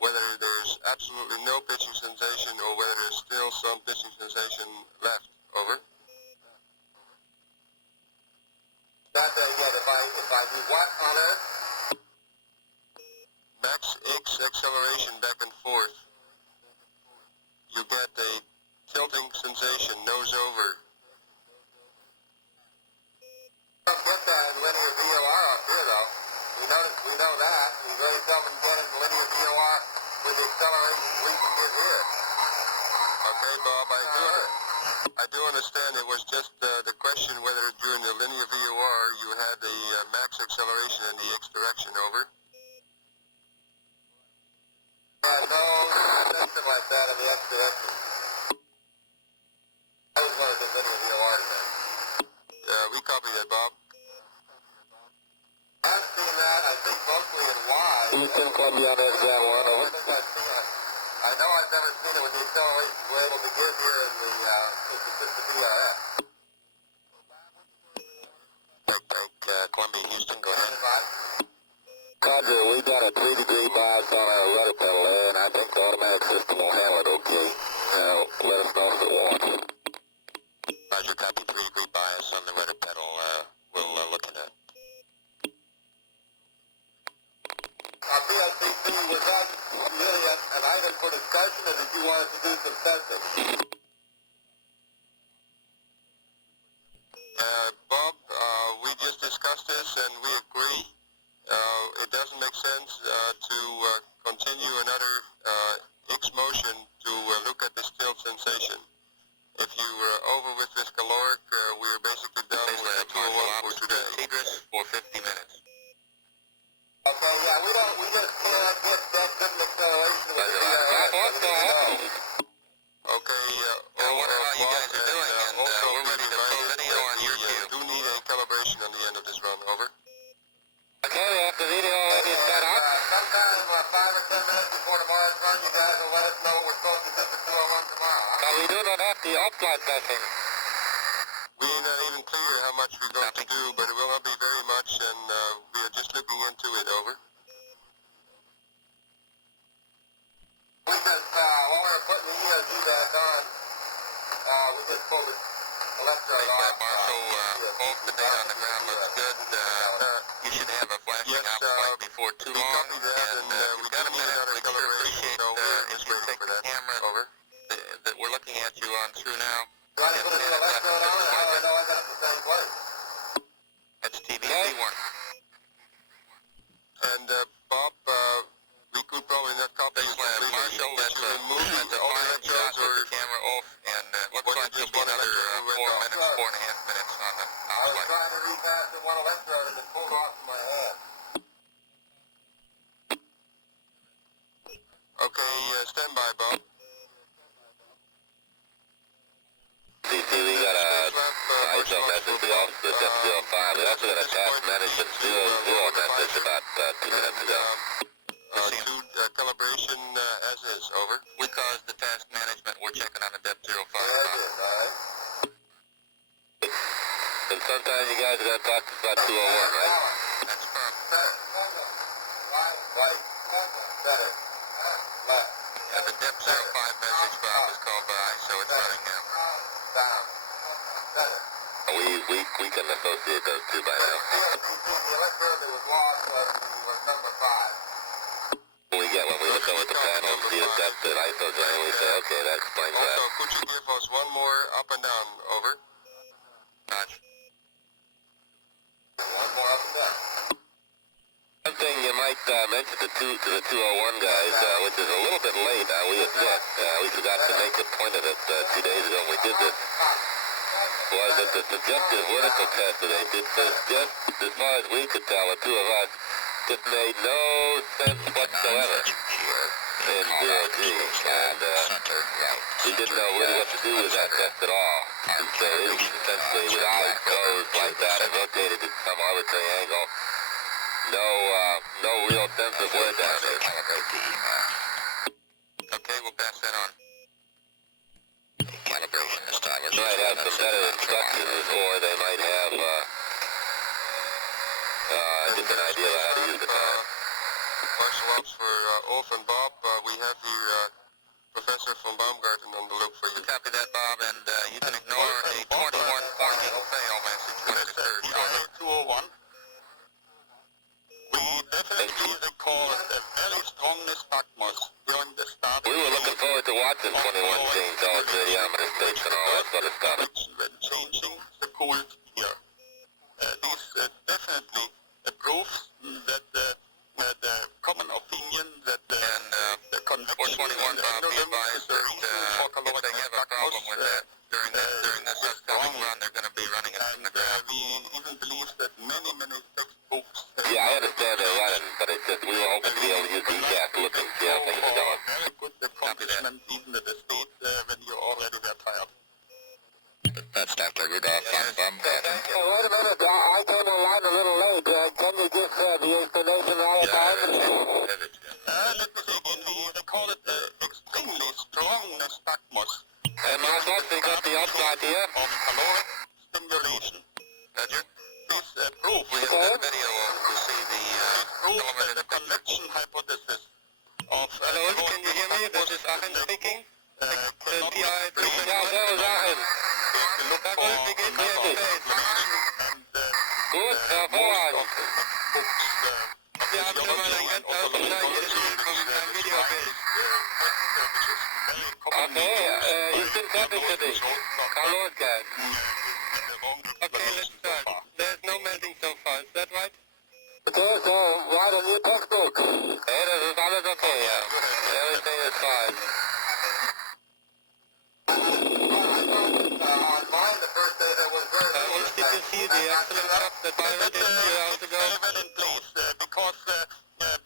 whether there's absolutely no pitching sensation or whether there's still some pitching sensation left. Over. That yet, if I do what on Earth? Max X acceleration back and forth. You get a tilting sensation, nose over. We don't get that in linear VOR up here, though. We know that. We very seldom get it in linear VOR with the acceleration we can get here. Okay, Bob, I do understand. It was just the question whether during the linear VOR you had the max acceleration in the x direction. Over. No sensation like that in the x direction. I was going to do linear VOR today. Yeah, we copy that, Bob. I've seen that, I think, mostly in Y. You can copy on that down one over. I know I've never seen it with the acceleration we're able to give here in the VRF. Columbia, Houston, go ahead. Roger, we got a 3-degree bias on our rudder pedal there, and I think the automatic system will handle it okay. Let us know if it won't. Roger, copy, 3-degree bias on the rudder pedal. We'll look at it. PLCC, was that really an item for discussion, or did you want us to do some testing? Bob, we just discussed this and we agree. It doesn't make sense to continue another X motion to look at this tilt sensation. If you were over with this caloric, we're basically done with the 201 for today. For 50 minutes. Okay, yeah, we just can't get that good an acceleration with the Okay, I wonder how you guys are doing, and we're ready to post video on your queue. Do need a calibration on the end of this run, over. Okay, after the video is set up. Sometime 5 or 10 minutes before tomorrow's run, you guys will let us know what we're supposed to do for 201 tomorrow. So we do not have the upflight testing. We're not even clear how much we're going to do, but it will not be very much, and we are just looking into it, over. We just, what we're we're putting the EOG back on, we just pulled the electrode off. Marshall, both the data on the ground looks good. You should have a flashing out light before too long. Copy that, and We've got a minute. another We'd sure calibration, appreciate so we're if just you waiting take for the that. camera Over. that we're looking at you on through now. Do I put a new electrode on it? How do I know I got it in the same place? That's TVC1. And Bob, we could probably not copy it completely. Marshall, that's a all the fine shot electrodes, or with the camera off, and looks was it like just you'll be one another electrode 4 went minutes, off? 4.5 minutes on the I was flight. trying to repass the one electrode and it pulled off from my hand. Okay, stand by, Bob. CC, we got a ISO message to the officer, step 05. We also got a task management 00 message about 2 minutes ago. Calibration as is, over. We caused the task management. We're checking on the depth 05. And sometimes you guys are going to talk about 201, right? That's firm. Right. Better. Left. Yeah, the depth 05 message, Bob, is called by, so it's running now. Down. Better. We can associate those two by now. The electrode that was lost was number 5. When we look over at the panel and see the depth that ISO's running, we say, okay, that explains that. Also, could you give us one more up and down, over? Notch. One more up and down. One thing you might mention to the 201 guys, which is a little bit late, we admit, we forgot to make a point of it 2 days ago when we did this, was that the subjective vertical test that they did, just as far as we could tell, the two of us, just made no sense whatsoever in DOT, and we didn't know really what to do with that test at all. And so it was essentially with eyes closed like that and rotated at some arbitrary angle. No real sense of where down is. Okay, we'll pass that on. Calibration this time. They might have some better instructions, or they might have a different idea of how to use the time. Marshal Ops for Ulf and Bob. We have here Professor von Baumgarten on the loop for you. Copy that, Bob, and you can ignore a 21 pointing fail message when it occurs shortly. 201. We definitely recall a very strong nystagmus during the start. We were looking forward to watching 21 change all the diameter states and all that sort of stuff. When changing the cold here. This definitely proves that the common opinion that the convection 421, Bob, be advised that if they have a problem with that during this upcoming run, they're going to be running it from the ground. We even believe that many textbooks. Yeah, I understand they're running, but it's just we were hoping to be able to use the ECAS to look and see how things are going. Very good accomplishment even at the state when you already were tired. That's Dr. Rudolph von Baumgarten. Wait a minute, I came online a little late. Can you give the explanation all the time? Let me say again, we recall it extremely strong nystagmus. And my thoughts, they got the upside here. Of caloric stimulation. Roger. This proves We have that video to see the element in the the picture. convection hypothesis of Hello, can you hear me? This is Achim speaking. The PI Yeah, that was Aachen. Douglas, we can hear you. Gut, hervorragend. Wir haben schon mal ein ganz ausgezeichntes Bild vom Videobild. Okay, ich bin fertig für dich. Kann losgehen. Okay, let's start. There's no melding so far, is that right? Okay, so write a new textbook. Hey, das ist alles okay, ja. Everything is fine. Did you see the excellent job that Byron did a few hours ago?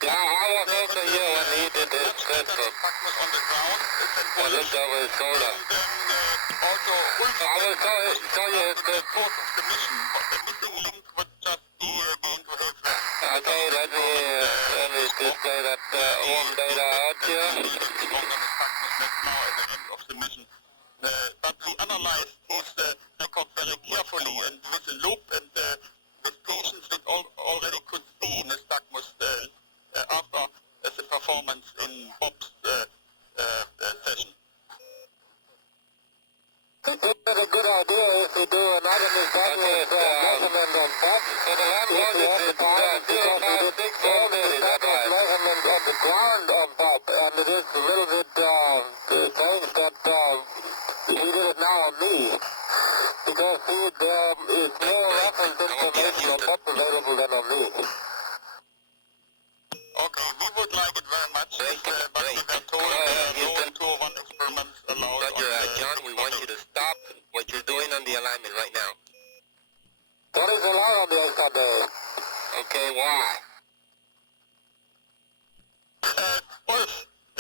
Yeah, I was also here when he did his textbook. I looked over his shoulder. I will show you his textbook. Okay, let me display that warm data out here. But we analyzed his record very carefully and with a loop and with patients that already could see nystagmus after the performance in Bob's session. So the land voltage is 056 voltage, is that right? Measurement on the ground on top, and it is a little bit strange that he did it now on me, because there is more reference information on top available than on me. Okay, we would like it very much, but we were told no 201 experiments allowed. Roger, John, we want you to stop what you're doing on the alignment right now. What is allowed on the Sunday? Okay, why? Well, we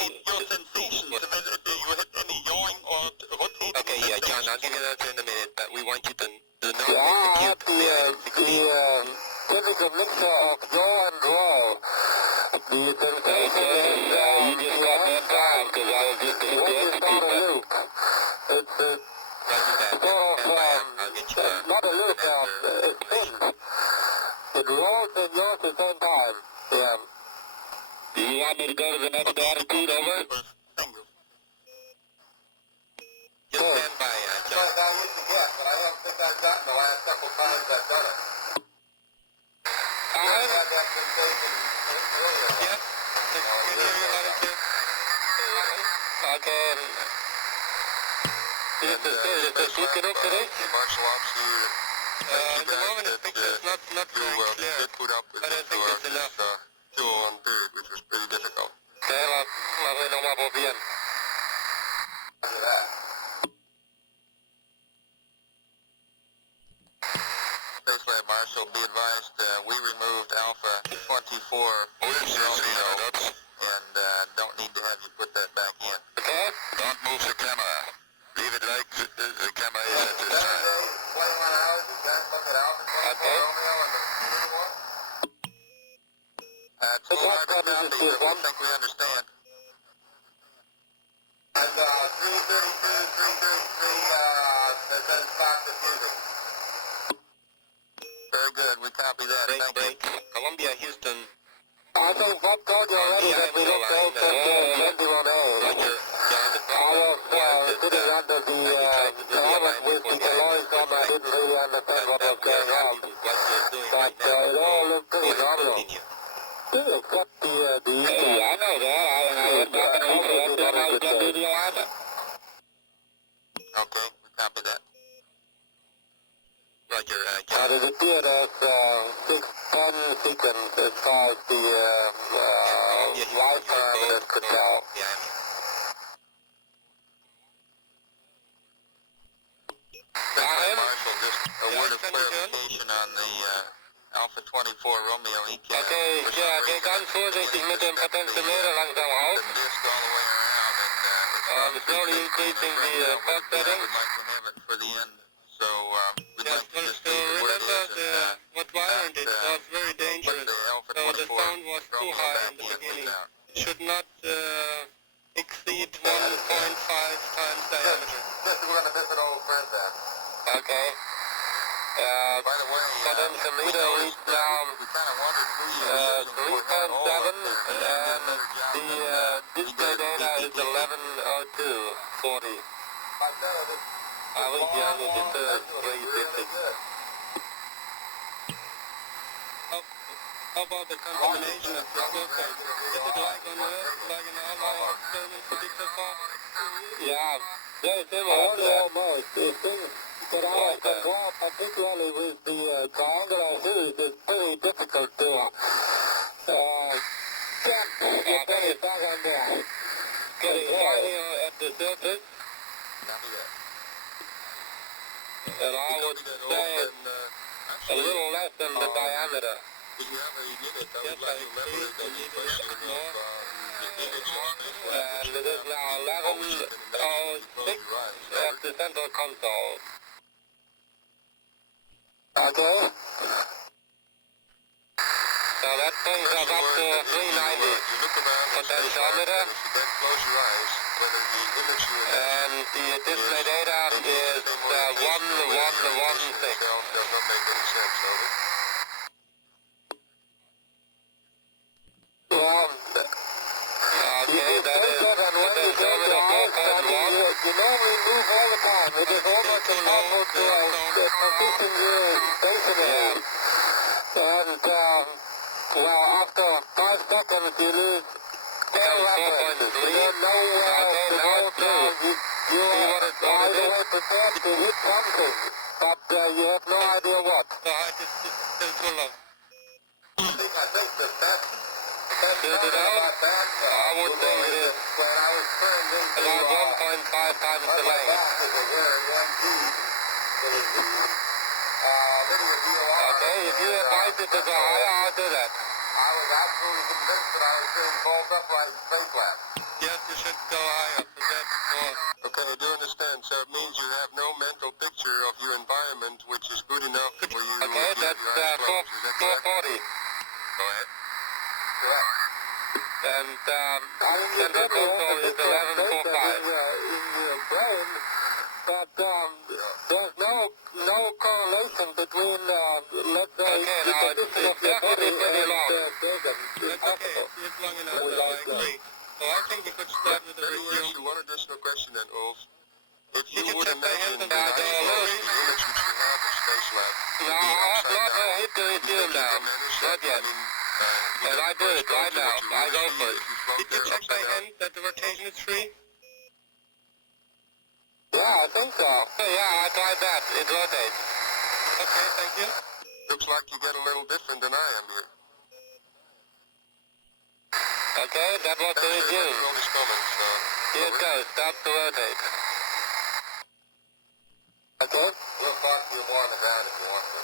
need your sensations, whether you had any yawing or rotating. Okay, yeah, John, I'll give you an answer in a minute, but we want you to do not Yeah, I execute have the item 16. typical mixture of draw and roll. The sensation is, you just got that time, because I was just going to execute a that. loop. It's Roger that. sort of, I'll get you not a loop, it spins. It rolls and goes at the same time. Yeah. Do you want me to go to the next attitude, over? Just stand by, John. I used to get, but I don't think I've gotten the last couple times I've done it. I had that sensation earlier. Yes. Can you hear me loud and clear? Okay. Is the switching up today? Martial ops, At the moment, the picture is not very clear. did put up with I don't think it's enough. 201 period, which was pretty difficult. Okay, no more bien. Look at that. Space Lab Marshal, be advised, we removed Alpha 24 Romeo, and don't need to have you put that back in. Okay? Don't move the camera. Leave it like the camera is at this time. 21 hours, you guys look at Alpha 24 Okay. Romeo and the computer one? It's a little hard to copy, but we think we understand. I've 333, that says stop diffusion. Very good, we copy that. Break. Columbia, Houston. I think Bob told you already that we don't go to 21A. Roger. John, the I problem was sitting under the helmet with the Calories on. I didn't really understand what was going on. what you're doing But right now. it all looked pretty normal. Continue. Except the Hey, I know that. I was talking to you after I was done doing the alignment. Okay, we copy that. Roger, And John. it appeared as 610 sequence as far as the light parameters could tell. Yeah, I'm Marshal, just a word of clarification on the Alpha 24 Romeo ECAM. Okay, ja, kijk ganz vorsichtig mit dem Potentiometer langsam auf. The disc all the way around, and Slowly increasing the pulse I setting. would like to have it for the end. So we'd Yes, like to just so see where it remember is what wired it was very put dangerous. the Alpha So the 24 sound was too Romeo high back in the in beginning. without. It should not exceed 1.5 times diameter. We're going to visit old friend then. Okay. By the way, Potentiometer reached down we kind of wondered who you were using for that 3.7 and and the display data is 11:02:40. I was young at the third grade digit. How about the contamination of the surface? Is it like on Earth, like in all our experiments we did so far? Yeah, very similar to that. Almost. The thing that I can draw, particularly with the triangular hues, is pretty difficult to check what they is back on there. Getting higher at the surface, And I would say a little less than the diameter. yes, I increased the needle more. And it is now 11:06 at the central console. Okay. So that brings us up to 390 potentiometer. And the display data is 1116. Well, okay, that is potentiometer 4.1. You normally move all the time. It is almost impossible to position you stationary. And, well, after 5 seconds, you lose all references. You don't know where to go to. You are either way prepared to hit something, but you have no idea what. The height is still too low. I think the best Build it out? I would think it is when I was turned into about 1.5 times the length. Okay, if you advise it to go higher, I'll do that. I was absolutely convinced that I was doing both upright and space lab. Yes, you should go higher, but that's more. Okay, I do understand. So it means you have no mental picture of your environment, which is good enough for you. Okay, that's 440. Go ahead. And central console is 1145. In your brain, but there's no correlation between, let's say, Okay, the now position of it's your body definitely pretty and long. Bildern. That's okay, it's long enough, so I agree. So I think we could start with the Let me ask you resume. one additional question then, Ulf. If Did you you would check my imagine hand the about the image which you have of Space Lab No, I have not hit the resume now. Not yet. And I do it right now. I go for it. Did you check by hand that the rotation is free? Yeah, I think so. Yeah, I tried that. It rotates. Okay, thank you. Looks like you get a little different than I am here. Okay, that was the resume. Here it goes. Stop to rotate. Okay. We'll talk to you more in the band if you want to.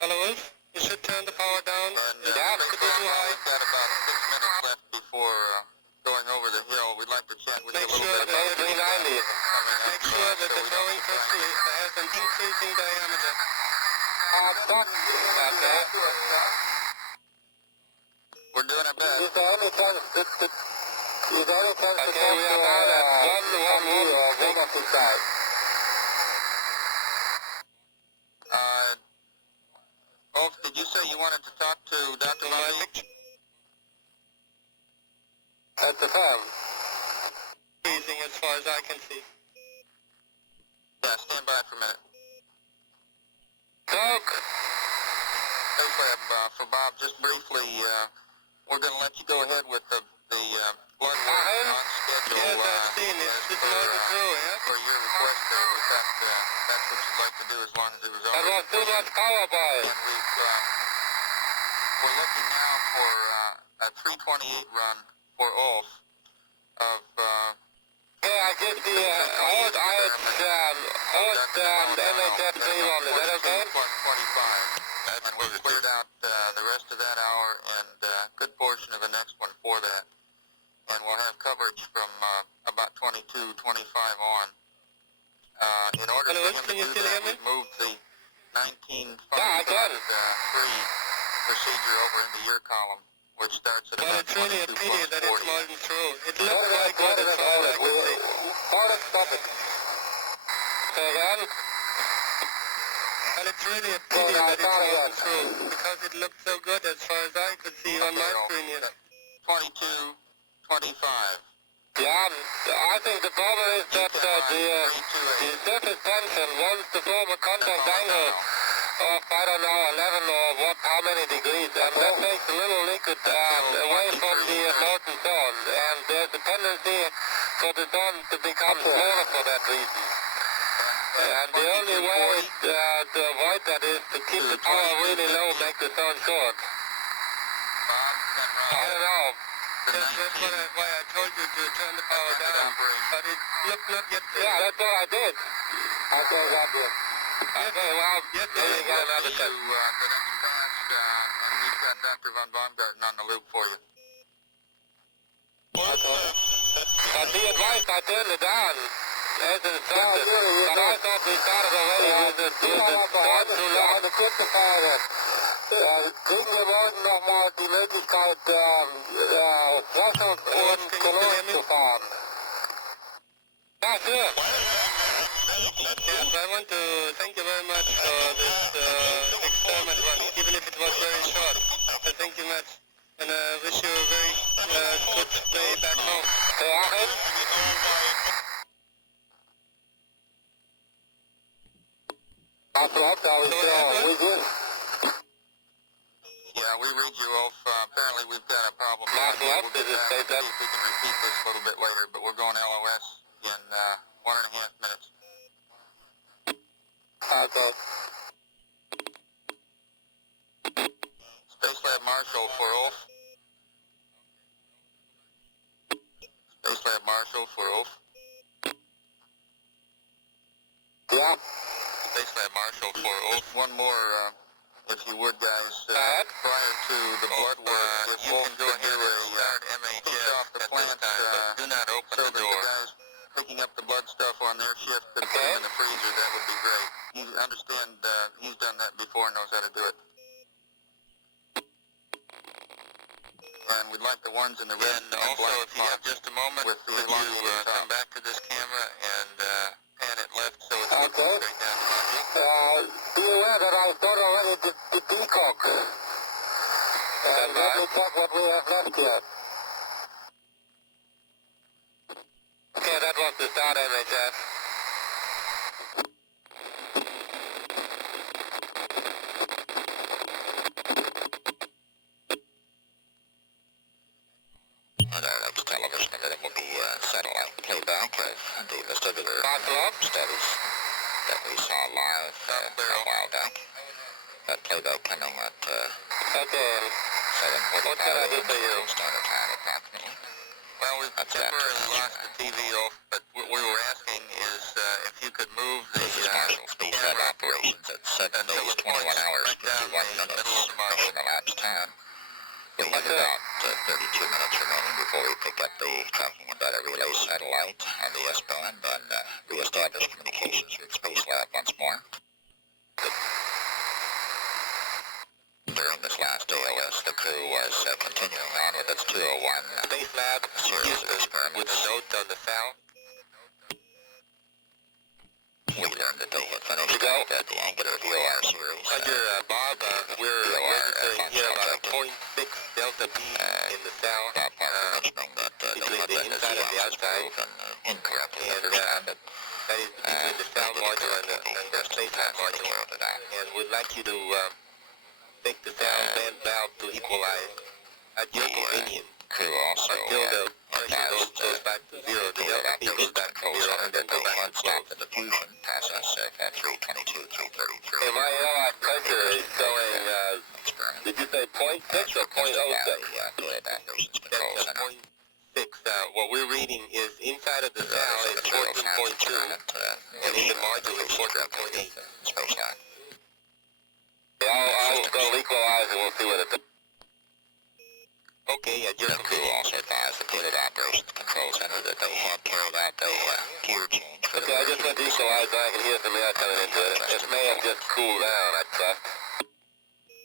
Hello, Wolf. You should turn the power down. Yeah, it's a bit too high. We've got about 6 minutes left before going over the hill. We'd like to chat with you a Make little sure bit. that 390. Make sure that the towing crystal has an increasing diameter. Stop. Okay. We're doing our best. Is there any chance to Okay, talk we are about at me or 111. one of the side? Ulf, did you say you wanted to talk to Dr. Malik? At the farm. Increasing as far as I can see. Yeah, stand by for a minute. Coke. Space Lab, for Bob, just briefly, we're going to let you go ahead with the blood work on schedule. Yes, I've seen it. It's loaded through, yeah? For your request there, we thought that's what you'd like to do as long as it was That already. was too much power, boy. And we're looking now for a 328 run for Ulf of Okay, I give the old MHF 3 on. Is that okay? plus 25. And we've cleared out the rest of that hour and a good portion of the next one for that. And we'll have coverage from about 22, 25 on. In order Hello, for him to can you do still that, hear me? we moved the 19 Yeah, I can. free procedure over in the year column, which starts at But about it's really a 22 pity plus that it's 40. molten through. It looks like what as far as I can see. Stop it. Say again? And it's really a pity that it's molten through, because it looked so good as far as I could see on my screen here. 22, 25. Yeah, I think the problem is that the surface tension wants to form a contact angle of, I don't know, 11 or what, how many degrees, and that makes a little liquid away from the molten zone, and there's a tendency for the zone to become smaller for that reason. And the only way to avoid that is to keep the power really low, make the zone short. I don't know. That's why I told you to turn the power down, but it looked not yet. Yeah, that's what I did. I told that you. Okay, well, Yes, there you go, another To step. the next class, and we've got Dr. Von Baumgarten on the loop for you. But be advised, I turned it down as instructed. But I thought we started already with the start too long. Kriegen wir morgen nochmal die Möglichkeit, Threshold und Cologne zu fahren? Ja, sure. Yes, I want to thank you very much for this experiment run, even if it was very short. So thank you much, and I wish you a very good day back home. Hey, Achim? left, are we still with you? Yeah, we read you off. Apparently we've got a problem. Marshal up, We'll is it see safe up? if we can repeat this a little bit later, but we're going LOS in 1.5 minutes. Okay. Space Lab Marshal for Ulf. Space Lab Marshal for Ulf. Yeah. Space Lab Marshal for Ulf. One more, if you would, guys. Prior to the blood work, if You Ulf can go could ahead do and start push MHF off the at plant, this time, but do not open so the that door. the guys picking up the blood stuff on their shift could put them in the freezer, that would be great. You understand, he's done that before and knows how to do it. And we'd like the ones in the red And also, black if you have just a moment, with the could lines you at the top. come back to this camera and pan it left so it's Okay. looking straight down the module? Be aware that I've done already the decock. And let me check what we have left here. Okay, that was the start MHF. That's television, and then it will be satellite playback of the vestibular studies that we saw live a while back. That playback coming at Okay. 7:45 What can I do for you? Standard Time approximately. Well, we've That's temporarily after lost the TV off, but what we were asking is if you could move the This is Marshall Space Lab camera operations at 7 until days, it 21 points hours, right down 51 the minutes middle of the module. from elapsed time. We have Okay. about 32 minutes remaining before we pick up the talking about a relay satellite and the S-band and reestablish communications with Space Lab once more. During this last ALS, the crew was continuing on with its 201 Space Lab series of Houston with experiments. a note on the foul. We learned that they had finished the angular VOR series. Roger, Bob, we're registering here about a 0.6 delta B in the foul. Bob Parker mentioning that they between had the been inside and the outside. proven incorrect in the And, first time, but That is between the foul module and the Space Lab module. And we'd like you to make the sound band valve to equalize at your convenience crew also until the pressure advised goes back to zero. The delta B goes back to control zero center and then that go they back had to stopped close. the diffusion process at 322, 333. Okay, my airlock pressure is showing, Experiment. did you say 0.6 or 0.06? Delay evacuations control That's center. 0.6. What we're reading is inside of the cell is 14.2 and in the module is 14.8. Space line. I'll go equalize and we'll see what it does. Okay, at your The crew convenience. also advised the Coded Operations Control Center that they had carried out a gear change for the Okay, I just went to equalize and I can hear some air coming into it. It may have just cooled down, I trust.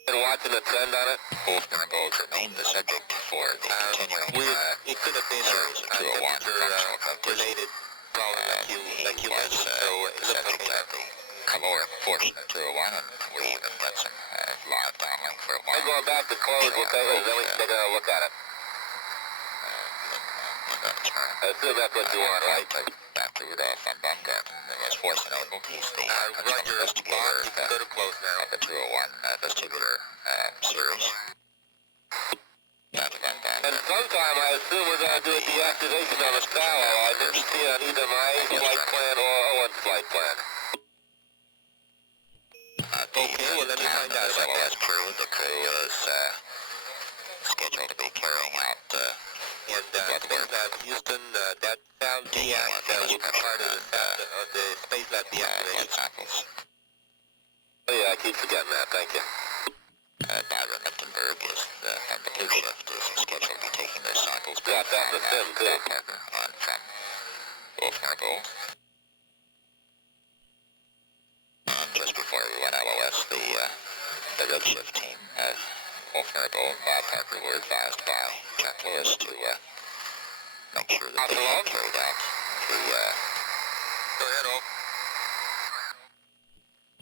Been watching the trend on it? both Gargold remain the subject for the continuing It could have been series of a 201 functional temperature factors. related problem like you He was mentioned, so it the looks subject okay. of the caloric portion of 201, and we even got some live downlink for a while. I'm going back to close, we'll take it, then we can take another look at it. I assume that's what you want, right? After Van Baumgarten was forced enabled, he's the Roger, investigator Bob, you can go to close now. of the 201 vestibular series. Dr. Van And Baumgarten. sometime I assume we're going to do a deactivation on the shallow. I didn't see it on either my flight plan or Owen's flight plan. Okay, well, let me find out about that. The crew is scheduled to be carrying out And Space Lab Houston, that sound deac will be part of the Space Lab deactivation. cycles. Oh yeah, I keep forgetting that, thank you. Byron Lichtenberg is from the blue shift is scheduled to be taking those cycles. Yeah, that's the sim too. Parker on from Wolfgang. Just before we went LOS, the red shift team, Wolfgang and Bob Parker were advised by Jack Lewis to make sure that they had carried out the Go ahead, Ulf.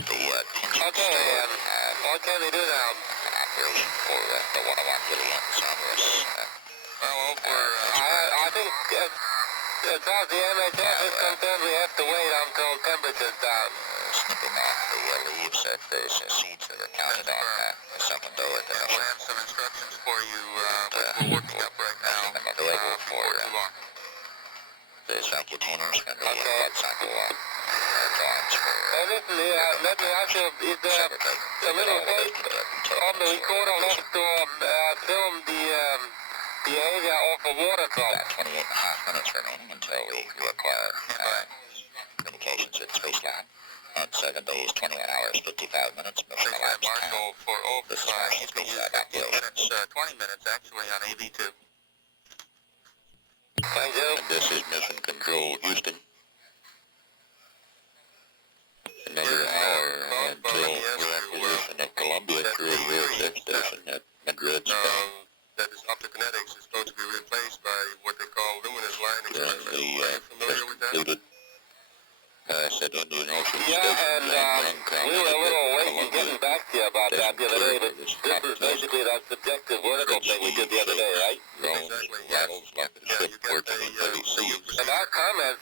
Okay, and what can they do now? operation for the 101 Gideon Sonorous. Well, Ulf, we're... I think As far as the MHF is concerned, we have to wait until temperature's down. Snipping off the leaves that there's seeds that are counted on a second door at the And we'll have some instructions for you, which we're working up right now, available for before too long. the containers and the blood cycle drawings for Hey, listen, let me ask you, is there a little tape on the recorder left to film the area of the water drop? about 28 and a half minutes remaining until we require communications with Space Shuttle. On 7 days, 21 hours, 55 minutes, mission Space elapsed Marshal for This is our he's been used 15 minutes, 20 minutes actually on AV2. Thank you. And this is Mission Control Houston. Another hour until we're in position at Columbia Crew Research Station at Madrid, Spain. That is optokinetics is supposed to be replaced by what they call luminous line experiment. Are you familiar with that? I said Indian Ocean Yeah, and we were a little late in getting back to you about that the other day, but this is basically that subjective vertical thing we did the other day, right? Exactly, yes. Yeah, you get And our comments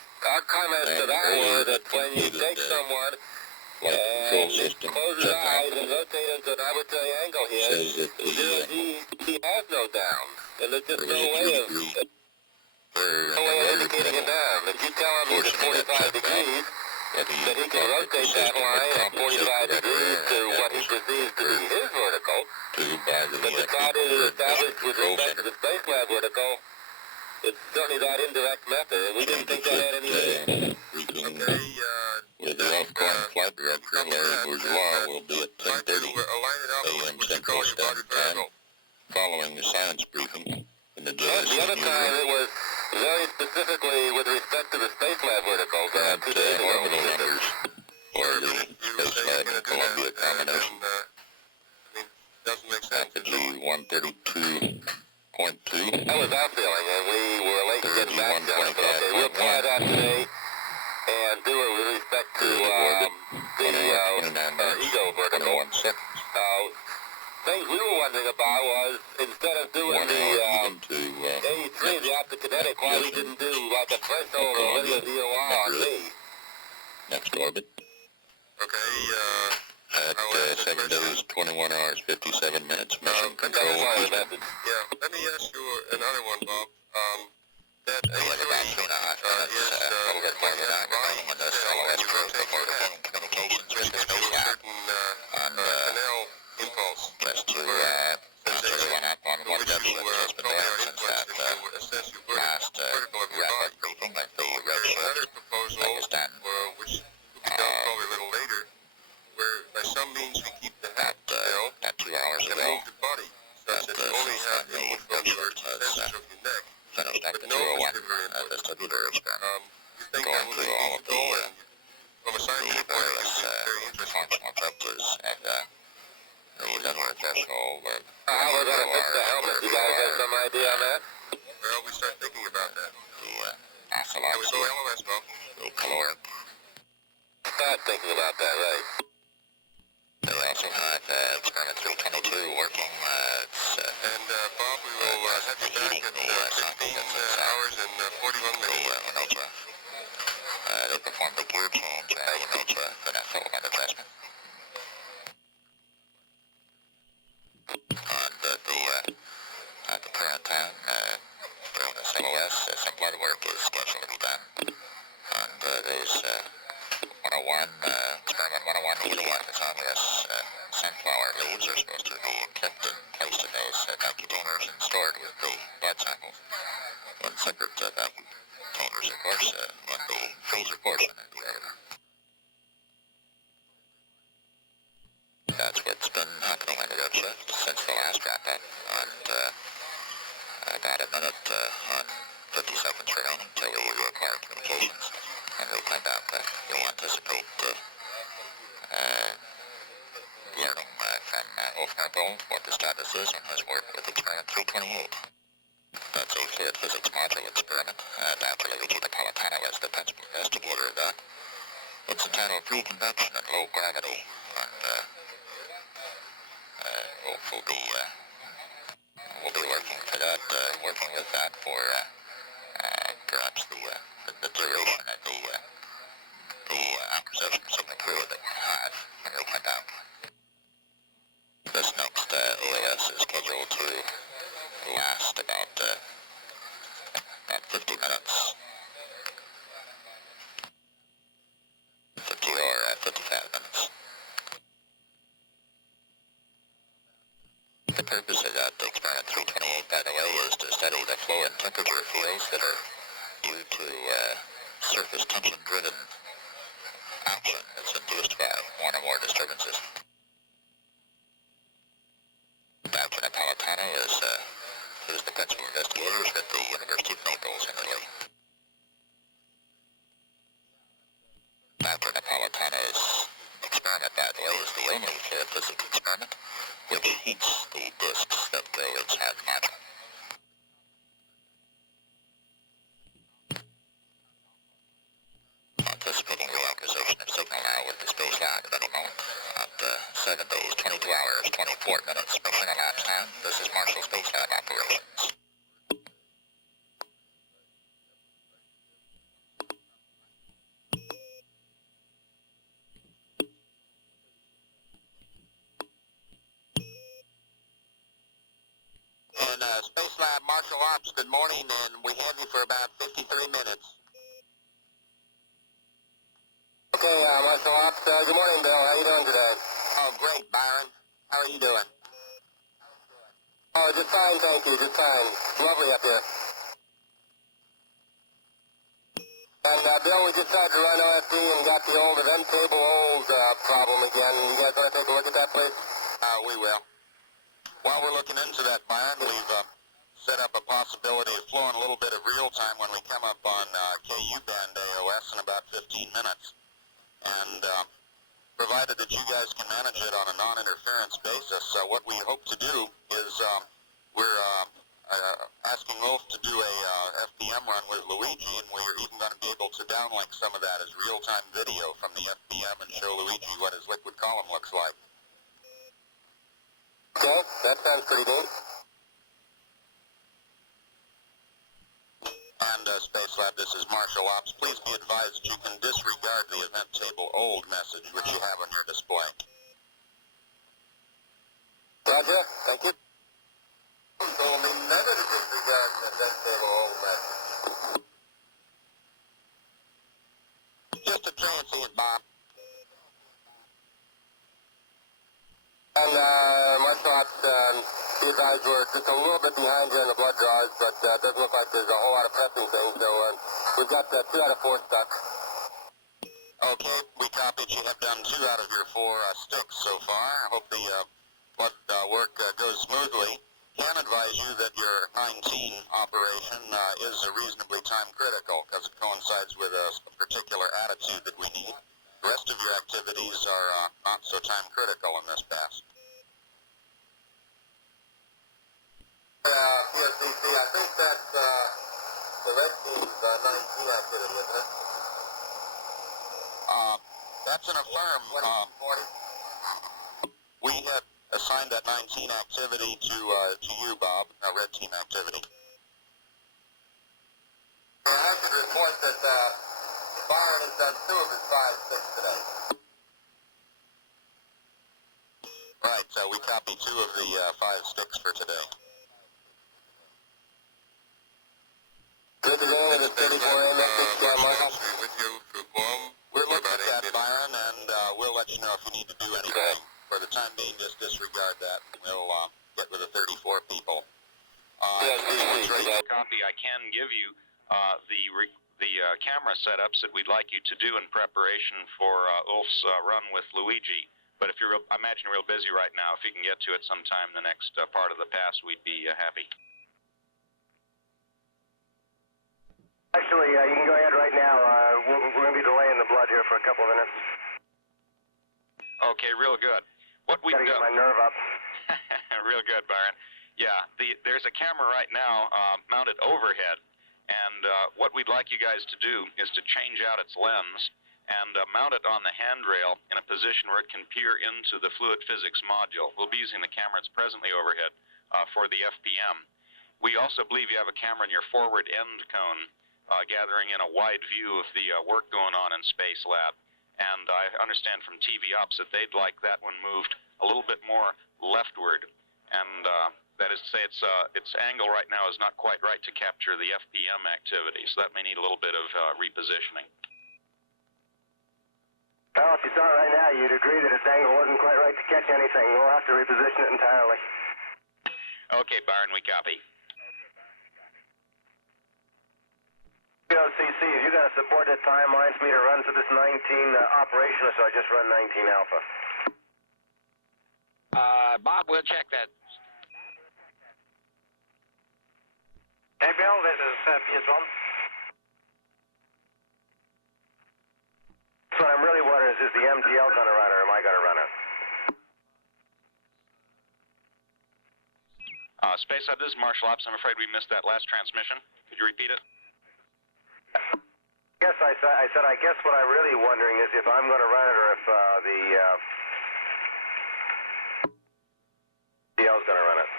to that were that when you take someone and close his eyes and rotate him to an arbitrary angle here, he has no down. And there's just no way of indicating a down. If you tell him he's at 45 degrees, that he can rotate that line at 45 degrees to what he perceives to be his vertical. But the thought is established with respect to the space lab vertical. It's certainly that indirect method, and we didn't think that had any meaning. With the off-going flight director, Larry Bourgeois, will be at 10:30 a.m. Central Standard Time, following the science briefing in the The other time it was very specifically with respect to the space lab verticals 2 days ago. orbital numbers for the Space Lab and Columbia combination. Doesn't make sense. Package 132.2. That was our feeling, and we were late to get back to it. But okay, we'll try that today and do it with respect to the ego vertical. Things we were wondering about was, instead of doing the 83, the optokinetic, why we didn't do like a threshold or linear DOR on me. Next orbit. Okay, At 7 days, 21 hours, 57 minutes, mission control. yeah, let me ask you another one, Bob. That A3 communications with the Space Lab. certain canal impulse. Last two, went up on 1W and has been there since that last rapid briefing at the red There's another shift. proposal, That is done which will be done probably a little later, where by some means we keep the head still at 2 hours and ago. move the body, such that you only have input from your sensors of your neck, Finished at but the no 201 vestibular input. vestibular experiment. You think that Going would through be all of the feasible, and from a scientific point of view, various it's very interesting. functional approaches and the lower threshold. How we're going to fix the helmet, you guys have some idea on that? Well, we start thinking about that. The Can we go LOS, Bob? caloric. Start thinking about that, right? We also have experiment 322 working. And Bob, we will have you back at 16 hours and 41 minutes. They performed a gear change and for that filament adjustment. And at the current time, during the SLS, some blood work is scheduled to be done. And there's 101, experiment 101 helium is on this. Sunflower leaves are supposed to be kept in place in those vacuum containers and stored with the blood samples. One separate vacuum containers, of course, in the freezer portion of the area. That's what's been happening on the redshift since the last wrap-up, and about a minute on 50 seconds remaining until we require communications, and we'll find out you'll anticipate learning from Wolfgang what the status is on his work with experiment 328. That's a fluid physics module experiment. Naturally, we keep Napolitano as the principal investigator of that. It's entitled Pre-Convection at Low Gravity, and we'll be working for that, working with that for perhaps the duration and the acquisitions of material that you have when you went out. This next OAS is scheduled to last about 50 minutes. 50 or 55 minutes. The purpose of that experiment 328, by the way, is to study the flow and temperature fields that are due to surface tension-driven action that's induced by one or more disturbances. Dr. Napolitano is the principal investigator at the University of Naples in Italy. Dr. Napolitano's experiment, by the way, is the only physics experiment which heats the disks that goes have matter. Anticipating the acquisition of signal now with the space line at any moment at 7 days, 22 hours, 24 minutes mission elapsed time. This is Marshall Space Shuttle operations. And Space Lab Marshall Ops, good morning, and we have you for about 53 minutes. Okay, Marshall Ops, good morning, Bill. How you doing today? Oh, great, Byron. How are you doing? Oh, just fine, thank you, just fine. Lovely up here. And, Bill, we just tried to run OFD and got the old event table old problem again. You guys want to take a look at that, please? We will. While we're looking into that, Byron, we've set up a possibility of flowing a little bit of real time when we come up on KU band AOS in about 15 minutes. And provided that you guys can manage it on a non-interference basis, what we hope to do is we're asking Wolf to do a FPM run with Luigi, and we're even going to be able to downlink some of that as real-time video from the FPM and show Luigi what his liquid column looks like. Okay, that sounds pretty neat. And Space Lab, this is Marshall Ops. Please be advised you can disregard the event table old message which you have on your display. Roger, thank you. So we never disregard the event table old message. Just a transient, Bob. And Marshall Ops, you guys were just a little bit behind here in the blood draws, but it doesn't look like there's a whole lot of pressing things, so we've got 2 out of 4 stuck. Okay, we copied. You have done 2 out of your 4 sticks so far. I hope the blood work goes smoothly. Can advise you that your 19 operation is reasonably time critical because it coincides with a particular attitude that we need. The rest of your activities are not so time critical in this pass. PSCC, I think that's the red team's 19 activity, isn't it? That's an affirm. We had assigned that 19 activity to you, Bob, red team activity. I should report that Byron has done 2 of his 5 sticks today. Right, so we copied 2 of the 5 sticks for today. Good to go with the 34A message, Marshall. With you through Guam. We're looking at that, Byron, and we'll let you know if you need to do anything. For the time being, just disregard that. We'll get with the 34 people. Copy. I can give you the camera setups that we'd like you to do in preparation for Ulf's run with Luigi. But if you're, I imagine you're real busy right now. If you can get to it sometime in the next part of the pass, we'd be happy. Actually, you can go ahead right now. We're going to be delaying the blood here for a couple of minutes. Okay, real good. What we've Gotta get done... my nerve up. Real good, Byron. Yeah, there's a camera right now mounted overhead, and what we'd like you guys to do is to change out its lens and mount it on the handrail in a position where it can peer into the fluid physics module. We'll be using the camera that's presently overhead for the FPM. We also believe you have a camera in your forward end cone gathering in a wide view of the work going on in Space Lab. And I understand from TV Ops that they'd like that one moved a little bit more leftward. And that is to say, its angle right now is not quite right to capture the FPM activity, so that may need a little bit of repositioning. Well, if you saw it right now, you'd agree that its angle wasn't quite right to catch anything. We'll have to reposition it entirely. Okay, Byron, we copy. CC, have you got a supported timeline for me to run for this 19 operation, or so I just run 19 Alpha? Bob, we'll check that. Hey, Bill, this is PS1. So what I'm really wondering is the MGL going to run, or am I going to run it? Space Lab, this is Marshall Ops. I'm afraid we missed that last transmission. Could you repeat it? Yes, I said, I guess what I'm really wondering is if I'm going to run it or if the MGL's going to run it.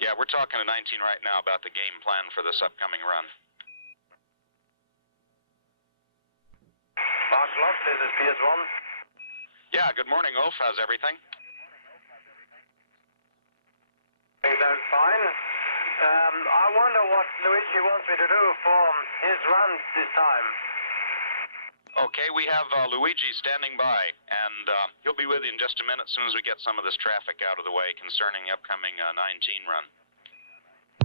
Yeah, we're talking to 19 right now about the game plan for this upcoming run. Marshall Ops, this is PS1. Yeah, good morning, Ulf. How's everything? Things are fine. I wonder what Luigi wants me to do for his run this time. Okay, we have Luigi standing by, and he'll be with you in just a minute as soon as we get some of this traffic out of the way concerning the upcoming 19 run.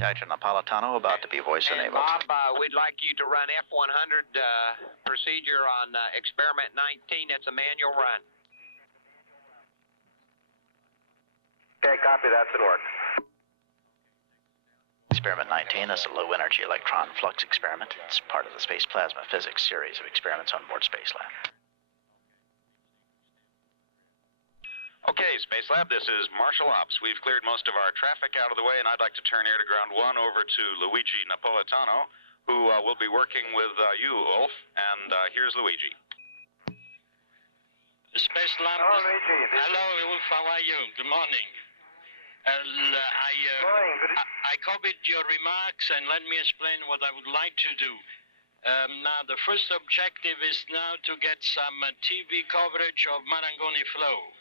Dr. Napolitano, about to be voice enabled. Bob, we'd like you to run F100 procedure on experiment 19. It's a manual run. Okay, copy, that's in work. Experiment 19 is a low-energy electron flux experiment. It's part of the space plasma physics series of experiments on board Space Lab. Okay, Space Lab, this is Marshall Ops. We've cleared most of our traffic out of the way, and I'd like to turn air to ground 1 over to Luigi Napolitano, who will be working with you, Ulf, and here's Luigi. Space Lab. Hello, Luigi. Hello, Ulf. How are you? Good morning. I copied your remarks, and let me explain what I would like to do. Now, the first objective is now to get some TV coverage of Marangoni flow.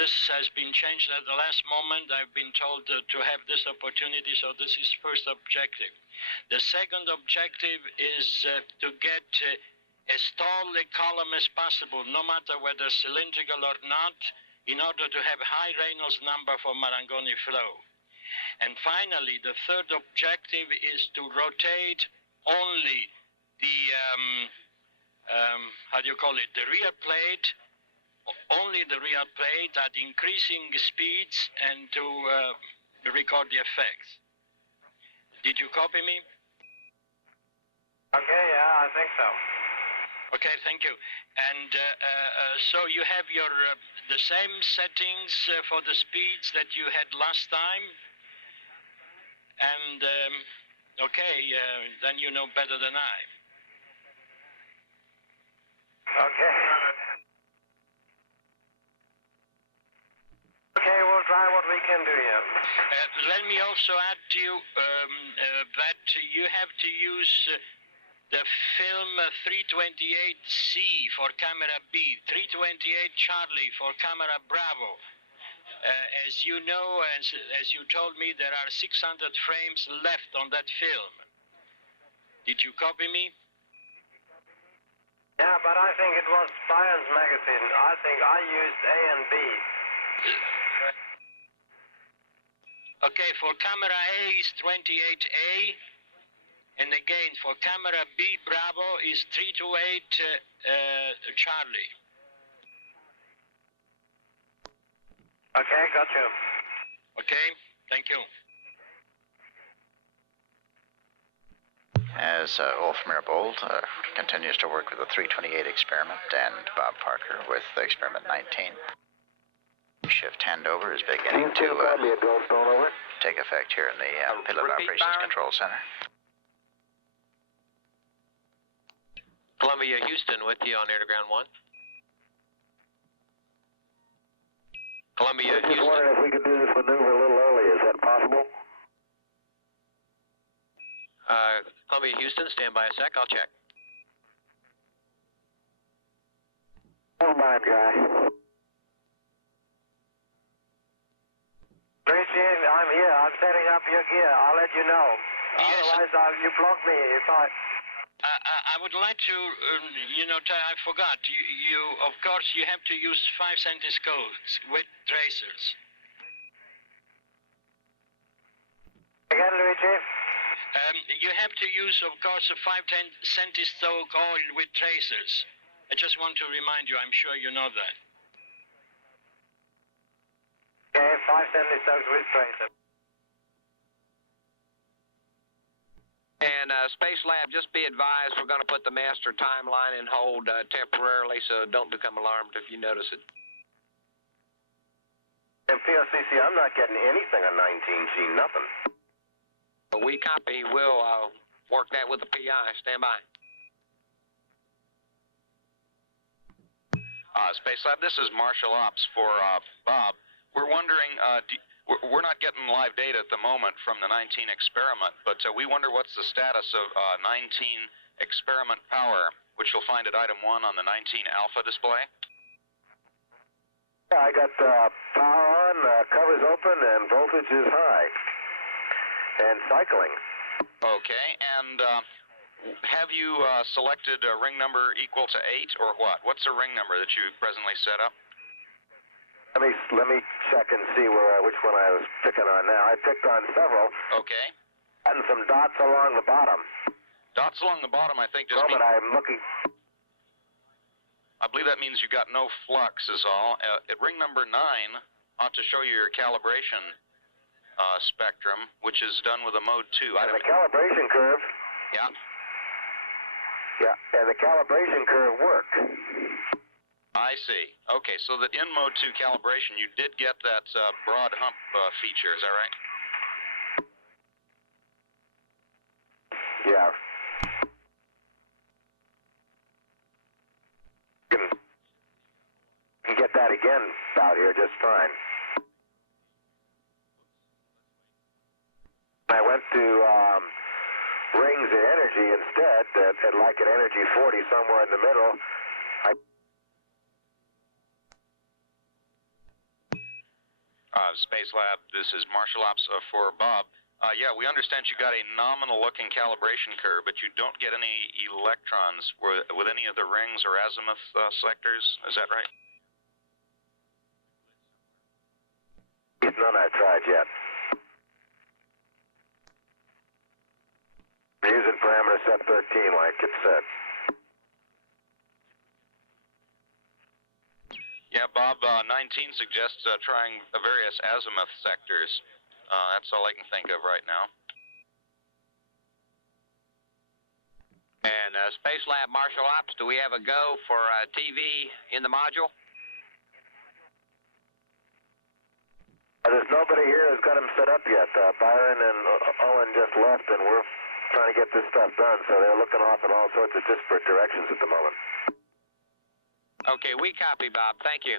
This has been changed at the last moment. I've been told to have this opportunity, so this is first objective. The second objective is to get as tall a column as possible, no matter whether cylindrical or not, in order to have high Reynolds number for Marangoni flow. And finally, the third objective is to rotate only the, the rear plate, only the rear plate at increasing speeds and to record the effects. Did you copy me? Okay, yeah, I think so. Okay, thank you. And so you have your the same settings for the speeds that you had last time. And okay, then you know better than I. Okay. Okay, we'll try what we can do here. Let me also add to you that you have to use the film 328C for camera B, 328 Charlie for camera Bravo. As you know, as you told me, there are 600 frames left on that film. Did you copy me? Yeah, but I think it was Science Magazine. I think I used A and B. Okay, for camera A is 28A. And again, for camera B, Bravo is 328 Charlie. Okay, got you. Okay, thank you. As Ulf Mirbold continues to work with the 328 experiment and Bob Parker with experiment 19. Shift handover is beginning to take effect here in the Payload Operations Control Center. Columbia, Houston, with you on air to ground 1. Columbia, I was just Houston. wondering if we could do this maneuver a little early. Is that possible? Columbia, Houston, stand by a sec. I'll check. Hold on, guy. Appreciate it. I'm here. I'm setting up your gear. I'll let you know. Yes. Otherwise, you block me if I... I would like to, I forgot. You, of course, you have to use 5 centiscopes with tracers. Again, Luigi? You have to use, of course, a 5 centiscope oil with tracers. I just want to remind you. I'm sure you know that. Okay, 5 centiscopes with tracer. And Space Lab, just be advised, we're going to put the master timeline in hold temporarily, so don't become alarmed if you notice it. And POCC, I'm not getting anything on 19G, nothing. We copy. We'll work that with the PI. Stand by. Space Lab, this is Marshall Ops for Bob. We're wondering, we're not getting live data at the moment from the 19 experiment, but we wonder what's the status of 19 experiment power, which you'll find at item 1 on the 19 alpha display. Yeah, I got power on, covers open, and voltage is high. And cycling. Okay, and have you selected a ring number equal to 8 or what? What's the ring number that you presently set up? Let me check and see which one I was picking on now. I picked on several. Okay. And some dots along the bottom. Dots along the bottom, I think, just mean... I'm looking... I believe that means you got no flux is all. At ring number 9 ought to show you your calibration spectrum, which is done with a mode 2. And the calibration curve. Yeah. Yeah, and the calibration curve worked. I see. Okay, so that in mode 2 calibration, you did get that broad hump feature, is that right? Yeah. You can get that again out here just fine. I went to rings and energy instead, at like an energy 40 somewhere in the middle. Space Lab, this is Marshall Ops for Bob. Yeah, we understand you got a nominal looking calibration curve, but you don't get any electrons with any of the rings or azimuth sectors. Is that right? None I've tried yet. Using parameter set 13 like it said. Yeah, Bob, 19 suggests trying various azimuth sectors. That's all I can think of right now. And Space Lab Marshall Ops, do we have a go for TV in the module? There's nobody here who's got them set up yet. Byron and Owen just left, and we're trying to get this stuff done, so they're looking off in all sorts of disparate directions at the moment. Okay, we copy, Bob. Thank you.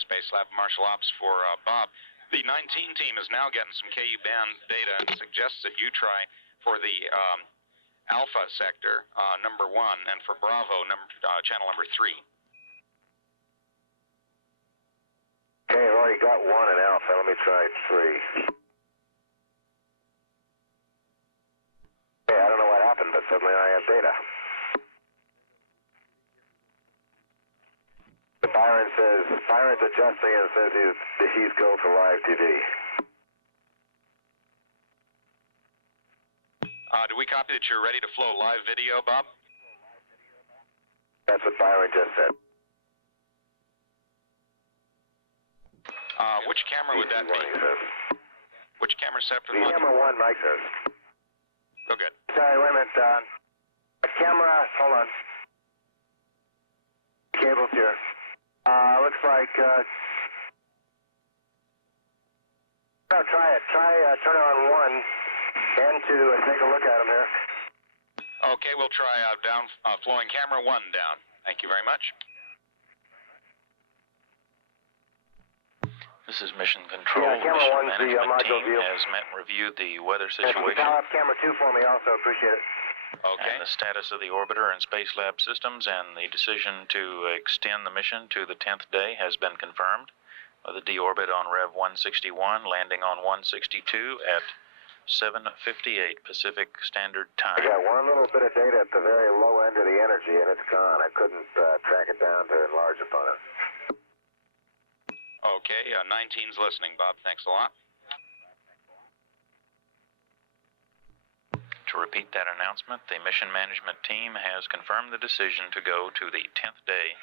Space Lab Marshall Ops for Bob. The 19 team is now getting some KU band data and suggests that you try for the Alpha sector, number 1, and for Bravo, channel number 3. Okay, I've already got 1 in Alpha. Let me try 3. Okay, I don't know what happened, but suddenly I have data. Byron's adjusting and says he's go for live TV. Do we copy that you're ready to flow live video, Bob? That's what Byron just said. Which camera would that be? Which camera set for the camera 1, Mike says. Oh, good. Sorry, wait a minute, Don. Camera, hold on. Cable's here. Looks like, no, try it. Turn on 1 and 2 and take a look at them here. Okay, we'll try flowing camera 1 down. Thank you very much. This is Mission Control. Yeah, camera Mission one's the Management module team view. has met and reviewed the weather Can you situation dial up camera 2 for me also? Appreciate it. Okay. and the status of the orbiter and Space Lab systems, and the decision to extend the mission to the 10th day has been confirmed. The deorbit on Rev 161, landing on 162 at 7:58 Pacific Standard Time. I got one little bit of data at the very low end of the energy, and it's gone. I couldn't track it down to enlarge upon it. Okay, 19's listening, Bob. Thanks a lot. To repeat that announcement, the mission management team has confirmed the decision to go to the 10th day,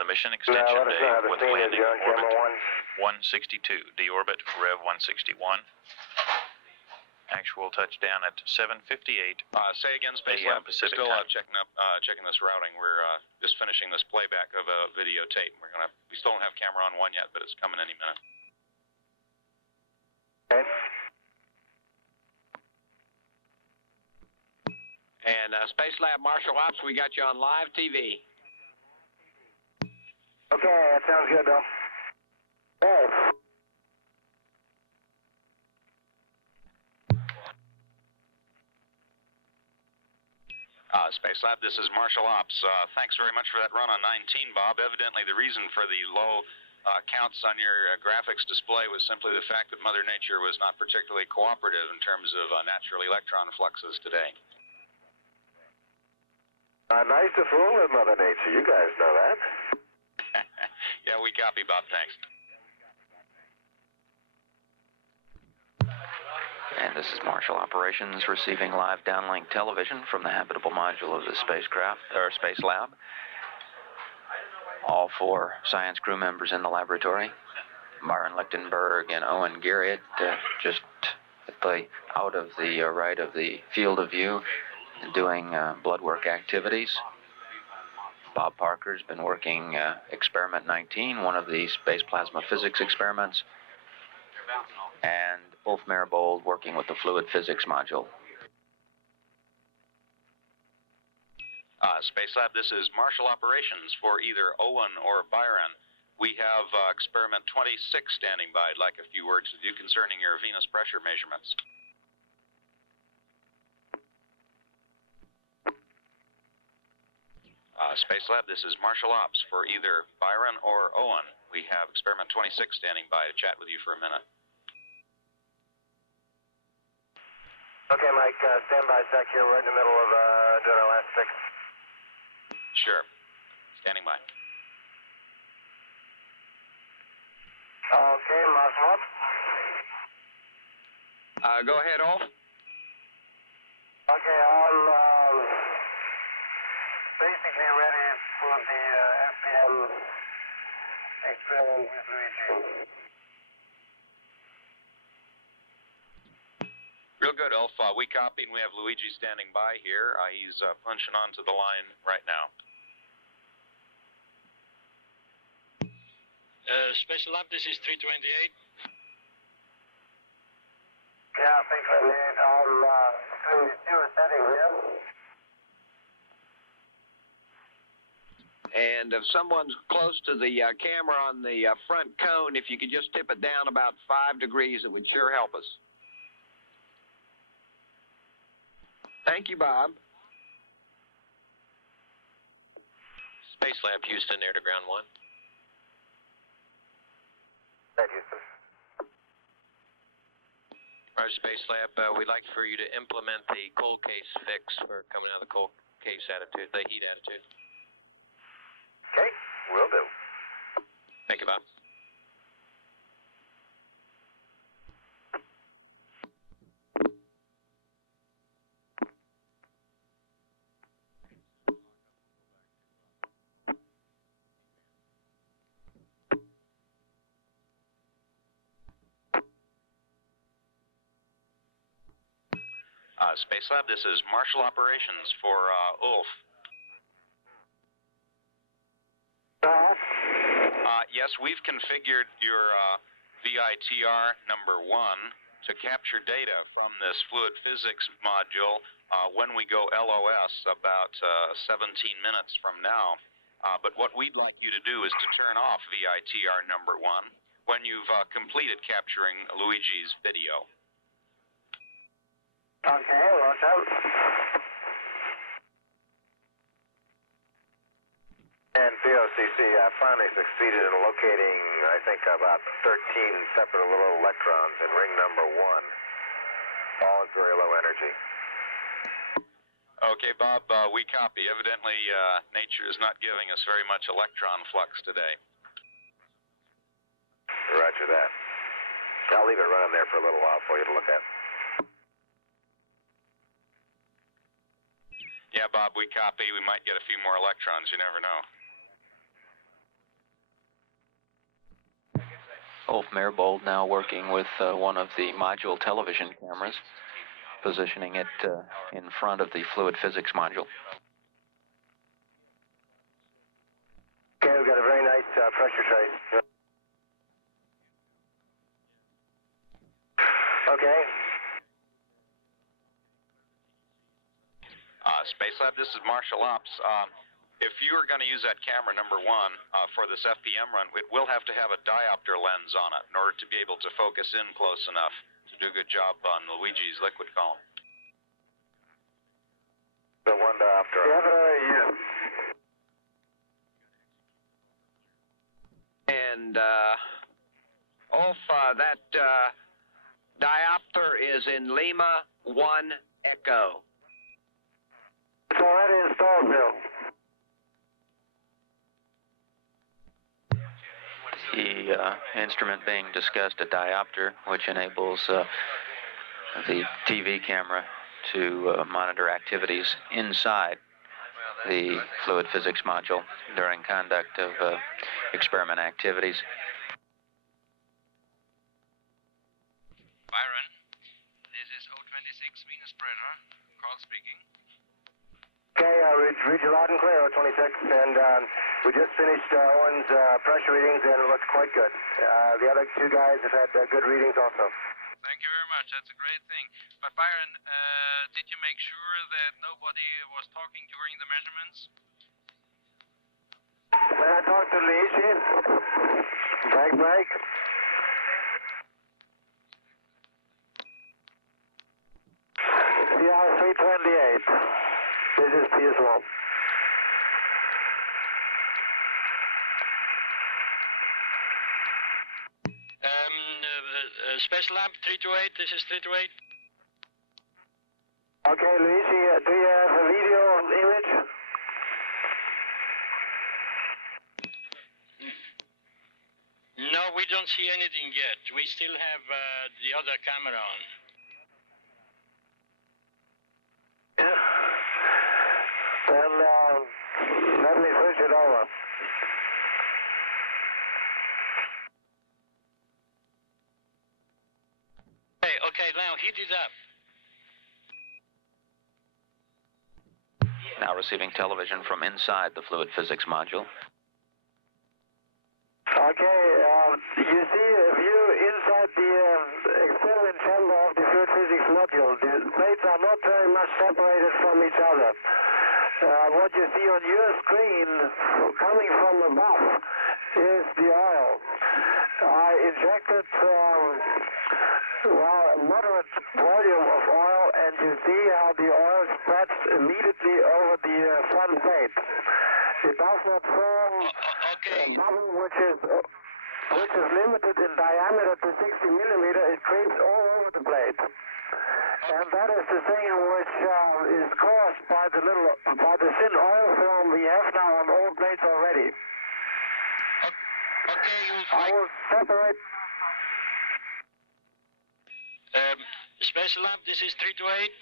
the mission extension let us day, know how the with scene is. landing You're on orbit camera 1. 162, deorbit Rev 161. Actual touchdown at 7:58. Say again, Space Yeah, Lab. Pacific Still time. checking this routing. We're just finishing this playback of a videotape. We still don't have camera on 1 yet, but it's coming any minute. Okay. And Space Lab Marshal Ops, we got you on live TV. Okay, that sounds good, Bill. Hey. Space Lab, this is Marshal Ops. Thanks very much for that run on 19, Bob. Evidently, the reason for the low counts on your graphics display was simply the fact that Mother Nature was not particularly cooperative in terms of natural electron fluxes today. Nice to fool with Mother Nature. You guys know that. Yeah, we copy, Bob. Thanks. And this is Marshal Operations receiving live downlink television from the habitable module of the spacecraft, or Space Lab. All 4 science crew members in the laboratory. Byron Lichtenberg and Owen Garrett just out of the right of the field of view, doing blood work activities. Bob Parker's been working experiment 19, one of the space plasma physics experiments. And Ulf Maribold working with the fluid physics module. Space Lab, this is Marshal Operations for either Owen or Byron. We have experiment 26 standing by. I'd like a few words with you concerning your venous pressure measurements. Space Lab, this is Marshal Ops for either Byron or Owen. We have experiment 26 standing by to chat with you for a minute. Okay, Mike, stand by sec here. We're in the middle of doing our last fix. Sure. Standing by. Okay, Marshal up. Go ahead, Ulf. Okay, I'm basically ready for the FPM experiment with Luigi. Real good, Ulf. We copied, and we have Luigi standing by here. He's punching onto the line right now. Space Lab, this is 328. Yeah, thanks for that. I'm doing the zero setting here. And if someone's close to the camera on the front cone, if you could just tip it down about 5 degrees, it would sure help us. Thank you, Bob. Space Lab, Houston, air to ground 1. Thank you, sir. Roger, Space Lab, we'd like for you to implement the cold case fix for coming out of the cold case attitude, the heat attitude. Okay, will do. Thank you, Bob. Space Lab, this is Marshal Operations for Ulf. Yes, we've configured your VITR number 1 to capture data from this fluid physics module when we go LOS about 17 minutes from now. But what we'd like you to do is to turn off VITR number 1. when you've completed capturing Luigi's video. Okay, watch out. And VOCC finally succeeded in locating, I think, about 13 separate little electrons in ring number 1. All at very low energy. Okay, Bob, we copy. Evidently, nature is not giving us very much electron flux today. Roger that. I'll leave it running there for a little while for you to look at. Yeah, Bob, we copy. We might get a few more electrons. You never know. Ulf Merbold now working with one of the module television cameras, positioning it in front of the fluid physics module. Okay, we've got a very nice pressure trace. Okay. Space Lab, this is Marshall Ops. If you're going to use that camera, number 1, for this FPM run, it will have to have a diopter lens on it in order to be able to focus in close enough to do a good job on Luigi's liquid column. The one diopter. Yeah. And, Ulf, that diopter is in Lima 1 Echo. It's already installed, Bill. The instrument being discussed, a diopter, which enables the TV camera to monitor activities inside the fluid physics module during conduct of experiment activities. Byron, this is 026 Venus Predator. Carl speaking. Okay, read you loud and clear, 026, and we just finished Owen's pressure readings, and it looks quite good. The other 2 guys have had good readings also. Thank you very much. That's a great thing. But Byron, did you make sure that nobody was talking during the measurements? When I talked to Lishi, break. CR 328. This is PS1. Space Lab 328, this is 328. Okay, Luigi, do you have a video image? No, we don't see anything yet. We still have the other camera on. Yeah. Then let me switch it over. Okay, now heat it up. Now receiving television from inside the fluid physics module. Okay, you see a view inside the experiment chamber of the fluid physics module. The plates are not very much separated from each other. What you see on your screen coming from above is the oil. I injected a moderate volume of oil, and you see how the oil spreads immediately over the front plate. It does not form a bubble which is limited in diameter to 60 millimeter. It creeps all over the plate. And that is the thing which is caused by the thin oil film we have now on all plates already. Okay, I will separate. Space Lab, this is 328.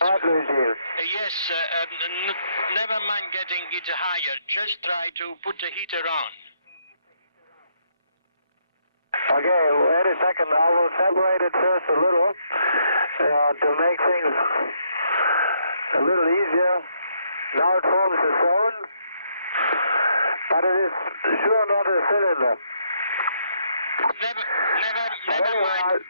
Yes, never mind getting it higher. Just try to put the heater on. Okay, wait a second. I will separate it first a little to make things a little easier. Now it forms a zone, but it is sure not a cylinder. Never mind.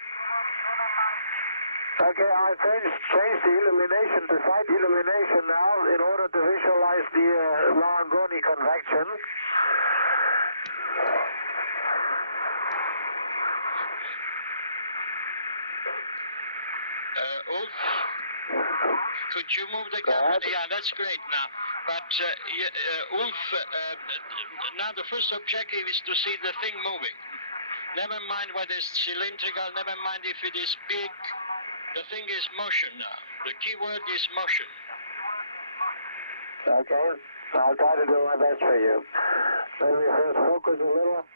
Okay, I changed the illumination to side illumination now in order to visualize the Marangoni convection. Ulf, could you move the camera? Yeah, that's great now. But Ulf, now the first objective is to see the thing moving. Never mind whether it's cylindrical, never mind if it is big. The thing is motion now. The key word is motion. Okay, I'll try to do my best for you. Let me first focus a little.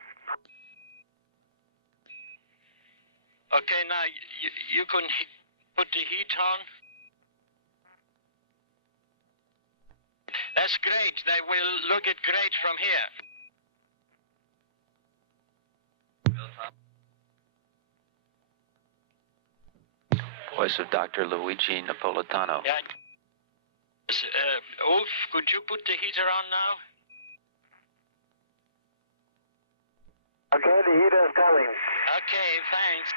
Okay, now you can put the heat on. That's great. They will look it great from here. Voice of Dr. Luigi Napolitano. Yeah. Ulf, could you put the heater on now? Okay, the heater is coming. Okay, thanks.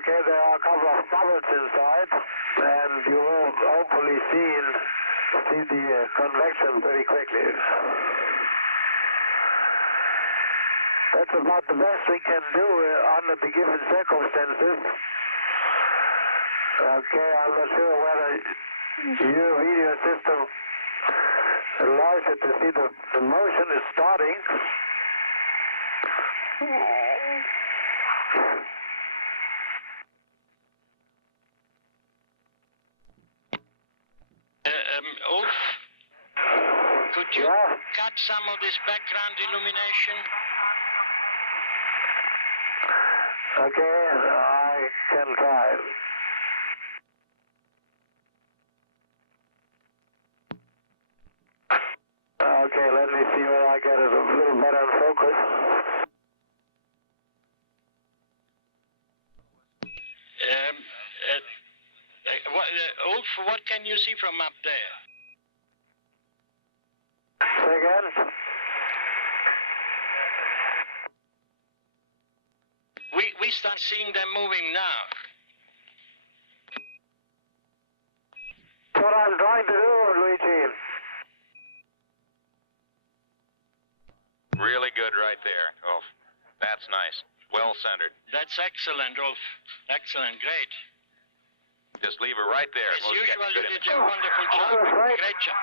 Okay, there are a couple of bubbles inside, and you will hopefully see the convection pretty quickly. That's about the best we can do under the given circumstances. Okay, I'm not sure whether your video system allows you to see the motion is starting. Ulf, could you cut some of this background illumination? Okay, I can try. Okay, let me see whether I get it a little better in focus. Ulf, what can you see from up there? Say again? We start seeing them moving now. That's what I'm trying to do, Luigi. Really good right there, Ulf. That's nice. Well centered. That's excellent, Ulf. Excellent, great. Just leave her right there. As usual, you did a wonderful job. Great job.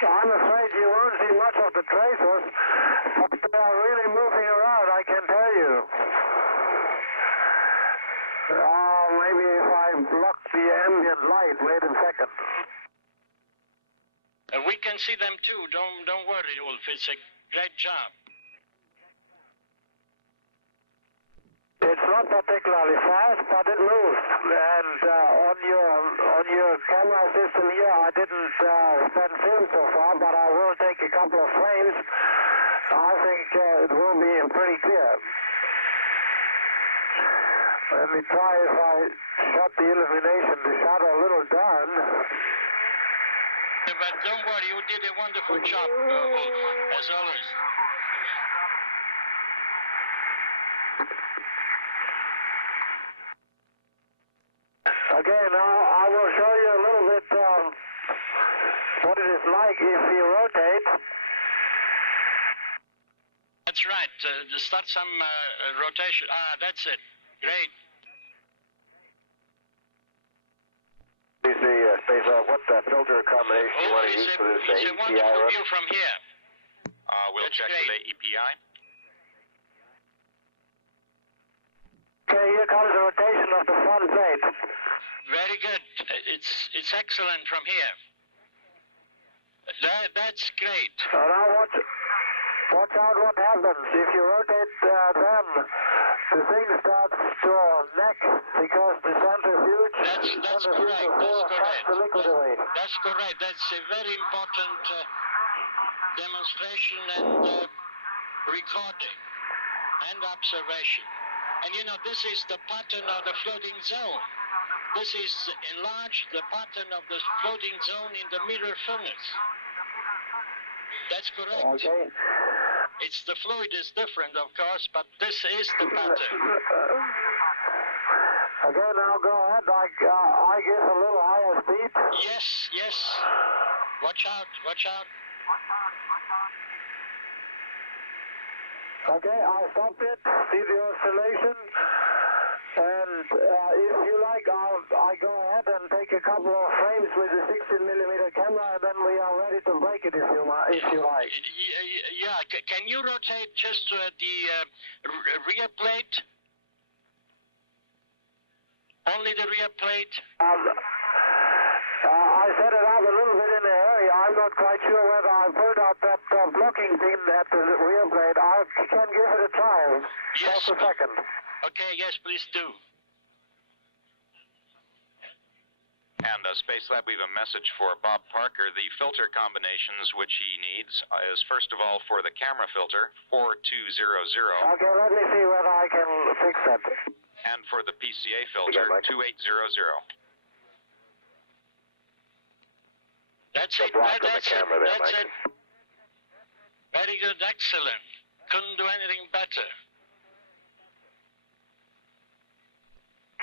I'm afraid you won't see much of the tracers, but they are really moving around, I can tell you. Maybe if I block the ambient light, wait a second. We can see them too. Don't worry, Ulf. It's a great job. It's not particularly fast, but it moves. And on your camera system here, I didn't spend film so far, but I will take a couple of frames. I think it will be pretty clear. Let me try if I shut the illumination, the shutter a little down. But don't worry, you did a wonderful job, Ulf, as always. Okay, now I will show you a little bit what it is like if you rotate. That's right. Start some rotation. That's it. Great. You see, Space what filter combination you want to use for this It's a wonderful view from here. We'll That's check great. with AEPI. Okay, here comes the rotation of the front plate. Very good. It's excellent from here. That's great. Now watch out what happens. If you rotate them, the thing starts to neck because the centrifuge. That's correct. That's correct. That's a very important demonstration and recording and observation. And you know, this is the pattern of the floating zone. This is enlarged the pattern of the floating zone in the mirror furnace. That's correct. Okay. It's the fluid is different, of course, but this is the pattern. Okay, now go ahead. I guess a little higher speed. Yes, yes. Watch out, watch out. Okay, I stopped it. See the oscillation. And if you like, I go ahead and take a couple of frames with the 16mm camera, and then we are ready to break it if you like. Yeah, can you rotate just the rear plate? Only the rear plate? I set it out a little bit in the area. I'm not quite sure whether I pulled out that blocking pin at the rear plate. I can give it a try. Yes. Just a second. Okay, yes, please do. And Space Lab, we have a message for Bob Parker. The filter combinations which he needs is, first of all, for the camera filter, 4200. Okay, let me see whether I can fix that. And for the PCA filter, 2800. That's it. That's it. Very good, excellent. Couldn't do anything better.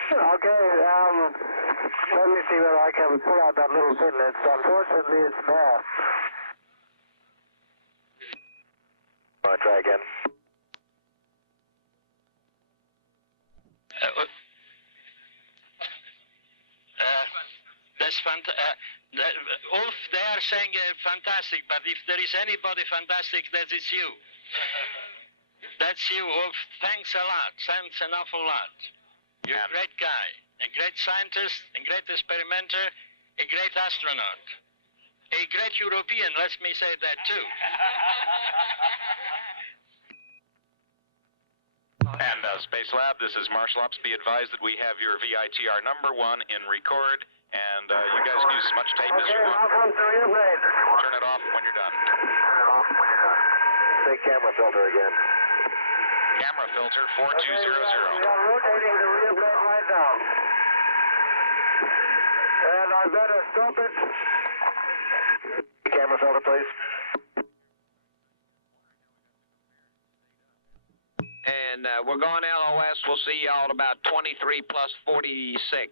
Okay, let me see whether I can pull out that little pin. Unfortunately, it's there. I'll try again. That's fantastic. Ulf, they are saying fantastic, but if there is anybody fantastic, that is you. That's you, Ulf. Thanks a lot. Thanks an awful lot. You're a great guy, a great scientist, a great experimenter, a great astronaut. A great European, let me say that too. And Space Lab, this is Marshall Ops. Be advised that we have your VITR number 1 in record, and you guys can use as much tape as you want. Turn it off when you're done. Say camera filter again. Camera filter 4200. We are rotating the rear blade right now. And I better stop it. Camera filter, please. And we're going LOS. We'll see y'all at about 23 plus 46.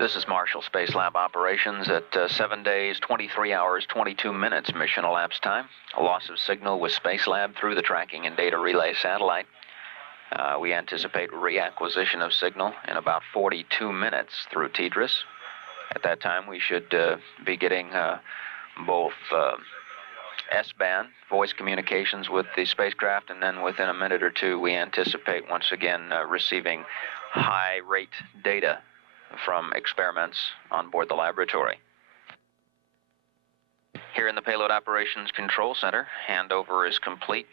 This is Marshall Space Lab operations at 7 days, 23 hours, 22 minutes mission elapsed time. A loss of signal with Space Lab through the tracking and data relay satellite. We anticipate reacquisition of signal in about 42 minutes through TDRS. At that time, we should be getting both S-band voice communications with the spacecraft, and then within a minute or two, we anticipate once again receiving high-rate data from experiments on board the laboratory. Here in the Payload Operations Control Center, handover is complete.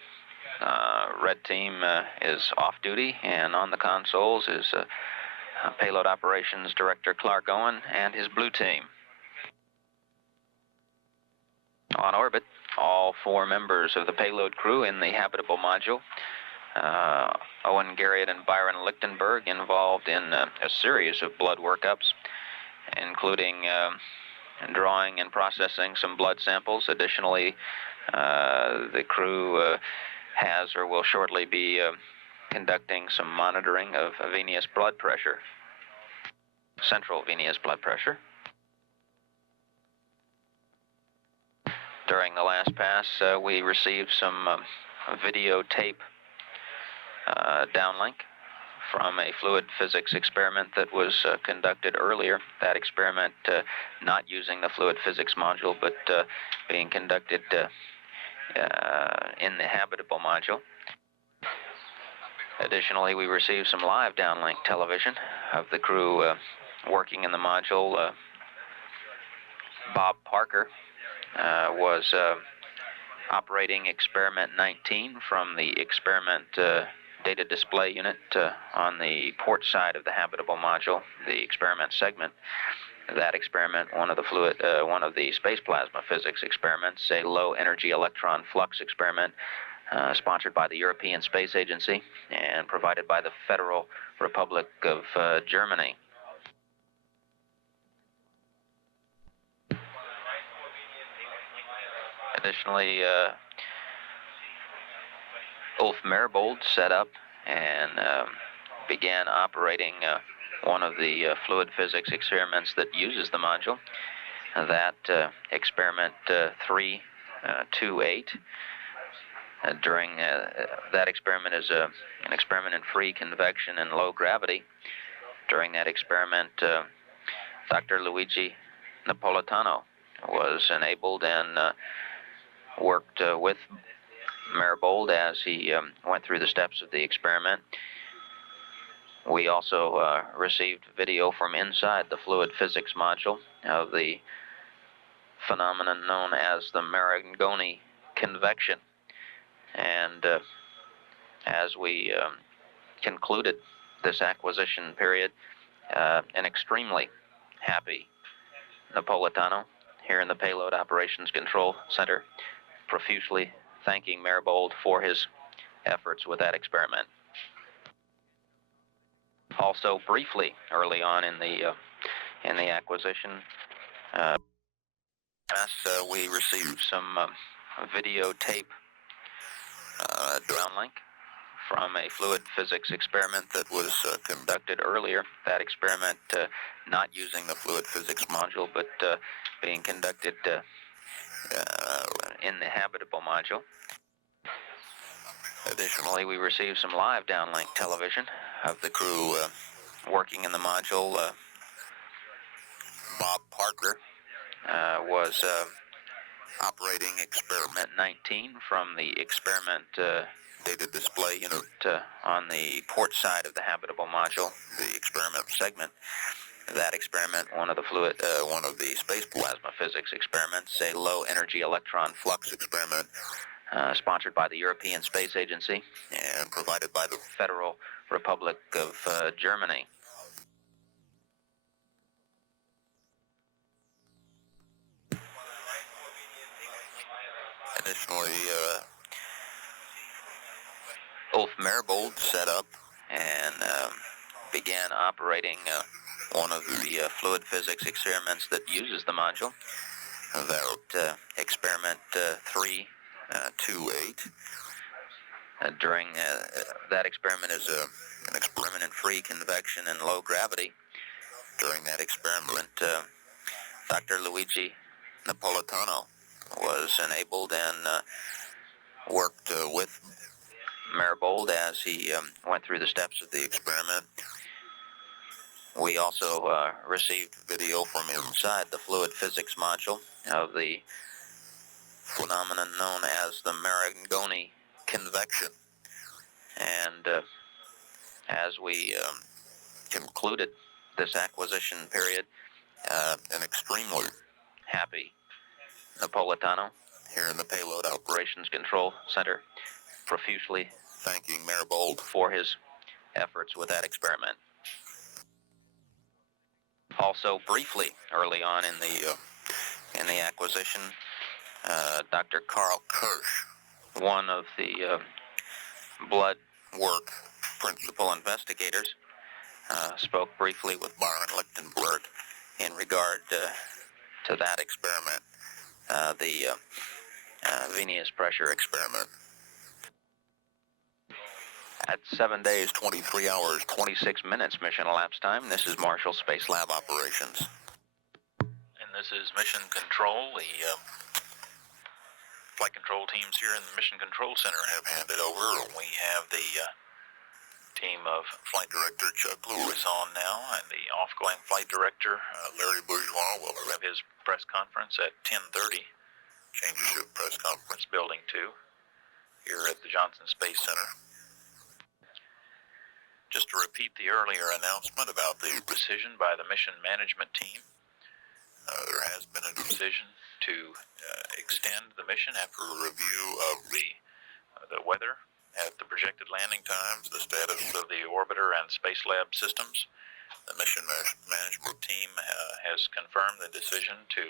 Red team is off duty, and on the consoles is Payload Operations Director Clark Owen and his blue team. On orbit, all 4 members of the payload crew in the habitable module. Owen Garriott and Byron Lichtenberg involved in a series of blood workups, including drawing and processing some blood samples. Additionally, the crew has or will shortly be conducting some monitoring of venous blood pressure, central venous blood pressure. During the last pass, we received some videotape downlink from a fluid physics experiment that was conducted earlier. That experiment not using the fluid physics module, but being conducted in the habitable module. Additionally, we received some live downlink television of the crew working in the module. Bob Parker was operating experiment 19 from the experiment data display unit on the port side of the habitable module, the experiment segment. That experiment, one of the space plasma physics experiments, a low energy electron flux experiment, sponsored by the European Space Agency and provided by the Federal Republic of Germany. Additionally, Ulf Merbold set up and began operating one of the fluid physics experiments that uses the module. That experiment 328. During that experiment is an experiment in free convection and low gravity. During that experiment, Dr. Luigi Napolitano was enabled and worked with Maribold as he went through the steps of the experiment. We also received video from inside the fluid physics module of the phenomenon known as the Marangoni convection. And as we concluded this acquisition period, an extremely happy Napolitano here in the Payload Operations Control Center, profusely thanking Maribold for his efforts with that experiment. Also, briefly early on in the acquisition, we received some videotape downlink from a fluid physics experiment that was conducted earlier. That experiment not using the fluid physics module, but being conducted in the habitable module. Additionally, we received some live downlink television of the crew working in the module. Bob Parker was operating experiment 19 from the experiment data display unit on the port side of the habitable module, the experiment segment. That experiment, one of the space plasma physics experiments, a low energy electron flux experiment, sponsored by the European Space Agency and provided by the Federal Republic of Germany. Additionally, Ulf Maribold set up and began operating one of the fluid physics experiments that uses the module. That experiment 328. During that experiment is an experiment in free convection and low gravity. During that experiment, Dr. Luigi Napolitano was enabled and worked with Maribold as he went through the steps of the experiment. We also received video from inside the fluid physics module of the phenomenon known as the Marangoni convection. And as we concluded this acquisition period, an extremely happy Napolitano here in the Payload Operations Control Center, profusely thanking Maribold for his efforts with that experiment. Also, briefly early on in the acquisition, Dr. Carl Kirsch, one of the blood work principal investigators, spoke briefly with Byron Lichtenberg in regard to that experiment, the Venus pressure experiment. At 7 days, 23 hours, 26 minutes mission elapsed time, this is Marshall Space Lab Operations. And this is Mission Control. The flight control teams here in the Mission Control Center have handed over. We have the team of Flight Director Chuck Lewis on now, and the off-going Flight Director Larry Bourgeois will have his press conference at 10:30. Changes of press conference, Building 2, here at the Johnson Space Center. Just to repeat the earlier announcement about the decision by the mission management team, there has been a decision to extend the mission after a review of the weather at the projected landing times, the status of the orbiter and space lab systems. The mission management team has confirmed the decision to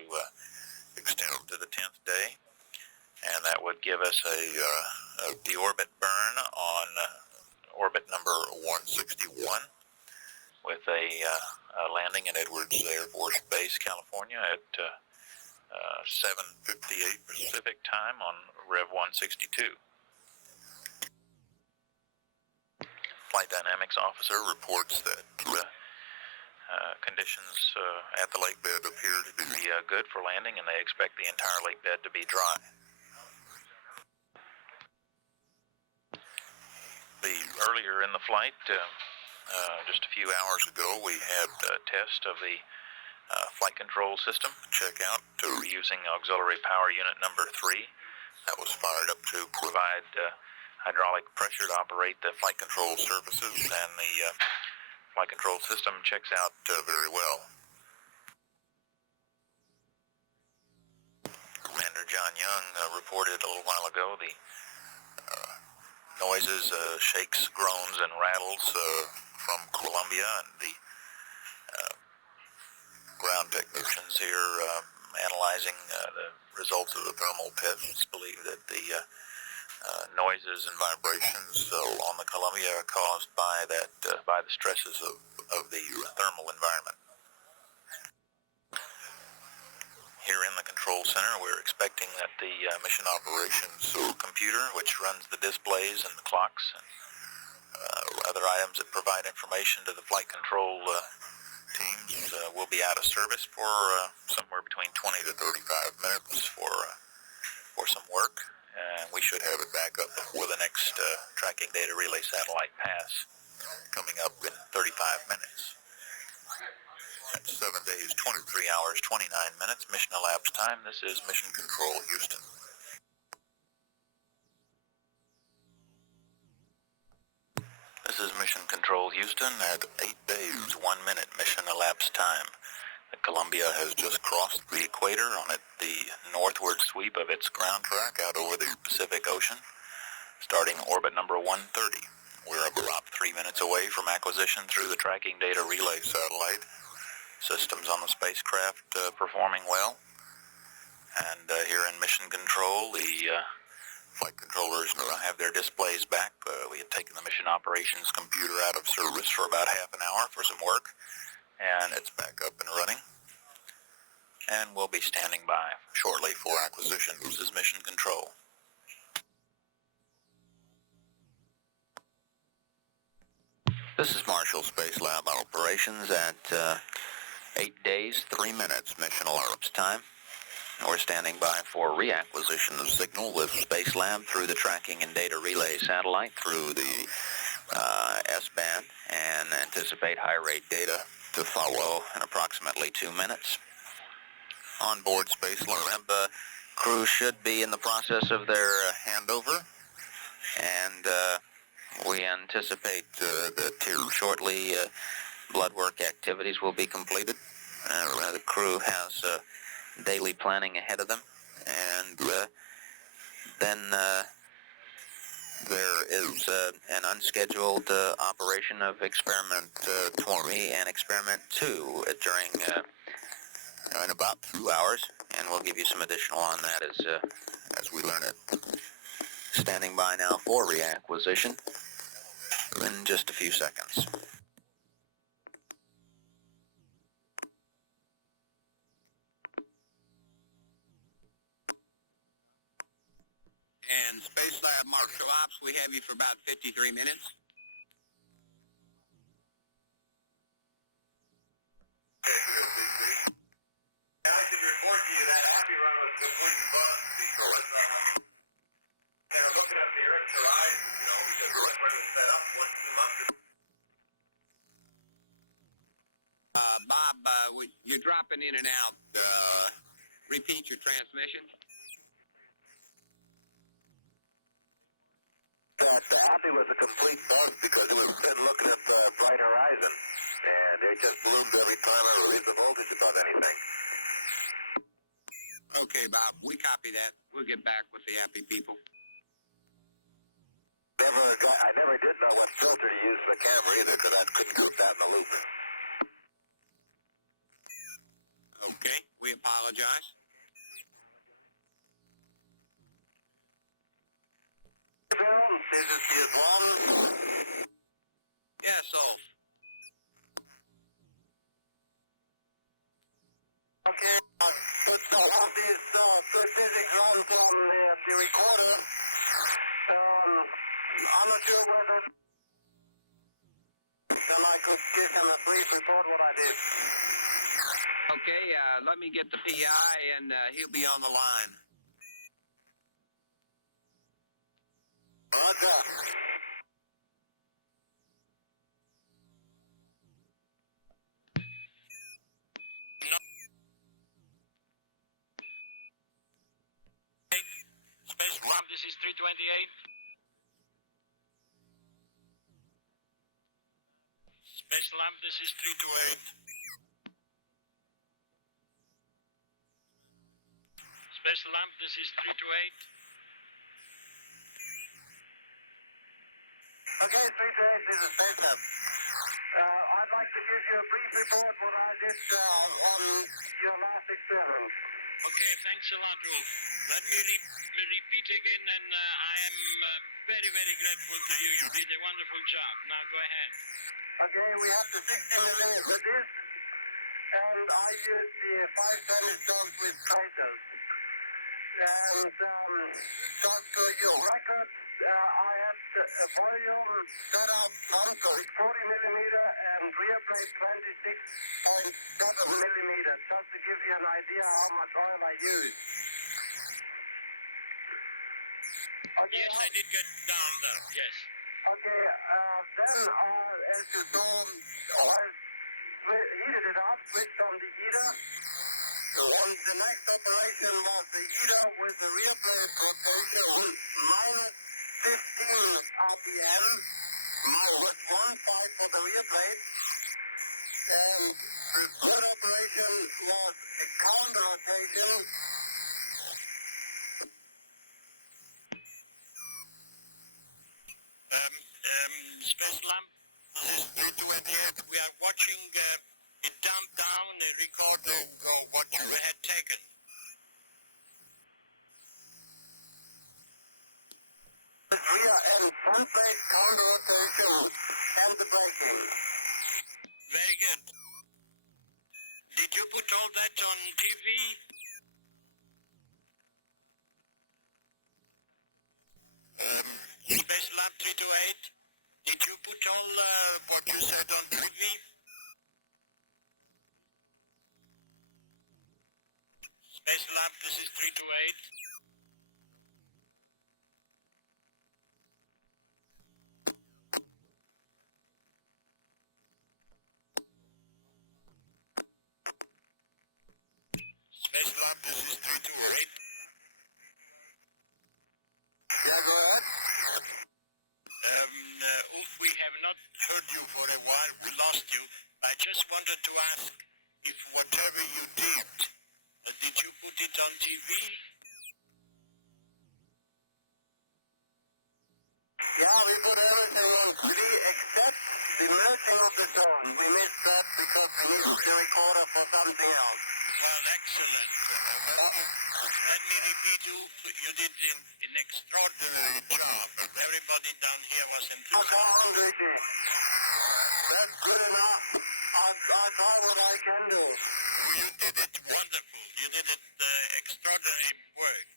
extend to the 10th day, and that would give us a deorbit burn on orbit number 161 with a landing at Edwards Air Force Base, California at 7:58 Pacific time on Rev 162. flight dynamics officer reports that conditions at the lake bed appear to be good for landing, and they expect the entire lake bed to be dry. Earlier in the flight, just a few hours ago, we had a test of the flight control system check out using auxiliary power unit number 3. That was fired up to provide hydraulic pressure to operate the flight control surfaces, and the flight control system checks out very well. Commander John Young reported a little while ago the noises, shakes, groans, and rattles from Columbia, and the ground technicians here analyzing the results of the thermal tests believe that the noises and vibrations on the Columbia are caused by by the stresses of the thermal environment. Here in the control center, we're expecting that the mission operations computer, which runs the displays and the clocks and other items that provide information to the flight control teams, will be out of service for somewhere between 20 to 35 minutes for some work. And we should have it back up before the next tracking data relay satellite pass, coming up in 35 minutes. That's 7 days, 23 hours, 29 minutes, mission elapsed time. This is Mission Control, Houston. This is Mission Control, Houston, at 8 days, 1 minute mission elapsed time. The Columbia has just crossed the equator on the northward sweep of its ground track out over the Pacific Ocean, starting orbit number 130. We're about 3 minutes away from acquisition through the tracking data relay satellite. Systems on the spacecraft performing well. And here in Mission Control, the flight controllers have their displays back. We had taken the mission operations computer out of service for about half an hour for some work, and it's back up and running. And we'll be standing by shortly for acquisition. This is Mission Control. This is Marshall Space Lab operations at 8 days, 3 minutes mission elapsed time. We're standing by for reacquisition of signal with Space Lab through the tracking and data relay satellite through the S-band, and anticipate high rate data to follow in approximately 2 minutes. On board Space Lab, crew should be in the process of their handover, and we anticipate that here shortly blood work activities will be completed. The crew has daily planning ahead of them, and then there is an unscheduled operation of Experiment 20 and Experiment 2 during in about 2 hours, and we'll give you some additional on that as we learn it. Standing by now for reacquisition in just a few seconds. And Space Lab Marshal Ops, we have you for about 53 minutes. I can report to you that Happy Run was complete fun because they were looking at the Earth's horizon, because the way it was set up 1-2 months ago. Bob, you're dropping in and out. Repeat your transmission. That the Happy was a complete buzz because it was been looking at the bright horizon, and it just bloomed every time I raised the voltage above anything. Okay, Bob, we copy that. We'll get back with the Happy people. I never did know what filter to use for the camera either, because I couldn't put that in the loop. Okay, we apologize. Is this the Islam? Yes, Ulf. Okay, put all these physics on from the recorder. I'm not sure whether... and I could give him a brief report what I did. Okay, let me get the PI, and he'll be on the line. Roger. Space Lab, this is 328. Space Lab, this is 328. Space Lab, this is 328. Okay, 328, this is Space Lab. I'd like to give you a brief report what I did on your last experiment. Okay, thanks a lot, Ulf. Let me repeat again, and I am very, very grateful to you. You did a wonderful job. Now go ahead. Okay, we have the 60 millimeter disc, and I used the 5 tennis stones with tracers. And just for your record, I had a volume set up front of 40 millimeter and rear plate 26.7 millimeter, just to give you an idea how much oil I used. Okay, Yes, I did get down there, yes. Okay, then as you saw, I heated it up, switched on the heater. And the next operation was the heater with the rear plate rotation minus 15 RPM, minus 1.5 for the rear plate. And the third operation was a counter rotation. Space Lamp, this is 328. We are watching it dump down a record of what you had taken. The rear and front plate counter rotation and the braking. Very good. Did you put all that on TV? Space Lab 328. Did you put all what you said on TV? Space Lab, this is 328. Space Lab, this is 328. Yeah, go ahead. Ulf, we have not heard you for a while. We lost you. I just wanted to ask if whatever you did you put it on TV? Yeah, we put everything on TV except the merging of the zone. We missed that because we needed the recorder for something else. Well, excellent. Let me repeat, Ulf, you did an extraordinary job. Everybody down here was enthusiastic. Come on, Ricky. That's good enough. I'll try what I can do. You did it wonderful. You did it extraordinary work.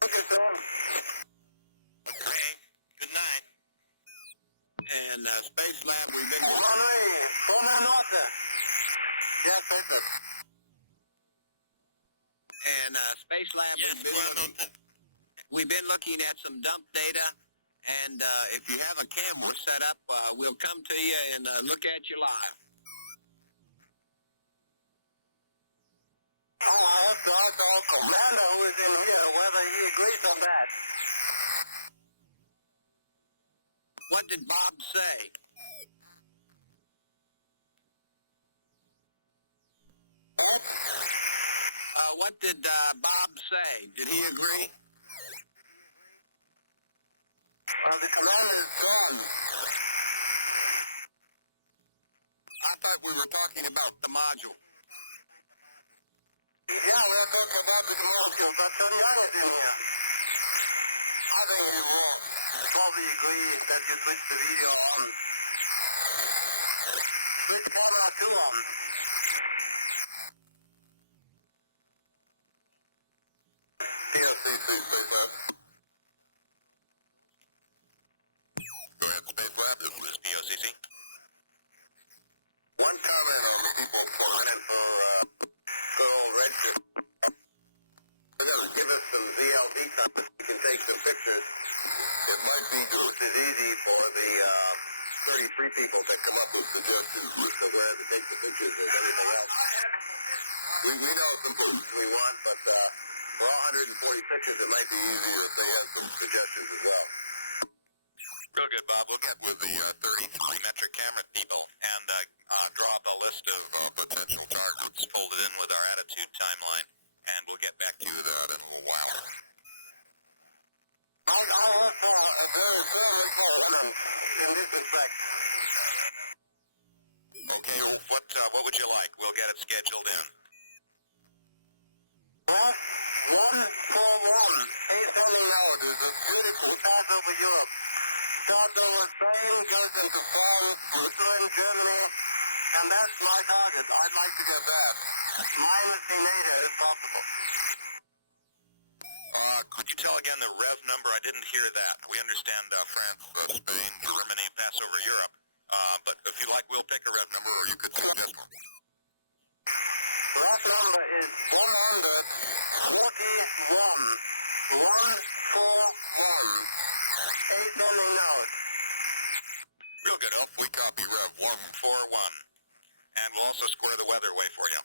Thank you, sir. Okay. Good night. And Space Lab, we've been... Come on, Arthur. Yes, sir. And Space Lab, Yes, we've been looking at some dump data, and if you have a camera set up, we'll come to you and look at you live. Oh, I have to ask our commander who is in here whether he agrees on that. What did Bob say? What did Bob say? Did he agree? Well, the commander is gone. I thought we were talking about the module. Yeah, we're talking about the molecule, but John Young is in here. I think you will probably agree that you switch the video on. Switch camera 2 on. TLC, Space Lab. Go ahead. take some pictures. It might be just as easy for the 33 people that come up with suggestions as to where to take the pictures as anything else. We know some pictures we want, but for all 140 pictures, it might be easier if they have some suggestions as well. Real good, Bob. We'll get with the 33 metric camera people and draw up a list of potential targets folded in with our attitude timeline, and we'll get back to you with that in a little while. I also a very firm requirement in this respect. Okay, what would you like? We'll get it scheduled in. Rough 141, ascending out is a beautiful path over Europe. Starts over Spain, goes into France, Switzerland, Germany, and that's my target. I'd like to get that. Minus the NATO if possible. Could you tell again the rev number? I didn't hear that. We understand France, Spain, Germany, pass over Europe. But if you like, we'll pick a rev number, or you could suggest one. Rev number is 141. 141. Ascending out. Real good, Elf. We copy rev 141. And we'll also square the weather way for you.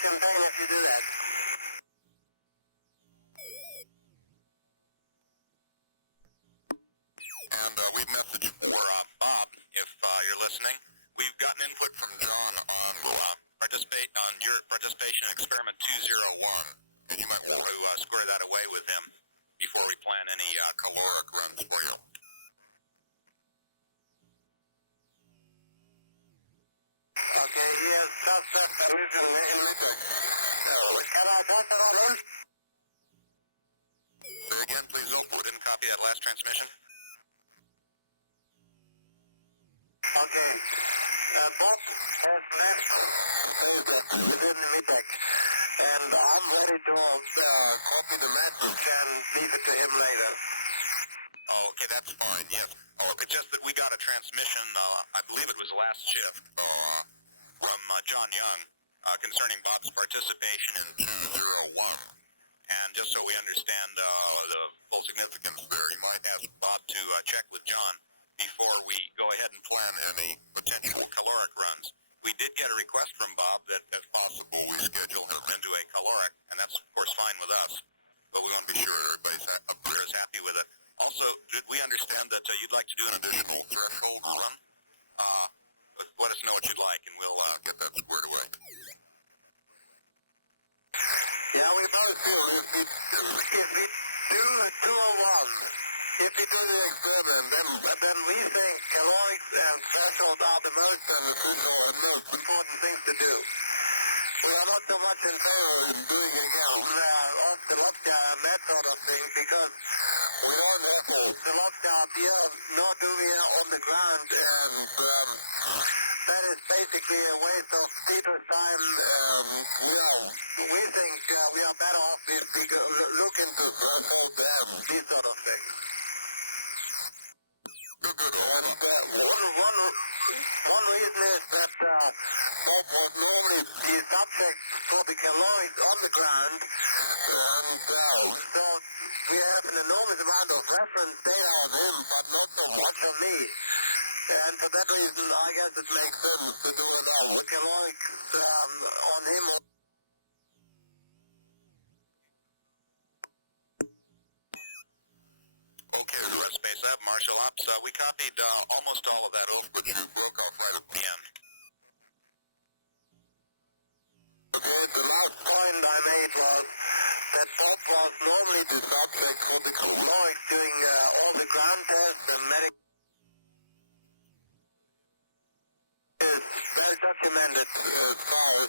Campaign if you do that. And we've messaged for Bob, if you're listening. We've gotten input from John on your participation in experiment 201, and you might want to square that away with him before we plan any caloric runs for you. Okay, he has just left a mission in Midway. Can I pass it on him? Say again, please, Opal. I didn't copy that last transmission. Okay. Bob has left within the Midway. And I'm ready to copy the message and leave it to him later. Oh, okay, that's fine, yes. Oh, it's just that we got a transmission, I believe it was last shift, from John Young, concerning Bob's participation in 201. And just so we understand the full significance there, you might ask Bob to check with John before we go ahead and plan any potential caloric runs. We did get a request from Bob that, if possible, we schedule him into a caloric, and that's, of course, fine with us. But we want to be sure everybody up there is happy with it. Also, did we understand that you'd like to do an additional threshold run? Let us know what you'd like, and we'll get that squared away. Yeah, we both feel if we do 201, if we do the experiment, then we think calorics and thresholds are the most beneficial and most important things to do. We are not so much in favor of doing oscillopsia and that sort of thing because we don't have oscillopsia up here, nor do we on the ground, and that is basically a waste of people's time. We think we are better off if we look into thresholds and these sort of things. And one reason is that Bob was normally the subject for the calorics on the ground, and so we have an enormous amount of reference data on him, but not so much on me. And for that reason, I guess it makes sense to do it all. Calorics on him. Okay, Red Space Lab, Marshall Ops. We copied almost all of that over, but you broke off right at the end. Okay, the last point I made was that Bob was normally the subject for the calorics doing all the ground tests and medical. Is well documented as far as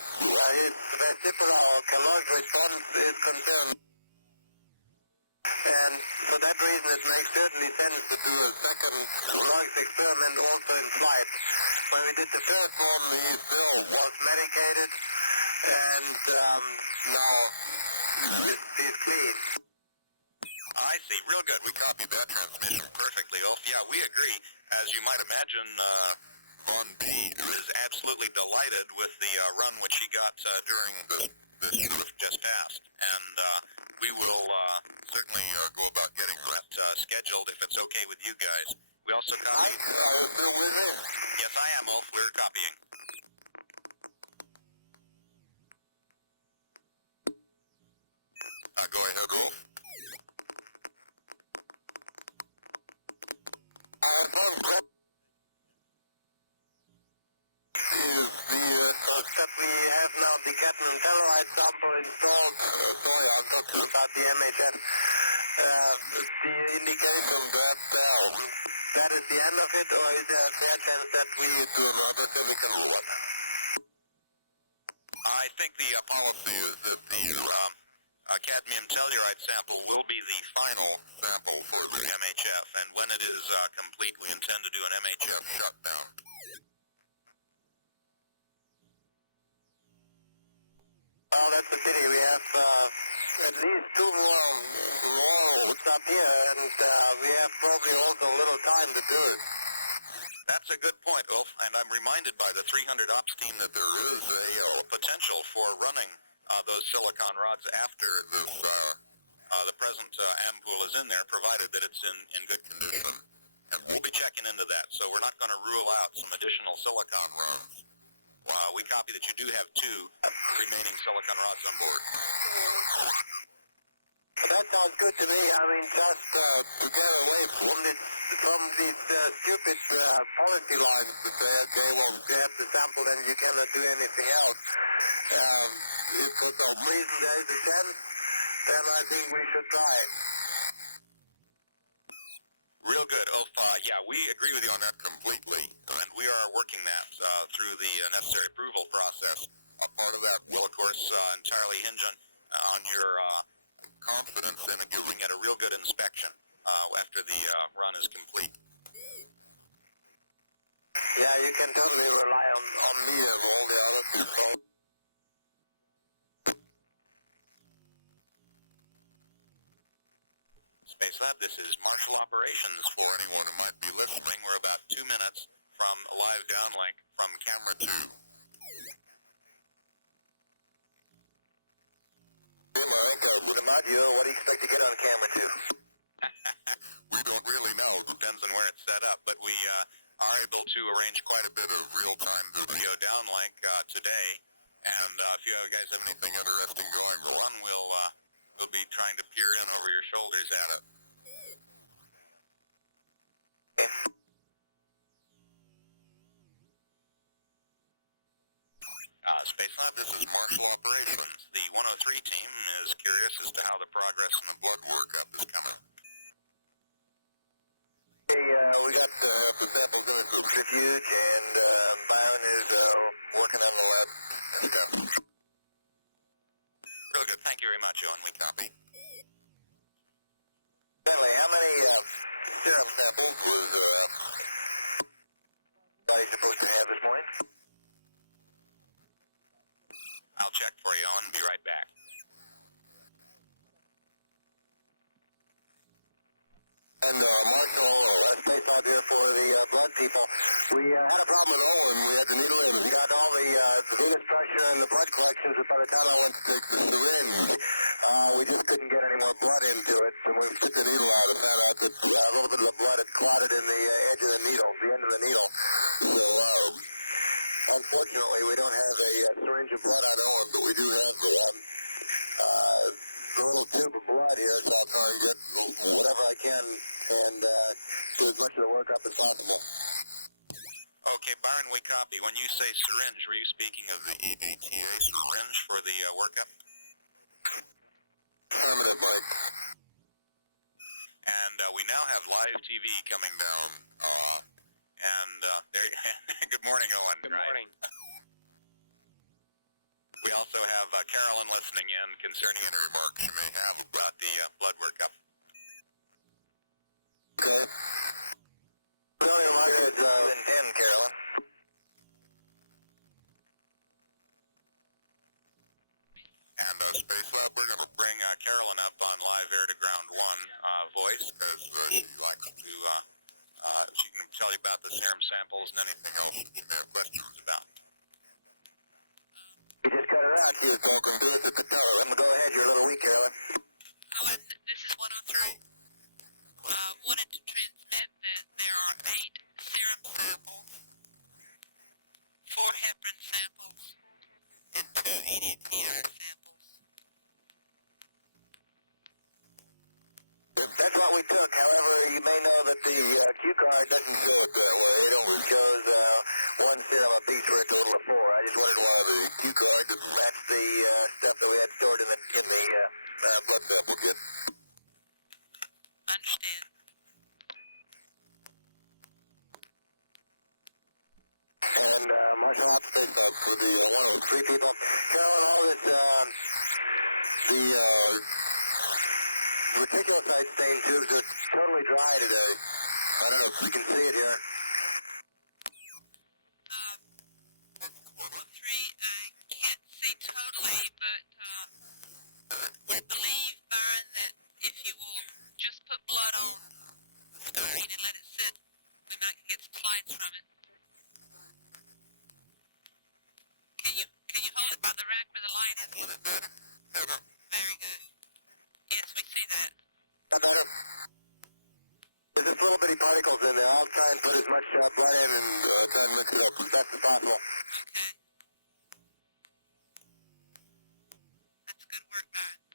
his vestibular or caloric response is concerned. And for that reason, it makes certainly sense to do a second calorics experiment also in flight. When we did the first one, he still was medicated, and now he's clean. I see. Real good. We copied that transmission perfectly, Ulf. Yeah, we agree. As you might imagine, Von B is absolutely delighted with the run which he got during this shift just passed, and we will certainly go about getting that scheduled if it's okay with you guys. We also copy. Yes, I am, Ulf. We're copying. Go ahead, Ulf. Except we have now the Captain and Telluride sample installed. Sorry, I'm talking about the MHF. The indication that is the end of it, or is there a fair chance that we do another silicon one? I think the policy is that the cadmium telluride sample will be the final sample for the MHF, and when it is complete, we intend to do an MHF shutdown. Well, that's the pity. We have at least two more roads up here, and we have probably also a little time to do it. That's a good point, Ulf, and I'm reminded by the 300 ops team that there is a potential for running those silicon rods after this, the present ampoule is in there, provided that it's in good condition. And we'll be checking into that, so we're not going to rule out some additional silicon rods. We copy that you do have 2 remaining silicon rods on board. That sounds good to me. I mean, just to get away from these stupid policy lines that say, okay, well, you have the sample, then you cannot do anything else. If for some reason there is a chance, then I think we should try. Real good, Ulf. Yeah, we agree with you on that completely, and we are working that through the necessary approval process. A part of that will, of course, entirely hinge on your confidence in giving it a real good inspection after the run is complete. Yeah, you can totally rely on me and all the other people. Space Lab, this is Marshall Operations. For anyone who might be listening, we're about 2 minutes from live downlink from camera 2. Hey, Mike, what about you? What do you expect to get on camera 2? We don't really know. Depends on where it's set up, but we are able to arrange quite a bit of real-time video downlink today. And if you guys have anything interesting going on, we'll be trying to peer in over your shoulders at it. Space Lab, this is Marshall Operations. The 103 team is curious as to how the progress in the blood workup is coming. Hey, we got the samples in a centrifuge, and Byron is working on the lab steps. Real good. Thank you very much, Owen. We copy. Stanley, how many serum samples was Scotty supposed to have this morning? I'll check for you, Owen. Be right back. And Marshall, Space out there for the blood people. We had a problem with Owen. We had the needle in. We got all the venous pressure and the blood collections, but by the time I went to take the syringe, we just couldn't get any more blood into it. So when we took the needle out, it found out that a little bit of the blood had clotted in the edge of the needle, the end of the needle. So unfortunately, we don't have a syringe of blood on Owen, but we do have a little tube of blood here, so I'll try and get whatever I can and do as much of the workup as possible. Okay, Byron, we copy. When you say syringe, were you speaking of the EVTA syringe for the workup? Affirmative, Mike. And we now have live TV coming down. And there. Good morning, Owen. Good morning. We also have Carolyn listening in concerning any remarks you may have about the blood workup. Okay. Sorry, Mike, it's 10, Carolyn. And Space Lab, we're going to bring Carolyn up on live air to ground 1 voice, because she likes to She can tell you about the serum samples and anything else you have questions about. You just cut her out. She was talking to us at the tower. Let me go ahead. You're a little weak, Carolyn. Alan, this is 103. Wanted to transmit that there are 8 serum samples, 4 heparin samples, and 2 EDPR samples. That's what we took. However, you may know that the Q card doesn't show it that way. It only shows 1 serum apiece for a total of 4. I just wondered why the Q card doesn't match the stuff that we had stored in the blood sample kit. Understand. And martial arts space ops for the 103 people. Carolyn, all this, the reticulocyte stain tubes are totally dry today. I don't know if you can see it here. 103, I can't see totally, but we believe, Byron, that if you will just put blood on the styrene and let it sit, we might get some slides from it. Can you hold it by the rack where the light is? Very good. Yes, we see that. That better? There's just little bitty particles in there. I'll try and put as much blood in and try and mix it up as fast as possible. Okay. That's good work, Byron.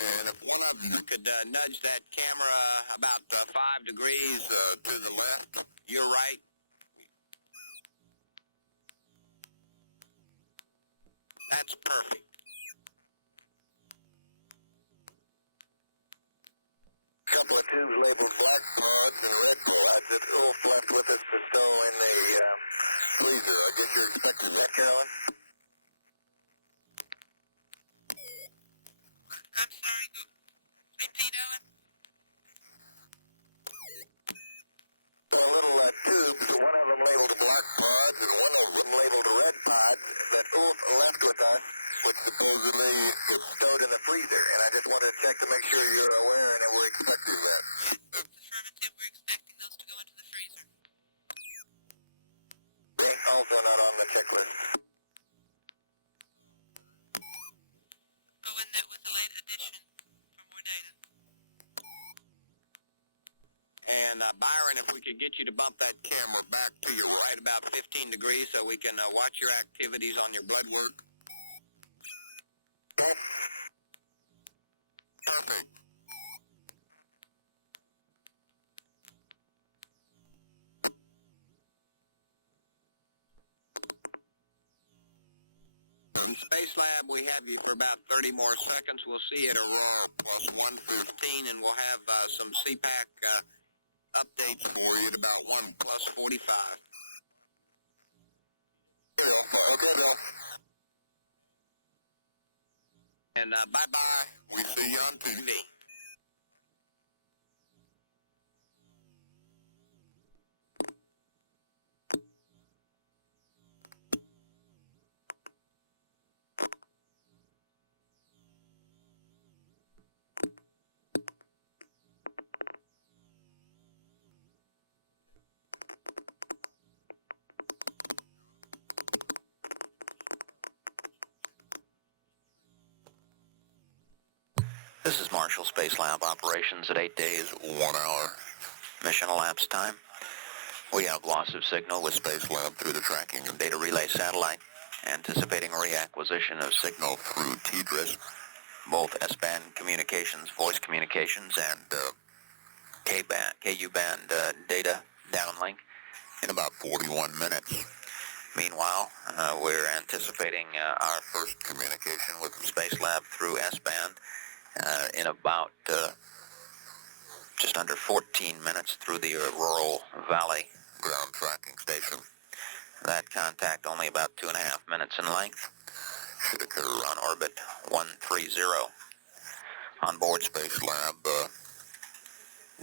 And if one of you could nudge that camera about 5 degrees to the left, you're right. That's perfect. Couple of tubes labeled black pods and red pods. That's Ulf left with us to stow in the freezer. I guess you're expecting that, Carolyn? I'm sorry, repeat, Owen? So little tubes, one of them labeled black pods and one of them labeled red pods that Ulf left with us, which supposedly is stowed in the freezer. And I just wanted to check to make sure you're aware and that we're expecting that. Yes, it's affirmative. We're expecting those to go into the freezer. Zinc also not on the checklist. Owen, that was a late addition for more data. And Byron, if we could get you to bump that camera back to your right about 15 degrees so we can watch your activities on your blood work. Okay. Perfect. In Space Lab, we have you for about 30 more seconds. We'll see you at Aurora plus 115, and we'll have some CPAC updates for you at about 1 plus 45. Okay, Bill. And bye-bye. We see you on TV. This is Marshall Space Lab operations at 8 days, 1 hour. Mission elapsed time. We have loss of signal with Space Lab through the tracking and data relay satellite, anticipating reacquisition of signal through TDRS, both S-band communications, voice communications, and K-band, KU-band data downlink in about 41 minutes. Meanwhile, we're anticipating our first communication with Space Lab through S-band in about just under 14 minutes through the Rural Valley ground tracking station. That contact only about 2.5 minutes in length. Should occur on orbit 130. On board Space Lab,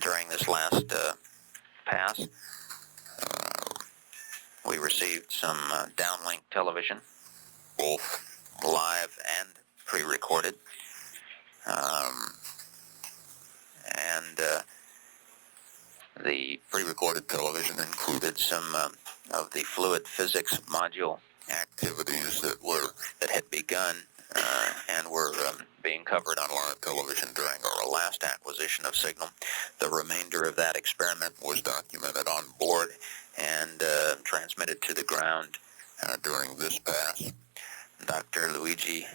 during this last pass, we received some downlink television, both live and pre-recorded. And The pre-recorded television included some of the fluid physics module activities that had begun and were being covered on live television during our last acquisition of signal. The remainder of that experiment was documented on board and transmitted to the ground during this pass. Dr. Luigi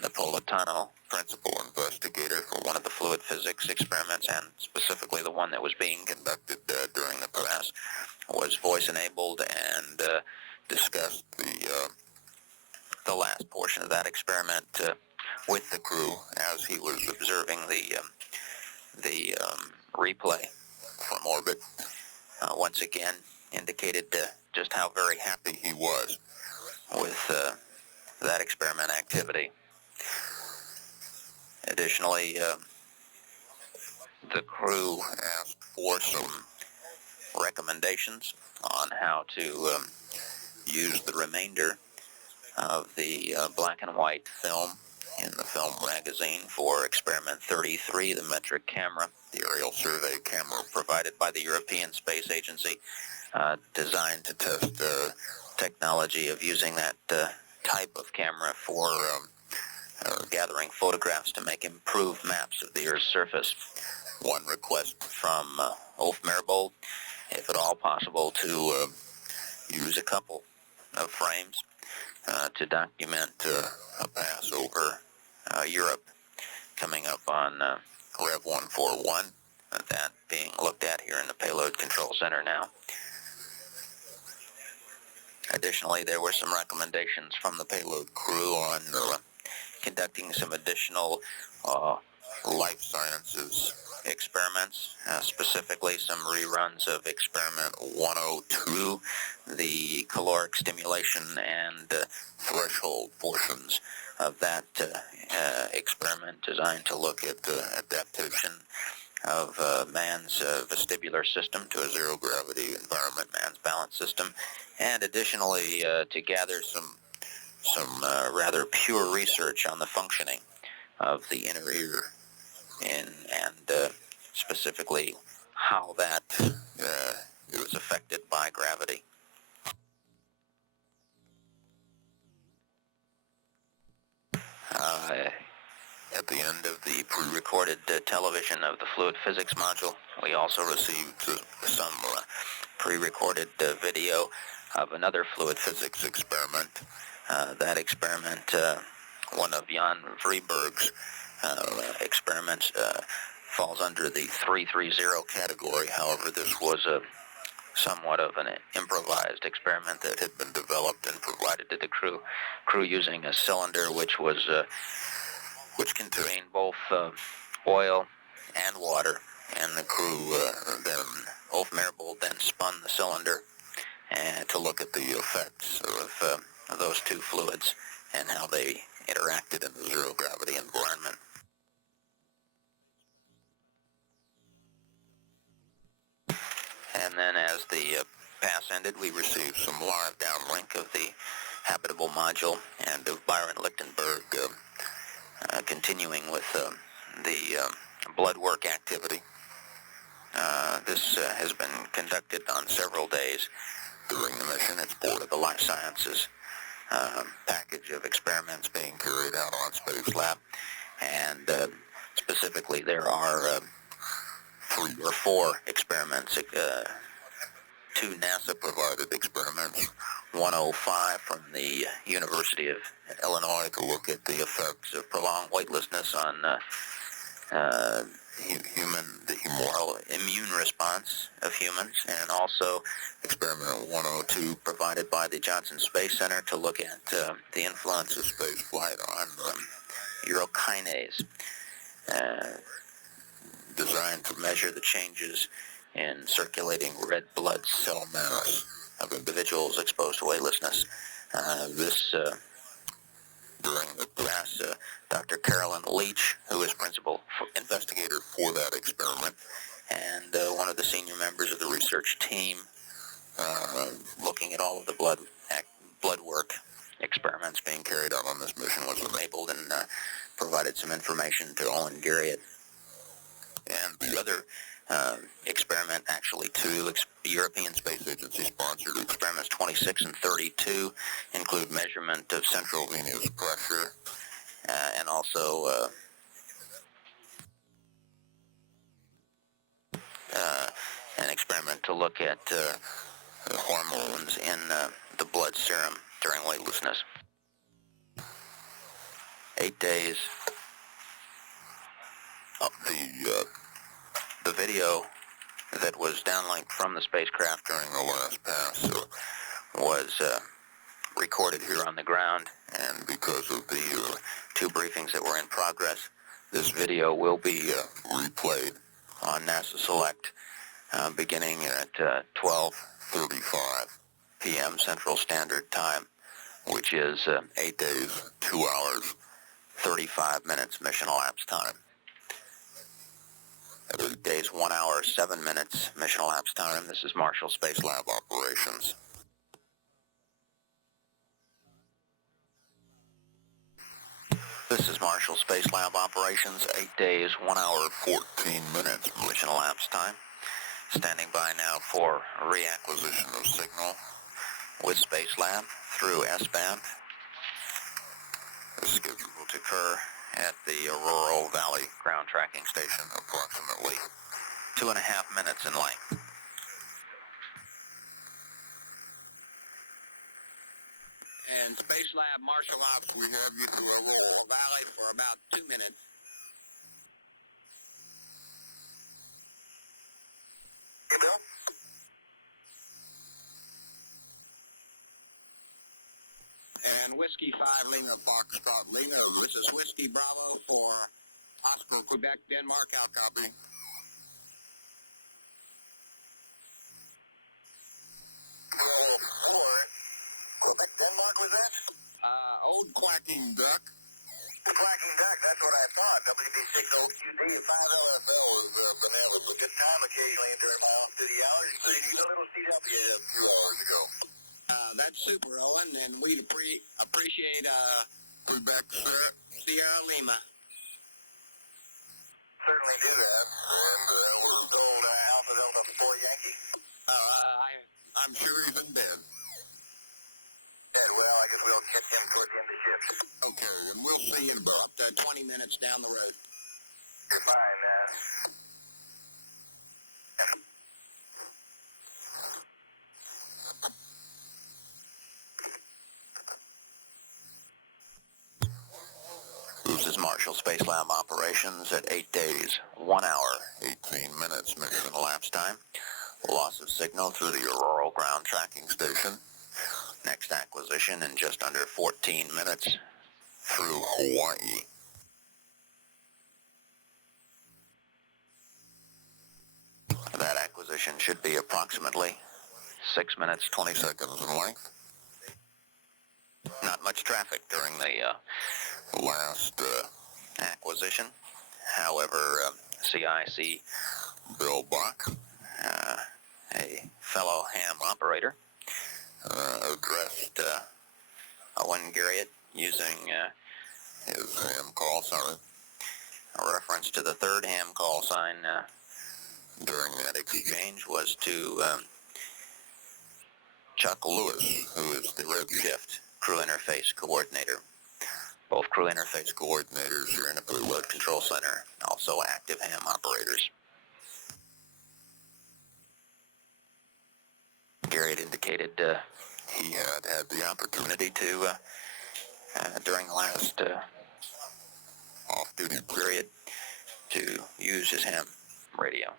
Napolitano, principal investigator for one of the fluid physics experiments, and specifically the one that was being conducted during the pass, was voice-enabled and discussed the last portion of that experiment with the crew as he was observing the replay from orbit. Once again, indicated just how very happy he was with that experiment activity. Additionally, the crew asked for some recommendations on how to use the remainder of the black and white film in the film magazine for Experiment 33, the metric camera, the aerial survey camera provided by the European Space Agency, designed to test technology of using that type of camera for gathering photographs to make improved maps of the Earth's surface. One request from Ulf Merbold, if at all possible, to use a couple of frames to document a pass over Europe coming up on Rev 141, that being looked at here in the Payload Control Center now. Additionally, there were some recommendations from the payload crew on conducting some additional life sciences experiments, specifically some reruns of Experiment 102, the caloric stimulation and threshold portions of that experiment designed to look at the adaptation of man's vestibular system to a zero-gravity environment, man's balance system, and additionally to gather some rather pure research on the functioning of the inner ear and specifically how that is affected by gravity. At the end of the pre-recorded television of the fluid physics module, we also received some pre-recorded video of another fluid physics experiment. That experiment, one of Jan Vreeburg's experiments, falls under the 330 category. However, this was somewhat of an improvised experiment that had been developed and provided to the crew using a cylinder which which contained both oil and water, and the crew then Ulf Merbold then spun the cylinder to look at the effects of those two fluids and how they interacted in the zero-gravity environment. And then as the pass ended, we received some live downlink of the habitable module and of Byron Lichtenberg continuing with the blood work activity. This has been conducted on several days during the mission. It's part of the life sciences package of experiments being carried out on Space Lab, and specifically there are 3 or 4 experiments, 2 NASA-provided experiments, 105 from the University of Illinois to look at the effects of prolonged weightlessness on the humoral immune response of humans, and also experiment 102 provided by the Johnson Space Center to look at the influence of space flight on urokinase, designed to measure the changes in circulating red blood cell mass of individuals exposed to weightlessness. During the class, Dr. Carolyn Leach, who is principal investigator for that experiment, and one of the senior members of the research team looking at all of the blood work experiments being carried out on this mission, was enabled and provided some information to Owen Garriott. And the other experiment, actually two European Space Agency sponsored experiments 26 and 32 include measurement of central venous pressure and also an experiment to look at hormones in the blood serum during weightlessness. 8 days. The video that was downlinked from the spacecraft during the last pass was recorded here on the ground, and because of the two briefings that were in progress, this video will be replayed on NASA Select beginning at 12:35 p.m. Central Standard Time, which is 8 days, 2 hours, 35 minutes mission elapsed time. At 8 days, 1 hour, 7 minutes mission elapsed time. This is Marshall Space Lab operations. This is Marshall Space Lab operations, 8 days, 1 hour, 14 minutes mission elapsed time. Standing by now for reacquisition of signal with Space Lab through S-band. This is scheduled to occur at the Aurora Valley ground tracking station, approximately 2.5 minutes in length. And Space Lab Marshall Ops, we have you to Aurora Valley for about 2 minutes. Hey, Bill? And Whiskey 5 Lima Foxtrot Lima, this is Whiskey Bravo for Oscar, Quebec, Denmark, how copy? Bravo 4, Quebec, Denmark was that? Old Quacking Duck. Quacking Duck, that's what I thought. WB60QD, 5LFL was banana. It was a good time occasionally during my off-duty hours, including even a little CW a few hours ago. That's super, Owen, and we'd appreciate Quebec, Sierra Lima. Certainly do that, and we're told Alpha Delta 4 Yankee. I'm sure he's in bed. Yeah, well, I guess we'll catch him toward the end of the shift. Okay, and we'll see you in about 20 minutes down the road. You're fine, This is Marshall Space Lab operations at 8 days, 1 hour, 18 minutes mission elapsed time. Loss of signal through the Aurora ground tracking station. Next acquisition in just under 14 minutes through Hawaii. That acquisition should be approximately 6 minutes, 20 seconds in length. Not much traffic during the last acquisition. However, CIC Bill Bach, a fellow ham operator, addressed Owen Garriott using his ham call sign. A reference to the third ham call sign during that exchange was to Chuck Lewis, who is the Red Shift Crew Interface Coordinator. Both crew interface coordinators here in the Blue Load Control Center, also active ham operators. Garriott indicated he had the opportunity to, during the last off-duty period, to use his ham radio.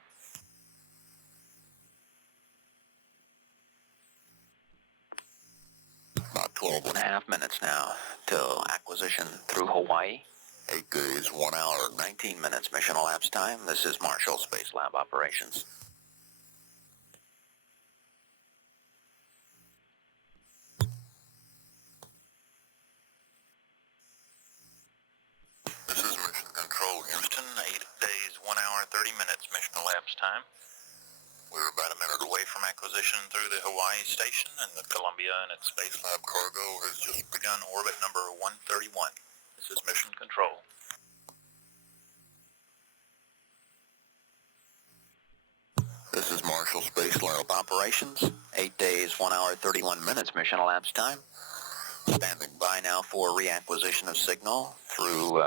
About 12.5 minutes now till acquisition through Hawaii. 8 days, 1 hour, 19 minutes mission elapsed time. This is Marshall Space Lab operations. This is Mission Control Houston, 8 days, 1 hour, 30 minutes mission elapsed time. We're about a minute away from acquisition through the Hawaii station, and the Columbia and its Space Lab cargo has just begun orbit number 131. This is Mission Control. This is Marshall Space Lab Operations, 8 days, 1 hour, 31 minutes mission elapsed time. Standing by now for reacquisition of signal through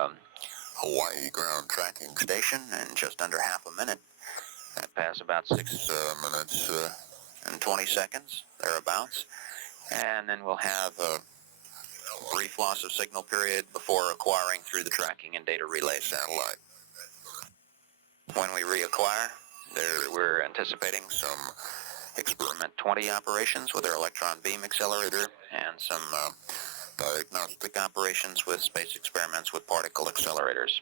Hawaii Ground Tracking Station in just under half a minute. That pass about 6 minutes and 20 seconds, thereabouts. And then we'll have a brief loss of signal period before acquiring through the tracking and data relay satellite. When we reacquire, we're anticipating some experiment 20 operations with our electron beam accelerator and some diagnostic operations with space experiments with particle accelerators.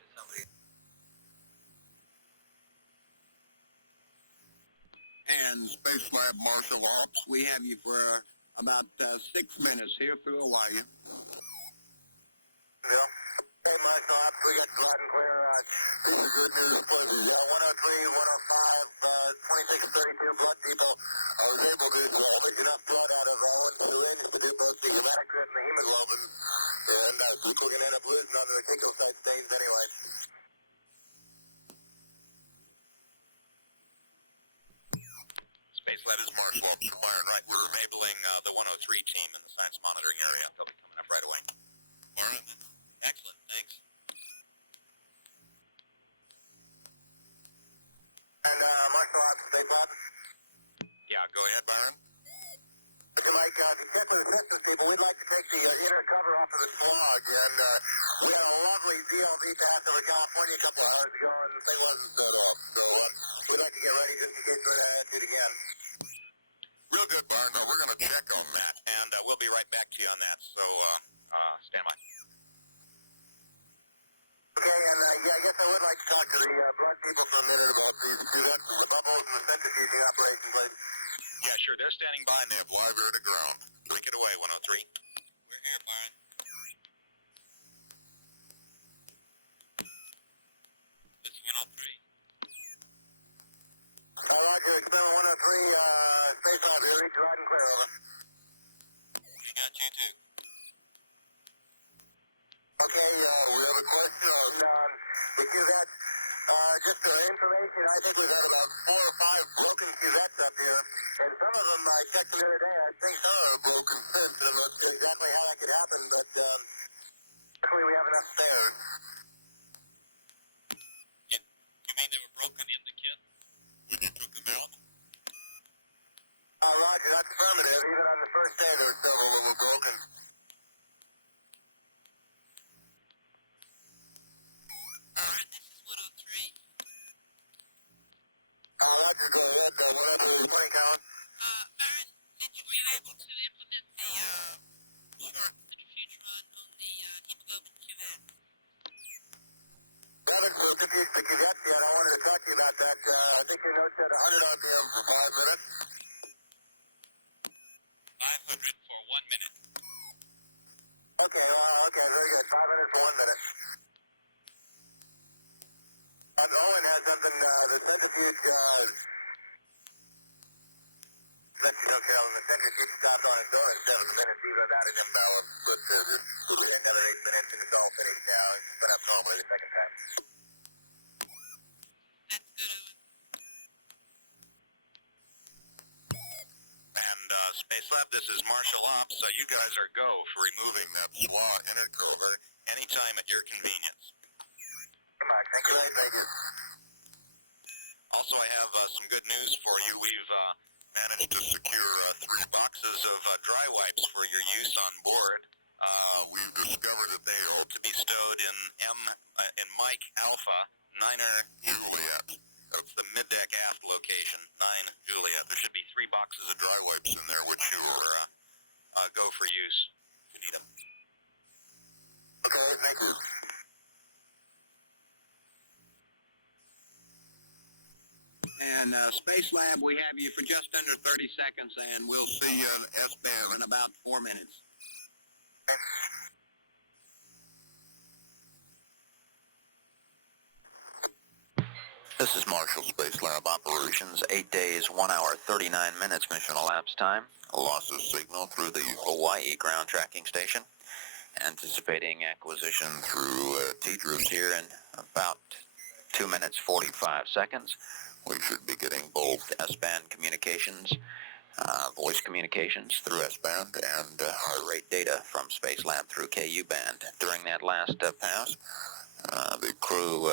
And Space Lab Marshall Ops, we have you for about 6 minutes here through Hawaii. Yeah. Hey, Marshall Ops, we got loud and clear. This is good news, pleasure. 103, 105, 2632 Blood Depot. I was able to get enough blood out of one syringe to do both the hematocrit and the hemoglobin. And we're going to end up losing on the reticulocyte stains anyway. Space Lab is Marshall Ops for Byron, right? We're enabling the 103 team in the science monitoring area. They'll be coming up right away. Byron, excellent, thanks. And Marshall Ops, Space Lab? Yeah, go ahead, Byron. Would you like to check with the systems people? We'd like to take the inner cover off of the slug, and we had a lovely DLV pass over California a couple of hours ago, and the thing wasn't set off. So we'd like to get ready just in case we're going to have to do it again. Real good, Byron. We're going to check on that, and we'll be right back to you on that. So stand by. Okay, and yeah, I guess I would like to talk to the blood people for a minute about the bubbles and the centrifuging operation, please. Yeah, sure. They're standing by, and they have live air to ground. Break it away, 103. We're here, Byron. This is 103. Roger, experiment 103, Space Lab here, reach loud and clear, over. We got you, too. Okay, we have a question on the cuvette. Just for information, I think we've had about 4 or 5 broken cuvettes up here, and some of them I checked the other day. I think some of them are broken since, and I'm not sure exactly how that could happen, but luckily we have enough spares. Yeah. You mean they were broken in the kit? When you took them out? Roger, that's affirmative. Even on the first day, there were several that were broken. Roger, go ahead. Whatever the morning count. Byron, were you able to implement the short centrifuge run on the hemoglobin cuvette? I haven't centrifuged the cuvettes yet. I wanted to talk to you about that. I think your note said 100 RPM for 5 minutes. 500 for 1 minute. Okay, okay, very good. 500 for 1 minute. Owen has something, the centrifuge, North Carolina, the centrifuge stopped on its own in 7 minutes, even without an imbalance, but we'll get another 8 minutes and it's all finished now. It's been up normally the second time. That's good, Owen. And Space Lab, this is Marshall Ops. You guys are go for removing that SWA inner cover anytime at your convenience. Thank you. Thank you. Also, I have some good news for you. We've managed to secure 3 boxes of dry wipes for your use on board. We've discovered that they are to be stowed in Mike Alpha, 9er Juliet. That's the mid-deck aft location, 9 Juliet. There should be 3 boxes of dry wipes in there, which are go for use if you need them. Okay, thank you. And Space Lab, we have you for just under 30 seconds, and we'll see you at SBAM in about 4 minutes. This is Marshall Space Lab Operations, 8 days, 1 hour, 39 minutes mission elapsed time. Loss of signal through the Hawaii Ground Tracking Station. Anticipating acquisition through T-Drift here in about 2 minutes, 45 seconds. We should be getting both S-band communications, voice communications through S-band, and heart rate data from Space Lab through KU-band. During that last pass, the crew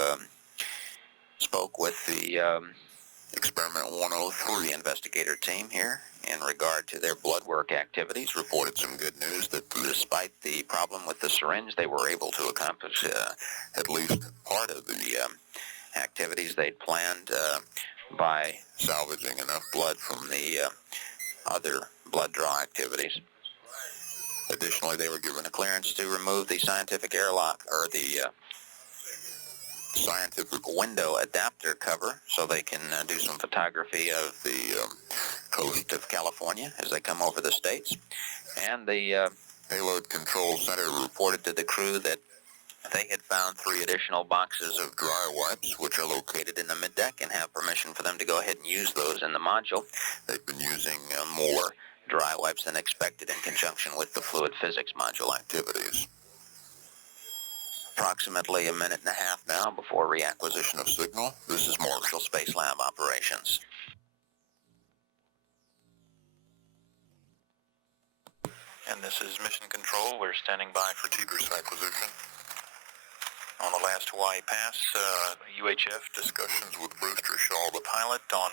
spoke with the Experiment 103 investigator team here in regard to their blood work activities, reported some good news that despite the problem with the syringe, they were able to accomplish at least part of the activities they'd planned by salvaging enough blood from the other blood draw activities. Additionally, they were given a clearance to remove the scientific airlock, or the scientific window adapter cover, so they can do some photography of the coast of California as they come over the states. And the Payload Control Center reported to the crew that they had found 3 additional boxes of dry wipes, which are located in the middeck, and have permission for them to go ahead and use those in the module. They've been using more dry wipes than expected in conjunction with the fluid physics module activities. Approximately a minute and a half now before reacquisition of signal. This is Marshall Space Lab operations. And this is Mission Control. We're standing by for TDRS acquisition. On the last Hawaii pass, UHF discussions with Brewster Shaw, the pilot, on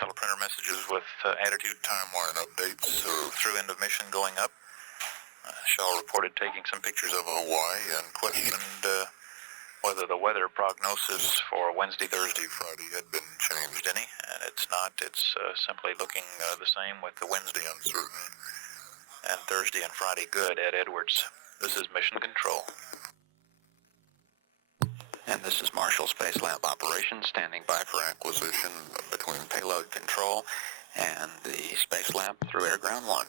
teleprinter messages with attitude timeline updates through end of mission going up. Shaw reported taking some pictures of Hawaii and questioned whether the weather prognosis for Wednesday, Thursday, Friday had been changed any, and it's not. It's simply looking the same, with the Wednesday uncertain and Thursday and Friday good. Ed Edwards. This is Mission Control. And this is Marshall Space Lab operations, standing by for acquisition between Payload Control and the Space Lab through Air Ground 1.